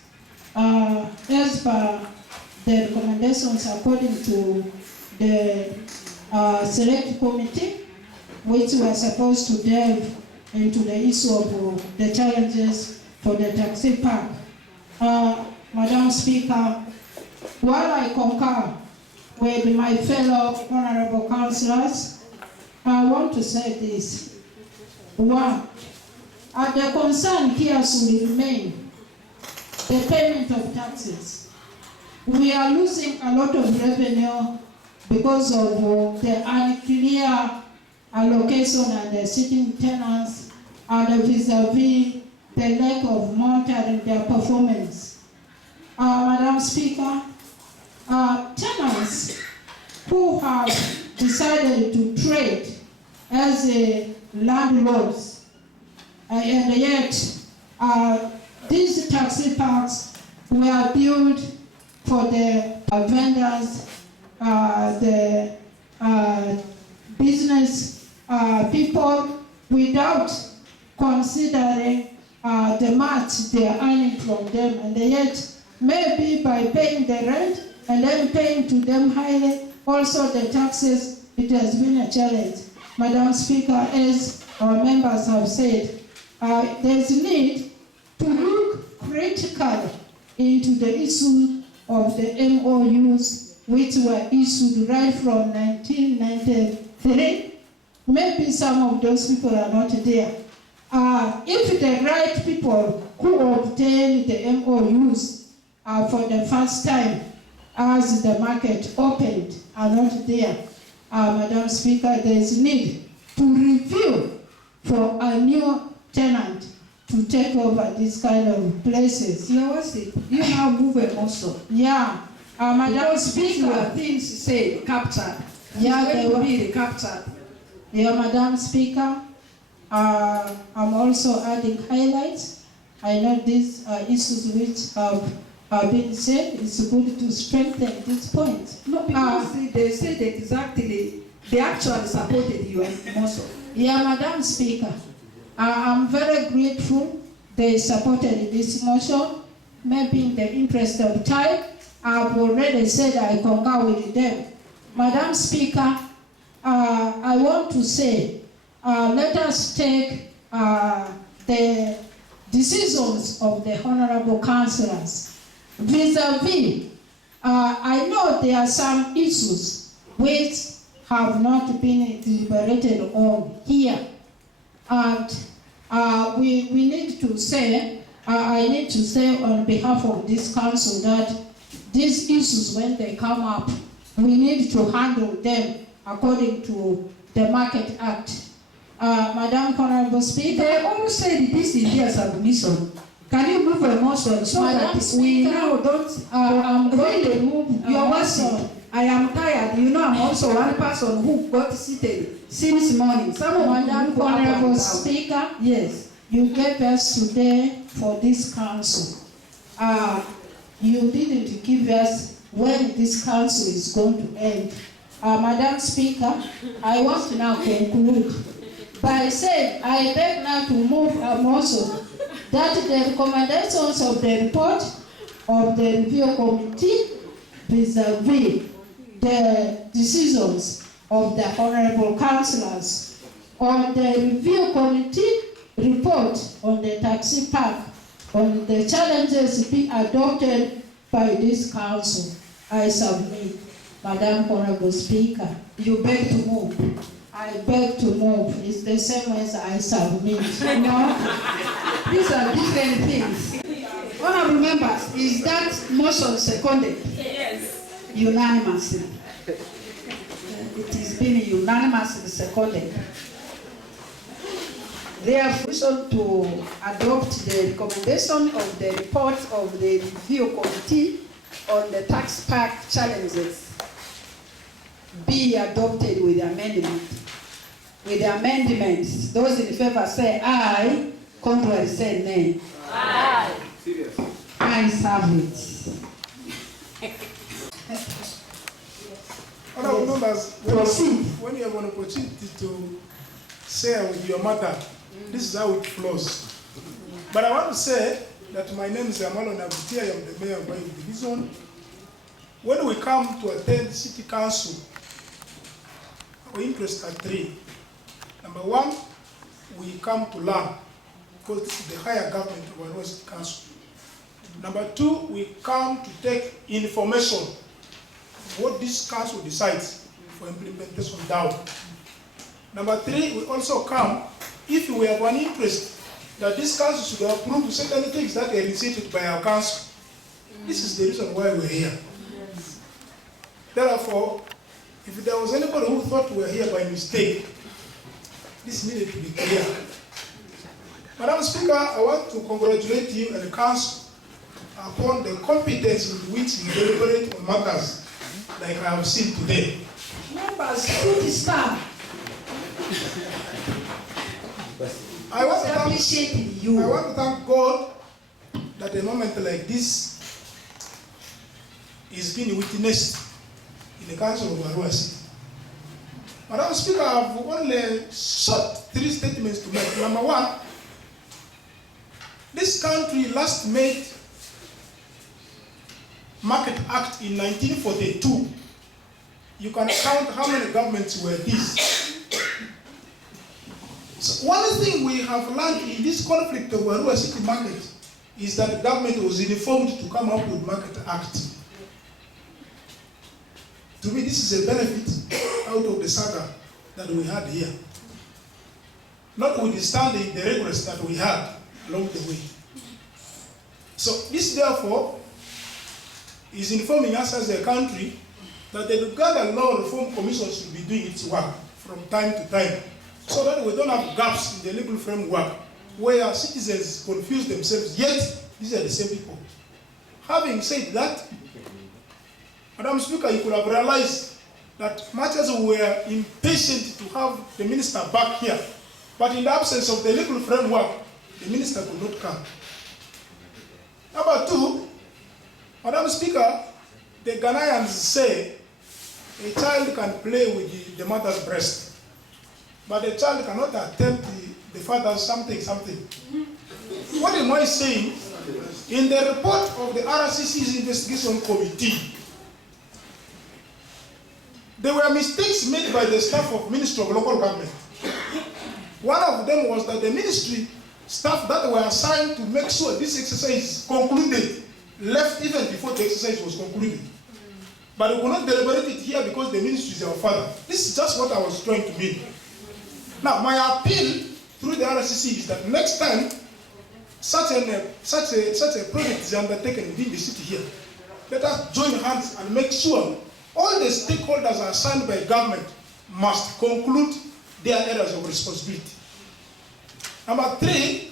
as per the recommendations according to the select committee, which were supposed to delve into the issue of the challenges for the taxi park. Madam Speaker, while I concur with my fellow honorable councillors, I want to say this. One, the concern here should remain the payment of taxes. we are losing a lot of revenue because of the unclear allocation and the sitting tenants and vis-a-vis the lack of monitoring their performance. Madam Speaker, tenants who have decided to trade as a landlords, and yet these taxi parks were built for the vendors, the business people, without considering the much they are earning from them, and yet maybe by paying the rent and then paying to them highly, also the taxes, it has been a challenge. Madam Speaker, as our members have said, there's a need to look critically into the issue of the MOUs which were issued right from 1993. Maybe some of those people are not there. If the right people who obtained the MOUs for the first time as the market opened are not there, Madam Speaker, there is need to review for a new tenant to take over this kind of places. You now move it also. Yeah. Madam Speaker, things say captured. Yeah, they will be recaptured. Yeah, Madam Speaker, I'm also adding highlights. I know these issues which have been said. It's good to strengthen this point. No, because they said exactly, they actually supported you also. Yeah, Madam Speaker, I'm very grateful they supported this motion. Maybe in the interest of time, I've already said I concur with them. Madam Speaker, I want to say, let us take the decisions of the honorable councillors vis-a-vis. I know there are some issues which have not been deliberated on here, and we need to say, I need to say on behalf of this council that these issues, when they come up, we need to handle them according to the Market Act. Madam Honorable Speaker, they all said this is their submission. Can you move a motion so Madam that Speaker, we now don't I'm going to really move your motion? I am tired. You know, I'm also one person who got seated since morning. Madam Honorable Speaker, yes, you gave us today for this council. You didn't give us when this council is going to end. Madam Speaker, I want to now conclude by saying I beg now to move a motion that the recommendations of the report of the review committee vis-a-vis the decisions of the honorable councillors on the review committee report on the taxi park on the challenges being adopted by this council. I submit. Madam Honorable Speaker, you beg to move. I beg to move. It's the same as I submit. No, these are different things. Honorable members, is that motion seconded? Yes. Unanimously. It has been unanimously seconded. They have chosen to adopt the recommendation of the report of the review committee on the tax park challenges be adopted with amendment. With the amendments, those in favor say aye, contrary say nay. Aye. Serious. I serve it. Honorable members, when you have an opportunity to share with your matter, this is how it flows. But I want to say that my name is Amalo Nabuti. I am the mayor of Bayi Division. When we come to attend City Council, our interests are three. Number one, we come to learn, because it's the higher government of our City Council. Number two, we come to take information what this council decides for implementation down. Number three, we also come if we have an interest that this council should approve certain things that are initiated by our council. This is the reason why we're here. Therefore, if there was anybody who thought we were here by mistake, this needed to be clear. Madam Speaker, I want to congratulate you and the Council upon the competence with which you deliberate on matters like I have seen today. Members, food staff. I want to thank God that a moment like this is being witnessed in the Council of Arua City. Madam Speaker, I have only short 3 statements to make. Number 1, this country last made Market Act in 1942. You can count how many governments were these. So one thing we have learned in this conflict of Arua City Market is that the government was informed to come up with Market Act. To me, this is a benefit out of the saga that we had here. Notwithstanding the regrets that we had along the way. So this, therefore, is informing us as a country that the Uganda Law Reform Commission should be doing its work from time to time, so that we don't have gaps in the legal framework where citizens confuse themselves, yet these are the same people. Having said that, Madam Speaker, you could have realized that much as we were impatient to have the minister back here, but in the absence of the legal framework, the minister could not come. Number 2, Madam Speaker, the Ghanaians say a child can play with the mother's breast, but a child cannot attempt the father's something. What am I saying? In the report of the RCC's investigation committee, there were mistakes made by the staff of Ministry of Local Government. One of them was that the ministry staff that were assigned to make sure this exercise concluded left even before the exercise was concluded. But we could not deliberate it here because the ministry is our father. This is just what I was trying to mean. Now, my appeal through the RCC is that next time such a project is undertaken within the city here, let us join hands and make sure all the stakeholders assigned by government must conclude their areas of responsibility. Number 3,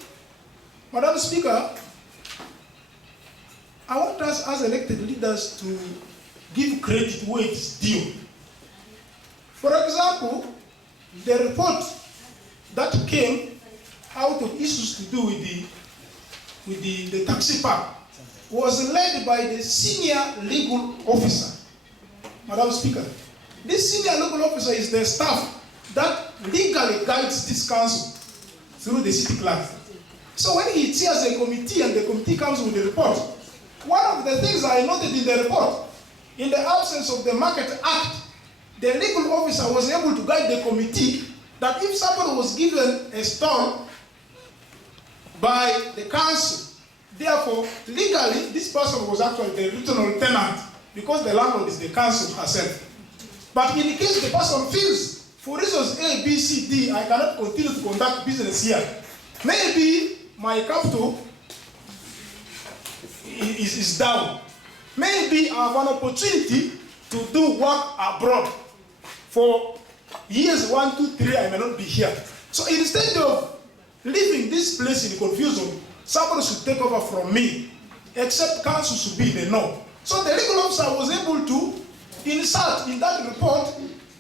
Madam Speaker, I want us as elected leaders to give credit where it's due. For example, the report that came out of issues to do with the taxi park was led by the senior legal officer. Madam Speaker, this senior legal officer is the staff that legally guides this council through the city clerk. So when he chairs a committee and the committee comes with a report, one of the things I noted in the report, in the absence of the Market Act, the legal officer was able to guide the committee that if somebody was given a stall by the council, therefore, legally, this person was actually the original tenant because the landlord is the council herself. But in the case the person feels, for reasons A, B, C, D, I cannot continue to conduct business here, maybe my capital is down. Maybe I have an opportunity to do work abroad. For years 1, 2, 3, I may not be here. So instead of leaving this place in confusion, somebody should take over from me, except council should be in the know. So the legal officer was able to insert in that report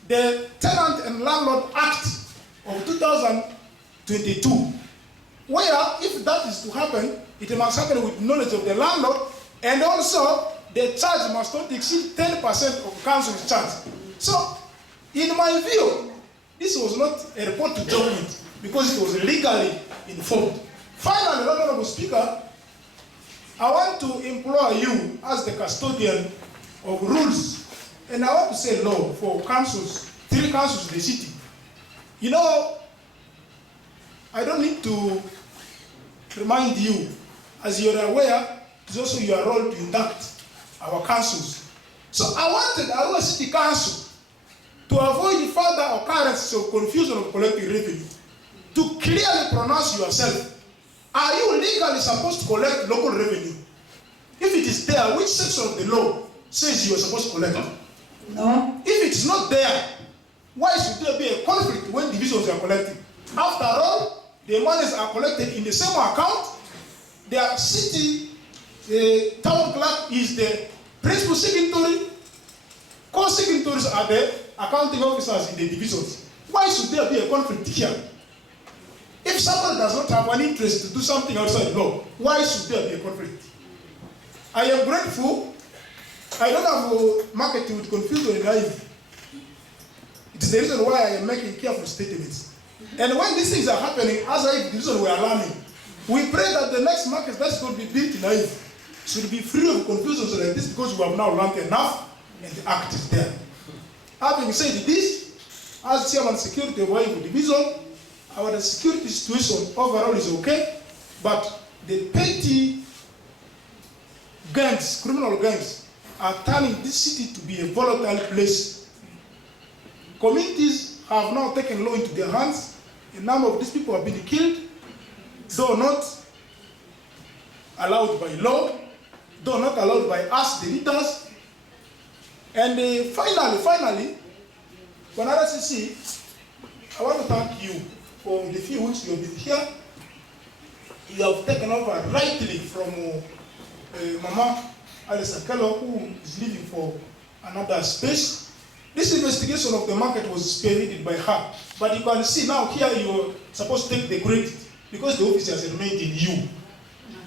the Tenant and Landlord Act of 2022, where if that is to happen, it must happen with knowledge of the landlord, and also the charge must not exceed 10% of council's charge. So, in my view, this was not a report to joke with, because it was legally informed. Finally, Honorable Speaker, I want to implore you as the custodian of rules, and I want to say law for councils, 3 councils in the city. You know, I don't need to remind you, as you're aware, it's also your role to induct our councils. So I wanted Arua City Council to avoid further occurrences of confusion of collecting revenue, to clearly pronounce yourself. Are you legally supposed to collect local revenue? If it is there, which section of the law says you are supposed to collect it? No. If it's not there, why should there be a conflict when divisions are collected? After all, the monies are collected in the same account. The city, the town clerk is the principal signatory. Co-signatories are the accounting officers in the divisions. Why should there be a conflict here? If somebody does not have an interest to do something outside law, why should there be a conflict? I am grateful. I don't have a market with confusion and naive. It is the reason why I am making careful statements. And when these things are happening, as if the reason we are learning, we pray that the next market that's going to be built in naive should be free of confusions like this, because we have now learned enough and the act is there. Having said this, as Chairman Security of Waivu Division, our security situation overall is okay, but the petty gangs, criminal gangs, are turning this city to be a volatile place. Communities have now taken law into their hands. A number of these people have been killed, though not allowed by law, though not allowed by us, the leaders. And finally, for RCC, I want to thank you for the few weeks you have been here. You have taken over rightly from Mama Alice Akelo, who is leaving for another space. This investigation of the market was spearheaded by her. But you can see now here you are supposed to take the credit because the office has remained in you.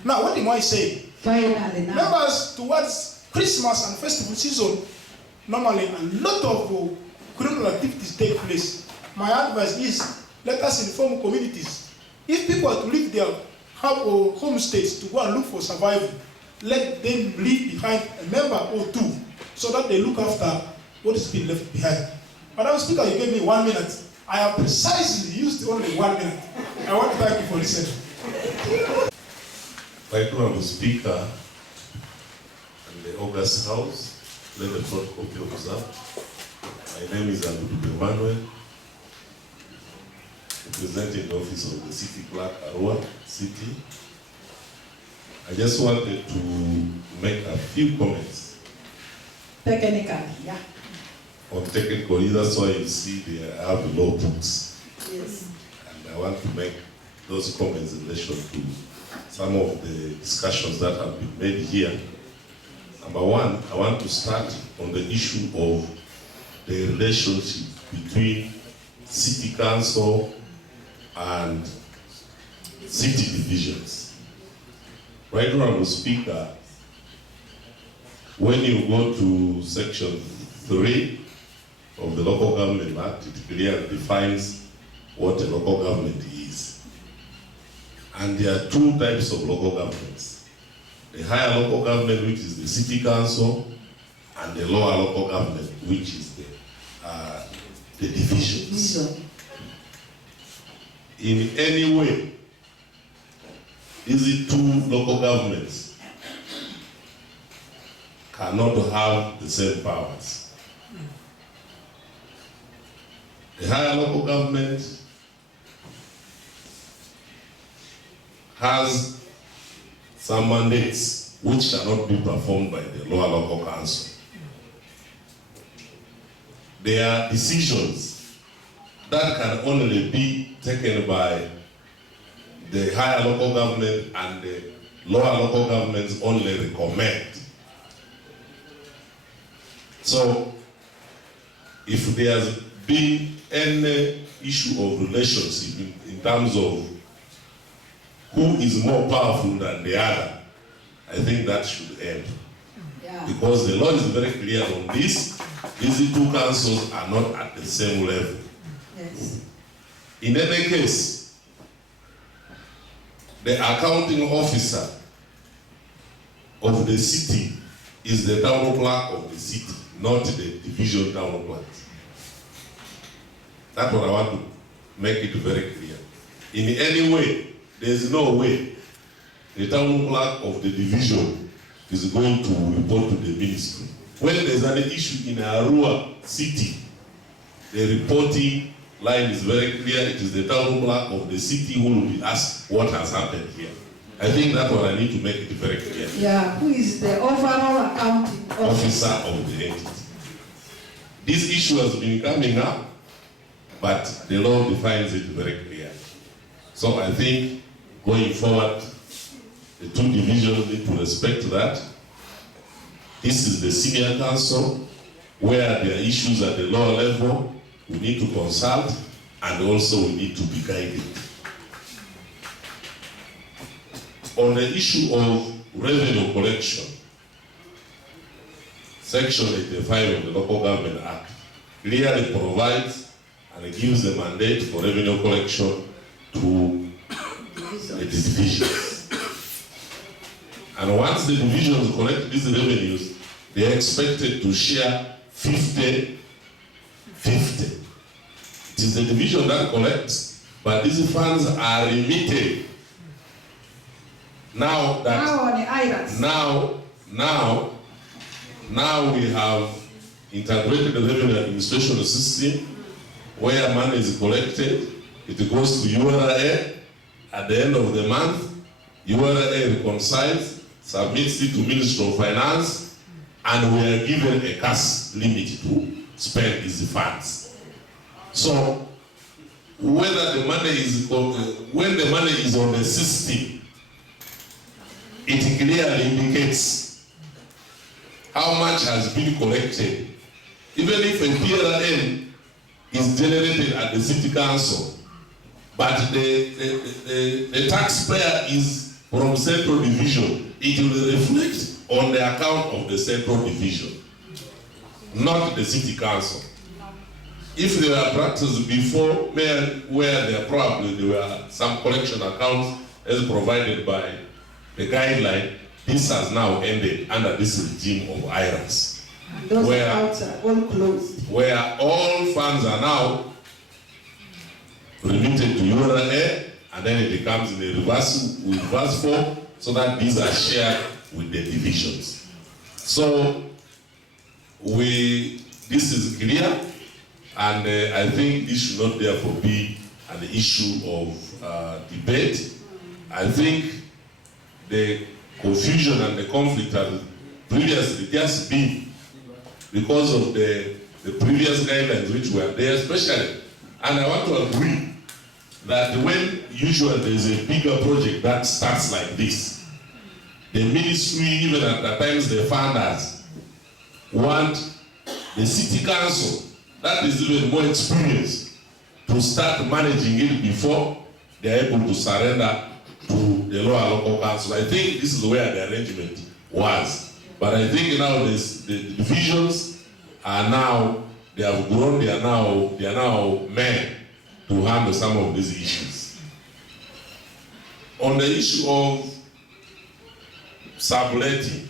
Now, what am I saying? Finally, now. Members, towards Christmas and festival season, normally a lot of criminal activities take place. My advice is, let us inform communities. If people are to leave their homestays to go and look for survival, let them leave behind a member or two so that they look after what is being left behind. Madam Speaker, you gave me 1 minute. I have precisely used only 1 minute. I want to thank you for listening. Right Honorable Speaker and the August House, let the front copy observe. My name is Abudu Emmanuel, representing the office of the City Clerk, Arua City. I just wanted to make a few comments. Technically, yeah. On technically, that's why you see they have the law books. Yes. And I want to make those comments in relation to some of the discussions that have been made here. Number one, I want to start on the issue of the relationship between City Council and city divisions. Right, Honorable Speaker, when you go to section 3 of the Local Government Act, it clearly defines what a local government is. And there are two types of local governments. The higher local government, which is the City Council, and the lower local government, which is the divisions. In any way, these two local governments cannot have the same powers. The higher local government has some mandates which cannot be performed by the lower local council. There are decisions that can only be taken by the higher local government, and the lower local governments only recommend. So, if there has been any issue of relationship in terms of who is more powerful than the other, I think that should end. Yeah. Because the law is very clear on this. These two councils are not at the same level. Yes. In any case, the accounting officer of the city is the town clerk of the city, not the division town clerk. That's what I want to make it very clear. In any way, there is no way the town clerk of the division is going to report to the ministry. When there's an issue in Arua city, the reporting line is very clear. It is the town clerk of the city who will be asked what has happened here. I think that's what I need to make it very clear. Yeah, who is the overall accounting officer of the entity. This issue has been coming up, but the law defines it very clear. So I think going forward, the two divisions need to respect that. This is the senior council, where there are issues at the lower level, we need to consult, and also we need to be guided. On the issue of revenue collection, Section 85 of the Local Government Act clearly provides and gives the mandate for revenue collection to the divisions. And once the divisions collect these revenues, they are expected to share 50-50. It is the division that collects, but these funds are remitted. Now we have integrated the revenue administration system where money is collected, it goes to URA. At the end of the month, URA reconciles, submits it to Ministry of Finance, and we are given a cash limit to spend these funds. So whether the money is when the money is on the system, it clearly indicates how much has been collected. Even if a PLN is generated at the city council, but the taxpayer is from central division, it will reflect on the account of the central division, not the city council. If there are practices before where there were some collection accounts as provided by the guideline, this has now ended under this regime of IRAS. Those accounts are all closed. Where all funds are now remitted to URA, and then it becomes in a reverse form, so that these are shared with the divisions. So this is clear, and I think this should not therefore be an issue of debate. I think the confusion and the conflict have previously just been because of the previous guidelines which were there, especially. And I want to agree that when usually there is a bigger project that starts like this, the ministry, even at the times the funders, want the city council that is even more experienced to start managing it before they are able to surrender to the lower local council. I think this is where the arrangement was. But I think now the divisions are now, they have grown, they are now men to handle some of these issues. On the issue of subletting,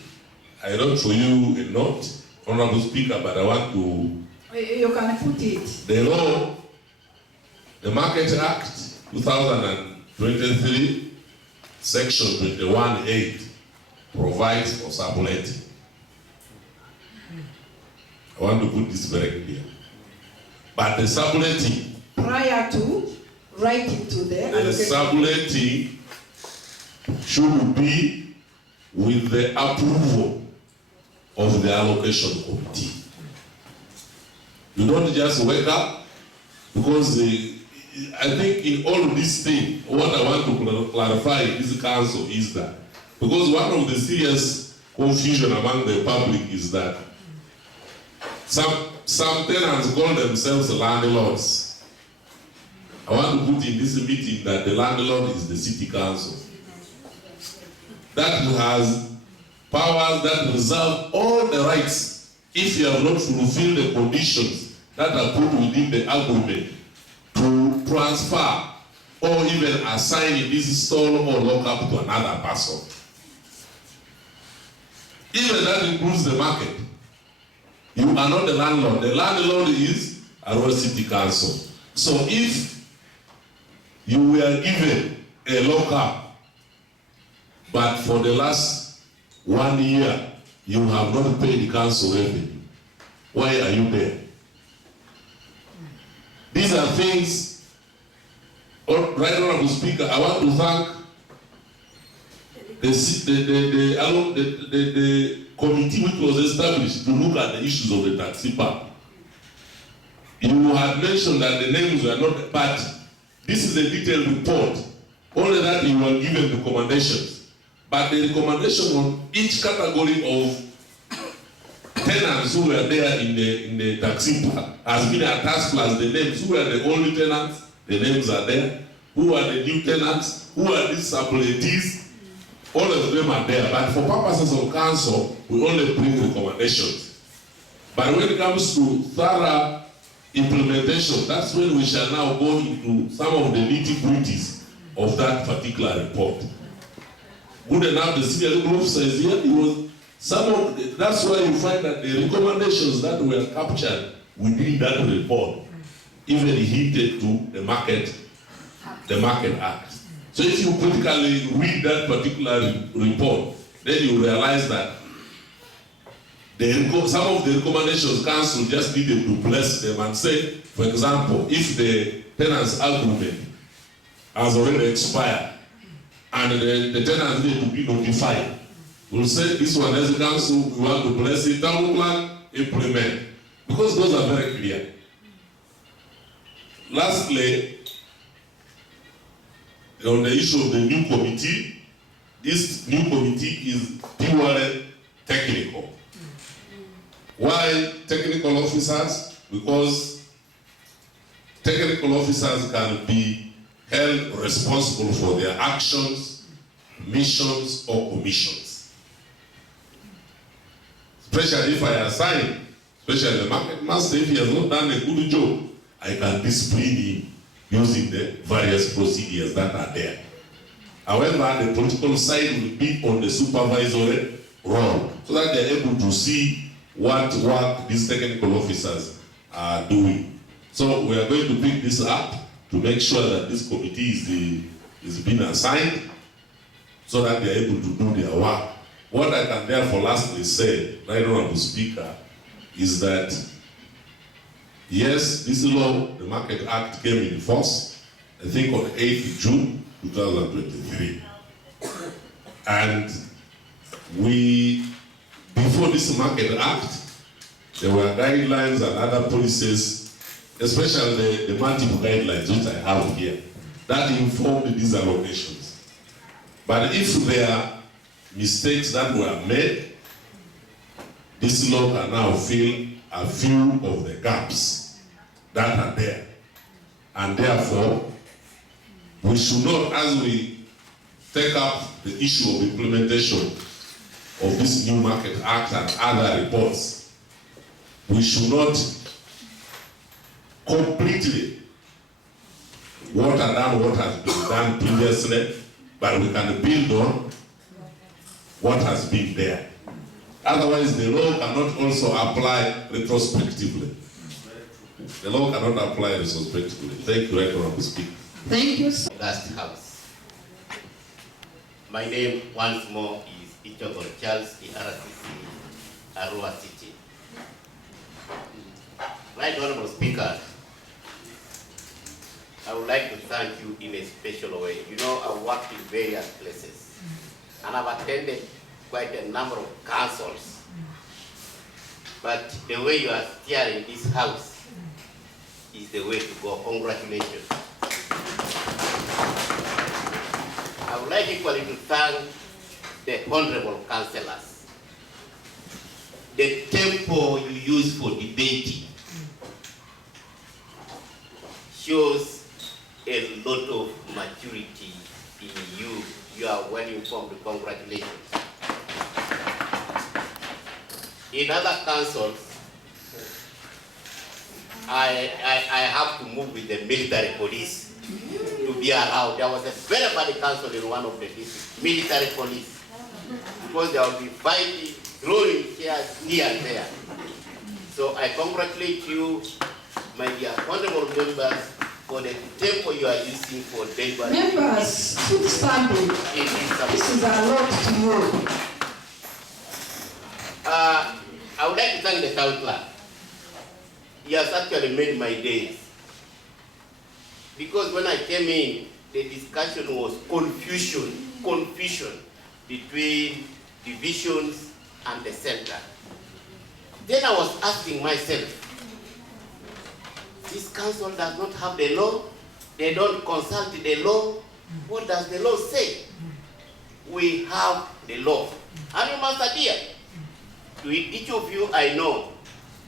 I wrote for you a note, Honorable Speaker, but I want to... You can put it. The law, the Market Act 2023, Section 21(8) provides for subletting. I want to put this very clear. But the subletting, prior to writing to the subletting should be with the approval of the allocation committee. You don't just wake up, because I think in all of this thing, what I want to clarify in this council is that, because one of the serious confusion among the public is that some tenants call themselves landlords. I want to put in this meeting that the landlord is the city council. That has powers that reserve all the rights if you have not fulfilled the conditions that are put within the agreement to transfer or even assign this store or lock up to another person. Even that includes the market. You are not the landlord. The landlord is Arua City Council. So if you were given a lock-up, but for the last 1 year you have not paid the council revenue, why are you there? These are things, right, Honorable Speaker, I want to thank the committee which was established to look at the issues of the taxi park. You had mentioned that the names were not, but this is a detailed report. Only that you were given recommendations. But the recommendation on each category of tenants who were there in the taxi park has been attached, plus the names. Who were the only tenants? The names are there. Who are the new tenants? Who are these suppletees? All of them are there. But for purposes of council, we only bring recommendations. But when it comes to thorough implementation, that's when we shall now go into some of the nitty-gritties of that particular report. Good enough, the senior legal officer is here. He was that's why you find that the recommendations that were captured within that report even hinted to the Market Act. So if you critically read that particular report, then you realize that some of the recommendations council just needed to bless them and say, for example, if the tenant's agreement has already expired and the tenant needs to be notified, we'll say this one as a council, we want to bless it, town plan, implement. Because those are very clear. Lastly, on the issue of the new committee, this new committee is purely technical. Why technical officers? Because technical officers can be held responsible for their actions, missions, or commissions. Especially if I assign, especially the market master, if he has not done a good job, I can discipline him using the various procedures that are there. However, the political side will be on the supervisory role, so that they are able to see what work these technical officers are doing. So we are going to pick this up to make sure that this committee is being assigned so that they are able to do their work. What I can therefore lastly say, Right Honorable Speaker, is that yes, this law, the Market Act, came in force, I think on 8th June 2023. And before this Market Act, there were guidelines and other policies, especially the multiple guidelines which I have here, that informed these allocations. But if there are mistakes that were made, this law can now fill a few of the gaps that are there. And therefore, we should not, as we take up the issue of implementation of this new Market Act and other reports, we should not completely water down what has been done previously, but we can build on what has been there. Otherwise, the law cannot also apply retrospectively. The law cannot apply retrospectively. Thank you, Right Honorable Speaker. Thank you, sir. Last House. My name once more is Ichogor Charles, the RCC, Arua City. Right Honorable Speaker, I would like to thank you in a special way. You know, I've worked in various places, and I've attended quite a number of councils. But the way you are steering this house is the way to go. Congratulations. I would like equally to thank the honorable councillors. The tempo you use for debating shows a lot of maturity in you. You are well informed. Congratulations. In other councils, I have to move with the military police to be allowed. There was a very bad council in one of the districts, military police, because there will be fighting, throwing chairs here and there. So I congratulate you, my dear honorable members, for the tempo you are using for delivery. Members, keep standing. This is a lot to you. I would like to thank the town clerk. He has actually made my days. Because when I came in, the discussion was confusion between divisions and the center. Then I was asking myself, This council does not have the law. They don't consult the law. What does the law say? We have the law. And you must adhere to it. Each of you, I know,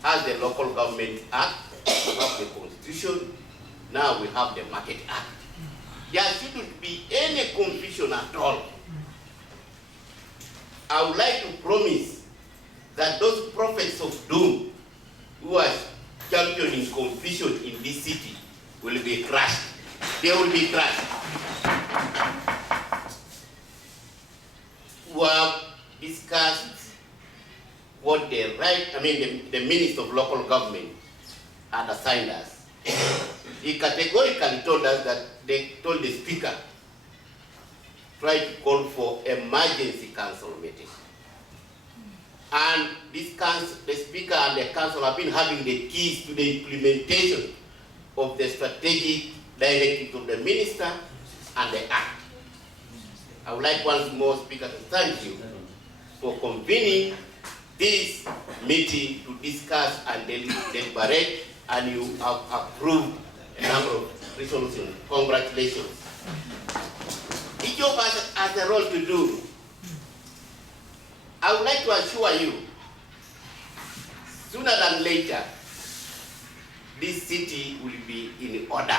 has the Local Government Act, we have the Constitution, now we have the Market Act. There shouldn't be any confusion at all. I would like to promise that those prophets of doom who are championing confusion in this city will be crushed. They will be crushed. We have discussed what the the Minister of Local Government had assigned us. He categorically told us that they told the Speaker, try to call for emergency council meeting. And this council, the Speaker and the council have been having the keys to the implementation of the strategic directives of the Minister and the Act. I would like once more, Speaker, to thank you for convening this meeting to discuss and deliberate, and you have approved a number of resolutions. Congratulations. Each of us has a role to do. I would like to assure you, sooner than later, this city will be in order.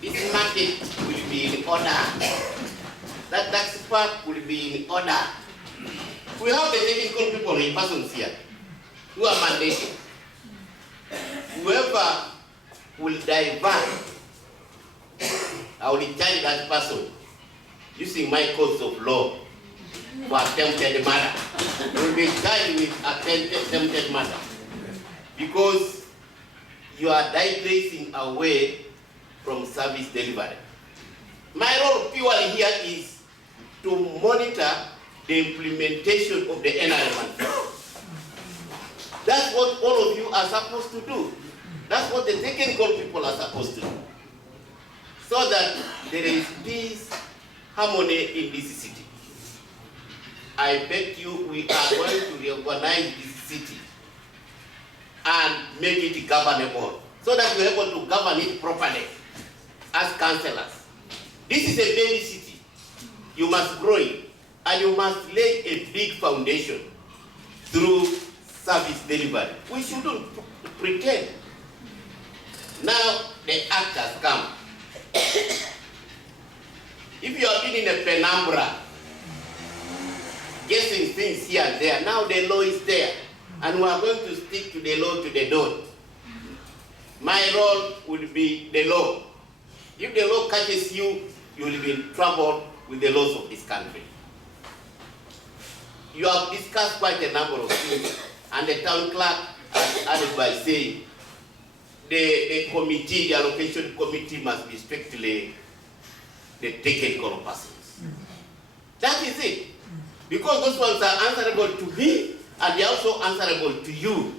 This market will be in order. That tax park will be in order. We have the technical people in persons here who are mandated. Whoever will divert, I will charge that person using my codes of law for attempted murder. You will be charged with attempted murder because you are digressing away from service delivery. My role purely here is to monitor the implementation of the NRM. That's what all of you are supposed to do. That's what the technical people are supposed to do. So that there is peace, harmony in this city. I beg you, we are going to reorganize this city and make it governable so that we're able to govern it properly as councillors. This is a baby city. You must grow it, and you must lay a big foundation through service delivery. We shouldn't pretend. Now the act has come. If you have been in a penumbra, guessing things here and there, now the law is there, and we are going to stick to the law to the dot. My role will be the law. If the law catches you, you will be in trouble with the laws of this country. You have discussed quite a number of things, and the town clerk has added by saying the committee, the allocation committee must be strictly the technical persons. That is it. Because those ones are answerable to me, and they are also answerable to you.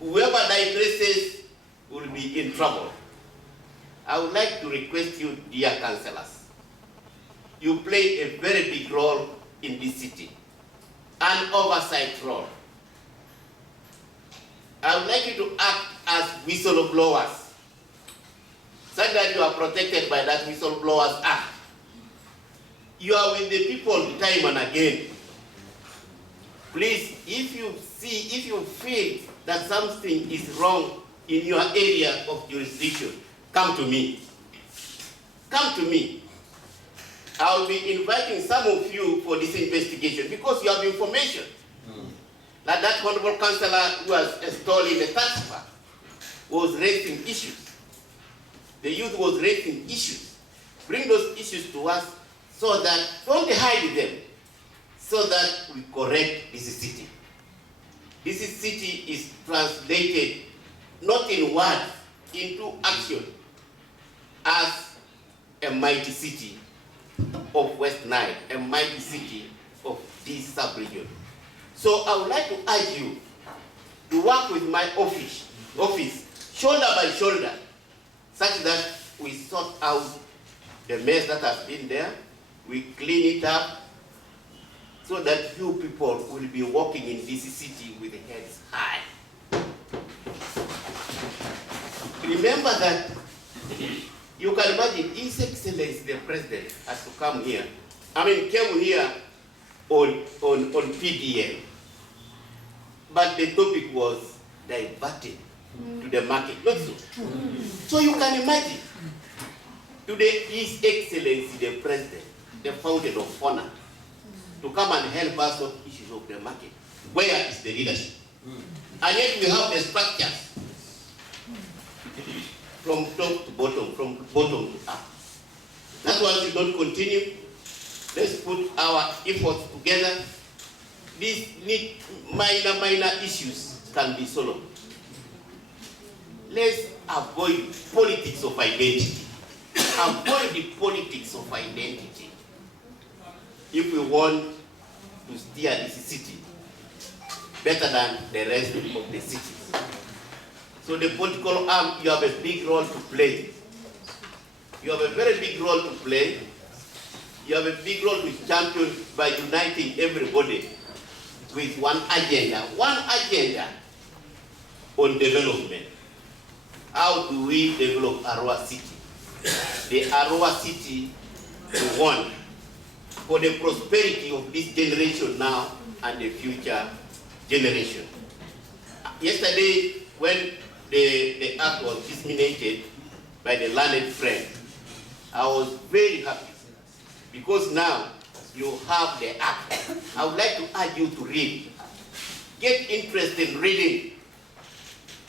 Whoever digresses will be in trouble. I would like to request you, dear councillors, you play a very big role in this city, an oversight role. I would like you to act as whistleblowers, so that you are protected by that Whistleblowers Act. You are with the people time and again. Please, if you feel that something is wrong in your area of jurisdiction, come to me. Come to me. I will be inviting some of you for this investigation because you have information. Like that honorable councillor who was installed in the tax park was raising issues. The youth was raising issues. Bring those issues to us so that, don't hide them, so that we correct this city. This city is translated not in words, into action as a mighty city of West Nile, a mighty city of this sub-region. So I would like to urge you to work with my office shoulder by shoulder, such that we sort out the mess that has been there, we clean it up, so that you people will be walking in this city with heads high. Remember that you can imagine His Excellency the President has to come here. Came here on PDM. But the topic was diverted to the market. Not so. So you can imagine today His Excellency the President, the fountain of honor, to come and help us on issues of the market. Where is the leadership? And yet we have the structures from top to bottom, from bottom to up. That's why we don't continue. Let's put our efforts together. These minor issues can be solved. Let's avoid politics of identity. Avoid the politics of identity if we want to steer this city better than the rest of the cities. So the political arm, you have a big role to play. You have a very big role to play. You have a big role to champion by uniting everybody with one agenda on development. How do we develop Arua City? The Arua City we want for the prosperity of this generation now and the future generation. Yesterday, when the act was disseminated by the learned friend, I was very happy because now you have the act. I would like to urge you to read. Get interested in reading.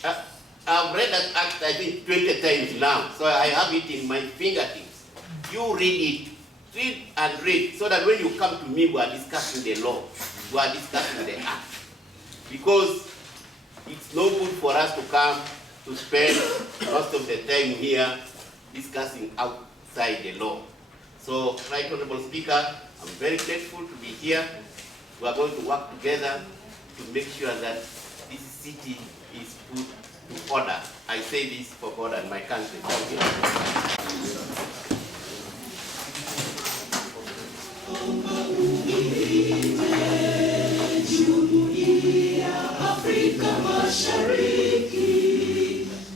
I've read that act, I think, 20 times now, so I have it in my fingertips. You read it, read, so that when you come to me, we are discussing the law, we are discussing the act. Because it's no good for us to come to spend most of the time here discussing outside the law. So, Right Honorable Speaker, I'm very grateful to be here. We are going to work together to make sure that this city is put to order. I say this for God and my country. Thank you. Afrika Mashariki,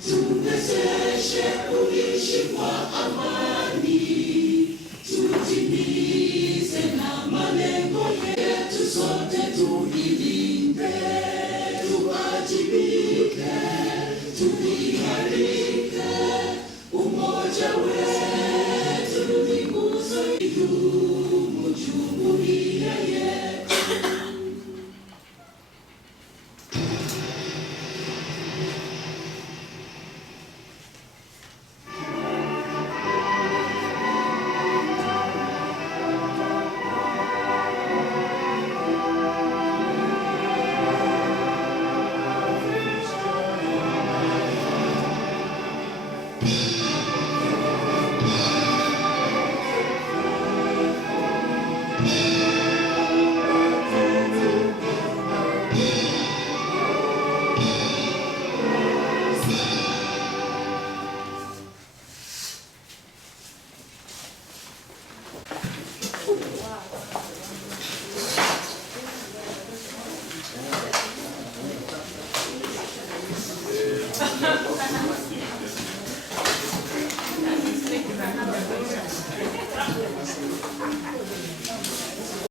tuwezeshe kuishi kwa amani, tutimize na malengo yetu, sote tuilinde, tuwajibike, tuimarike, umoja wetu ni nguzo idumu, jumuiya yetu.